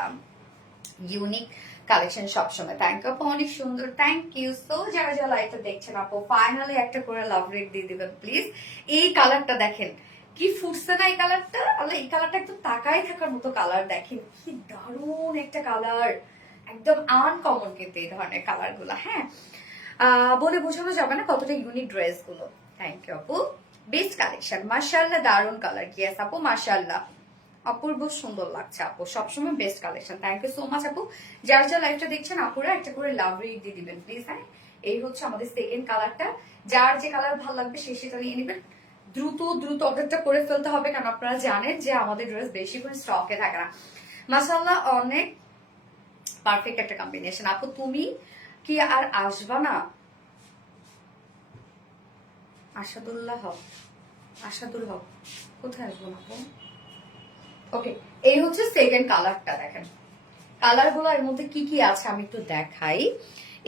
ইউনিক কালেকশন সবসময়। থ্যাংক ইউ আপু, অনেক সুন্দর, থ্যাংক ইউ সো। যারা যারা লাইভটা দেখছেন আপু, ফাইনালি একটা করে লাভ রেট দিয়ে দিবেন প্লিজ। এই কালারটা দেখেন কি ফুটছে না এই কালারটা, আল্লাহ এই কালারটা একদম তাকাই থাকার মতো কালার। দেখেন কি দারুণ একটা কালার, একদম আনকমন কিন্তু এই ধরনের কালার গুলো। হ্যাঁ, বলে বোঝানো যাবে না কতটা ইউনিক ড্রেস গুলো। থ্যাংক ইউ আপু, বেস্ট কালেকশন, মাশাআল্লাহ, দারুণ কালার। ইয়েস আপু, মাশাআল্লাহ, অপূর্ব সুন্দর লাগছে আপু, সবসময় best collection. Thank you so much আপু। যার যা লাইভটা দেখছেন আপুরা একটা করে লাভ রিড দিয়ে দিবেন প্লিজ। হ্যাঁ, এই হচ্ছে আমাদের সেকেন্ড কালারটা। যার যে কালার ভালো লাগবে সে সেটা নিয়ে নেবেন। দ্রুত দ্রুত অর্ডারটা করে ফেলতে হবে, কারণ আপনারা জানেন যে আমাদের ড্রেস বেশি করে স্টকে থাকে না। মাশাআল্লাহ, অনেক পারফেক্ট একটা কম্বিনেশন। আপু তুমি কি আর আসবা না? আসাদুল্লাহ হক, আসাদুল হক, কোথায় আসবো না আপু? ওকে, এই হচ্ছে সেকেন্ড কালারটা। দেখেন কালার গুলো এর মধ্যে কি কি আছে আমি একটু দেখাই।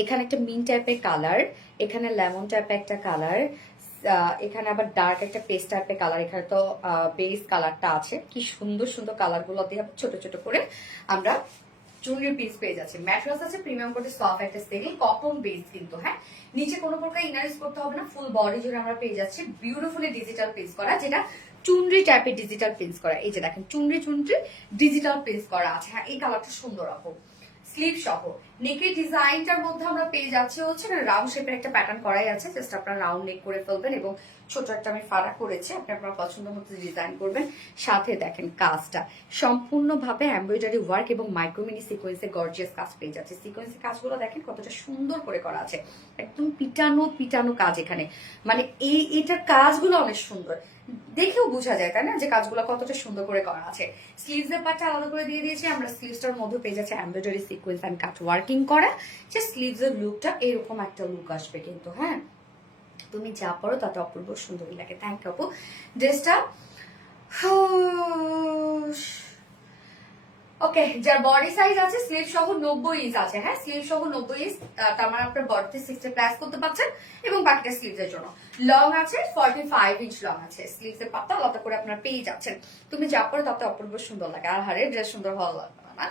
এখানে একটা মিন টাইপের কালার, এখানে লেমন টাইপের একটা কালার, এখানে আবার ডার্ক একটা পেস্ট টাইপের কালার, এখানে তো বেস কালারটা আছে। কি সুন্দর সুন্দর কালার গুলো দিয়ে ছোট ছোট করে আমরা চুনরির পিস পেয়ে যাচ্ছে। ম্যাট্রেস আছে প্রিমিয়াম কোটে, সফট একটা স্টেবল কটন বেস কিন্তু। হ্যাঁ, নিচে কোনো প্রকার ইনারিস করতে হবে না, ফুল বডি জুড়ে আমরা পেয়ে যাচ্ছি বিউটিফুলি ডিজিটাল প্রিন্ট করা, যেটা চুনরি টাইপের ডিজিটাল প্রিন্ট করা। এই যে দেখেন চুনরি চুনরি ডিজিটাল প্রিন্ট করা আছে। হ্যাঁ, এই কালারটা সুন্দর আপু, স্লিভ সহ। নেকের ডিজাইনটার মধ্যে আমরা পেয়ে যাচ্ছি হচ্ছে রাউন্ড শেপের একটা প্যাটার্ন করাই আছে, জাস্ট আপনারা রাউন্ড নেক করে ফেলবেন, এবং ছোট একটা আমি ফাড়া করেছি, আপনি আপনার পছন্দ মতো ডিজাইন করবেন। সাথে দেখেন কাজটা সম্পূর্ণভাবে এমব্রয়ডারি ওয়ার্ক এবং মাইক্রোমিনি সিকোয়েন্সে গর্জিয়াস কাজ পেয়ে যাচ্ছে। সিকোয়েন্সের কাজগুলো দেখেন কতটা সুন্দর করে করা আছে, একদম পিটানো পিটানো কাজ এখানে। মানে এটার কাজগুলো অনেক সুন্দর, দেখেও বোঝা যায় তাই না যে কাজগুলো কতটা সুন্দর করে করা আছে। স্লিভস এর পার্টটা আলাদা করে দিয়ে দিয়েছি আমরা। স্লিভসটার মধ্যে পেয়ে যাচ্ছে embroidery sequence and cut working করা, যে স্লিভস এর লুকটা এরকম একটা লুক আসবে কিন্তু। হ্যাঁ, তুমি যা পড়ো তাতে অপূর্ব সুন্দরই লাগে। থ্যাংক ইউ আপু। ড্রেসটা ওকে, যার বডি সাইজ আছে স্লিভ সহ 90 ইঞ্চ আছে। হ্যাঁ, স্লিভ সহ 90 ইঞ্চ, তার মানে আপনার বডিতে 60 প্লাস করতে পারছেন, এবং বাকিটা স্লিভস এর জন্য। লং আছে 45 ইঞ্চ লং আছে, স্লিভস এর পাতা আলাদা করে আপনারা পেয়ে যাচ্ছেন। তুমি যা পরে তাতে অপূর্ব সুন্দর লাগে, আর হারে ড্রেস সুন্দর ভালো লাগবে না।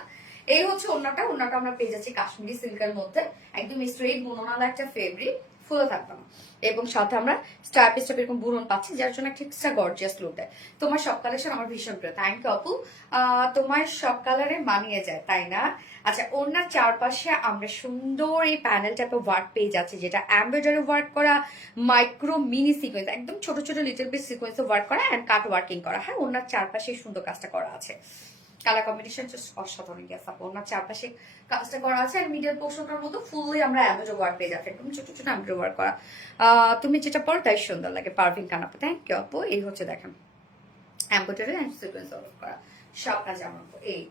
এই হচ্ছে ওন্নাটা। ওন্নাটা আমরা পেয়ে যাচ্ছি কাশ্মীরি সিল্কের মধ্যে, একদম স্ট্রেট বুননালা একটা ফেব্রিক। ফুলও থাকবে না। এবং সাথে আমরা স্টার পিসটা এরকম বুনন পাচ্ছি, যার জন্য একটা এক্সট্রা গর্জিয়াস লুক দেয়। তোমার সব কালেকশন আমার ভীষণ প্রিয়, থ্যাংক ইউ আপু। তোমার সব কালারে মানিয়ে যায়, তাই না? আচ্ছা, ওনার চারপাশে আমরা সুন্দর এই প্যানেল টাইপের ওয়ার্ক পেয়ে যাচ্ছি, যেটা এমব্রয়ডারি ওয়ার্ক করা, মাইক্রো মিনি সিকোয়েন্স, একদম ছোট ছোট লিটল পিস সিকোয়েন্সে ওয়ার্ক করা অ্যান্ড কাট ওয়ার্কিং করা। হ্যাঁ, ওনার চারপাশে সুন্দর কাজটা করা আছে, কালার কম্বিনেশন জাস্ট অসাধারণ। গ্যাস আপু ওনার চারপাশে কাজটা করা আছে, আর মিডিয়াল পোর্শনটার মতো ফুললি আমরা এমব্রয়ডারি ওয়ার্ক পেয়ে যাচ্ছি, একদম ছোট ছোট এমব্রয়ডারি ওয়ার্ক করা। তুমি যেটা পড়ো তাই সুন্দর লাগে। পারভিন কানাপু, থ্যাংক ইউ আপু। এই হচ্ছে দেখেন এমব্রয়ডারি অ্যান্ড সিকোয়েন্স ওয়ার্ক করা সব কাজ আমার উপর। এই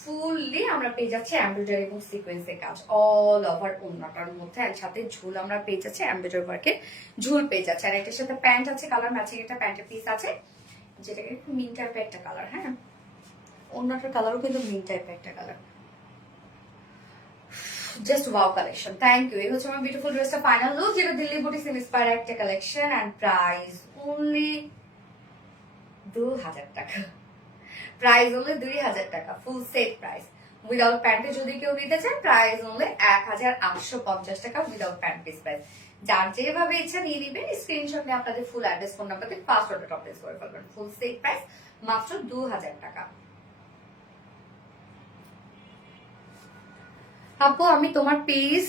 ফুললি আমরা পেয়ে যাচ্ছি এমব্রয়ডারি এবং সিকোয়েন্সের কাজ অল ওভার ওন্নাটার মধ্যে, আর সাথে ঝুল আমরা পেয়ে যাচ্ছি এমব্রয়ডারি ওয়ার্কের ঝুল পেয়ে যাচ্ছে। আর এটার সাথে প্যান্ট আছে, কালার ম্যাচিং একটা প্যান্টের পিস আছে, যেটাকে একটু মিন টাইপের একটা কালার। হ্যাঁ, ওন্নাটার কালারও কিন্তু মিন টাইপের একটা colour, just wow collection, thank you. এই হচ্ছে আমার বিউটিফুল ড্রেসটা ফাইনাল লুক, যেটা দিল্লি বুটিক্স ইন্সপায়ার একটা কালেকশন অ্যান্ড প্রাইস অনলি 2000 টাকা। প্রাইস অনলি 2000 টাকা, ফুল সেট প্রাইস। উইদাউট প্যান্টে যদি কেউ নিতে চান প্রাইস অনলি 1850 টাকা উইদাউট প্যান্ট পিস প্রাইস। যার যেভাবে ইচ্ছা নিয়ে নিবেন, স্ক্রিনশট নিয়ে আপনাদের ফুল অ্যাড্রেস ফোন নাম্বার দিয়ে ফার্স্ট অর্ডার প্লেস করে ফেলবেন। ফুল সেট প্রাইস মাত্র 2000 টাকা। আপু আমি তোমার পেজ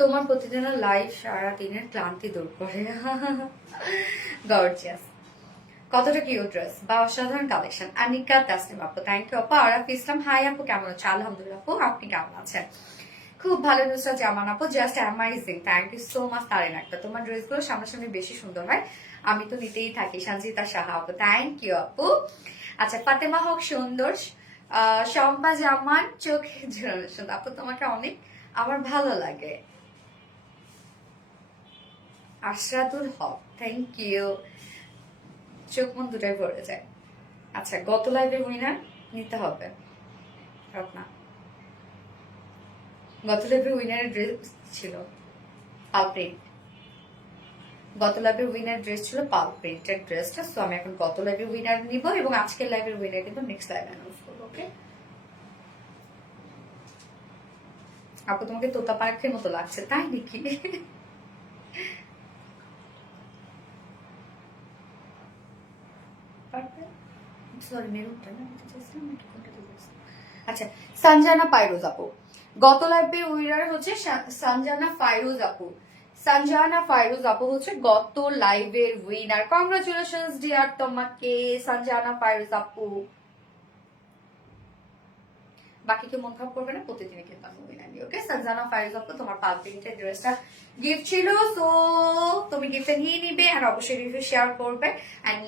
তোমার প্রতিদিনের লাইভ সারা দিনের ক্লান্তি দূর করে। গর্জিয়াস, কতটা কিউট ড্রেস বা অসাধারণ কালেকশন। আনিকা তাসনিম আপু, থ্যাংক ইউ আপু। আরাফ ইসলাম, হাই আপু, কেমন আছো? আলহামদুলিল্লাহ আপু, আপনি কেমন আছেন? খুব ভালো নুসরাত জামান আপু, just amazing, thank you so much. Tarin একটা, তোমার ড্রেসগুলো সামনাসামনি বেশি সুন্দর হয়, আমি তো নিতেই থাকি। সঞ্জিতা সাহা আপু, থ্যাংক ইউ আপু। আচ্ছা, ফাতেমা হক সুন্দর, শম্পা জামান, চোখে ঝুলানো সুন্দর আপু, তোমাকে অনেক আমার ভালো লাগে। আশরাতুল হক, থ্যাংক ইউ। চোখ মন দুটাই ভরে যায়। আচ্ছা, গত লাইভের উইনার নিতে হবে রত্না। গত লাইভের উইনারের ড্রেস ছিল পাল প্রিন্ট, গত লাইভের উইনার ড্রেস ছিল পাল প্রিন্টের ড্রেসটা। সো আমি এখন গত লাইভের উইনার নিব এবং আজকের লাইভের উইনার কিন্তু নেক্সট লাইভে অ্যানাউন্স করবো। ওকে আপু, তোমাকে তোতা পাখির মতো লাগছে, তাই নাকি? আচ্ছা, সঞ্জনা ফাইরোজ আপু, গত লাইভে উইনার হচ্ছে সঞ্জনা ফাইরোজ আপু। সঞ্জনা ফাইরোজ আপু হচ্ছে গত লাইভের উইনার। কংগ্রাচুলেশনস ডিয়ার তোমাকে সঞ্জনা ফাইরোজ আপু। বাকি কেউ মন খারাপ করবে না, প্রতিদিনই কিন্তু আমি উইনার নিই। ওকে, সঞ্জনা ফাইরোজ আপু, তোমার পাল প্রিন্টের ড্রেসটা গিফট ছিল, সো তুমি গিফটটা নিয়ে নিবে আর অবশ্যই রিভিউ শেয়ার করবে। এন্ড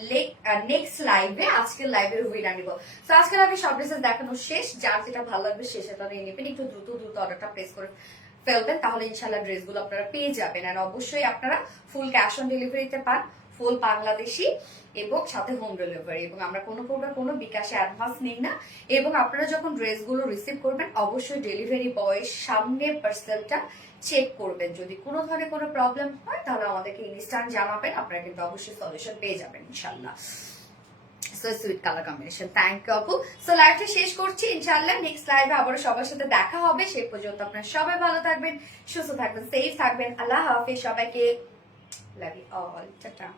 নেক্সট লাইভে আজকের লাইভের উইনার নিব। সো আজকের লাইভে সব ড্রেসেস দেখানো শেষ, যার যেটা ভালো লাগবে সে সেটা নিয়ে নেবেন। একটু দ্রুত দ্রুত অর্ডারটা প্লেস করে ফেলবেন, তাহলে ইনশাল্লাহ ড্রেসগুলো আপনারা পেয়ে যাবেন। আর অবশ্যই আপনারা ফুল ক্যাশ অন ডেলিভারিতে পান, ফুল বাংলাদেশি এবং সাথে হোম ডেলিভারি। এবং আমরা কোনো বিকাশে অ্যাডভান্স নেই না। এবং আপনারা যখন ড্রেসগুলো রিসিভ করবেন অবশ্যই ডেলিভারি বয়ের সামনে পার্সেলটা চেক করবেন। যদি কোনো ধরনের কোনো প্রবলেম হয় তাহলে আমাদেরকে ইনস্ট্যান্ট জানাবেন, আপনারা কিন্তু অবশ্যই সলিউশন পেয়ে যাবেন ইনশাল্লাহ। So sweet colour combination, thank you আপু। সো লাইভটা শেষ করছি, ইনশাল্লাহ নেক্সট লাইভে আবারও সবার সাথে দেখা হবে। সেই পর্যন্ত আপনারা সবাই ভালো থাকবেন, সুস্থ থাকবেন, সেফ থাকবেন। আল্লাহ হাফেজ সবাইকে, লাভ ইউ অল, টাটা।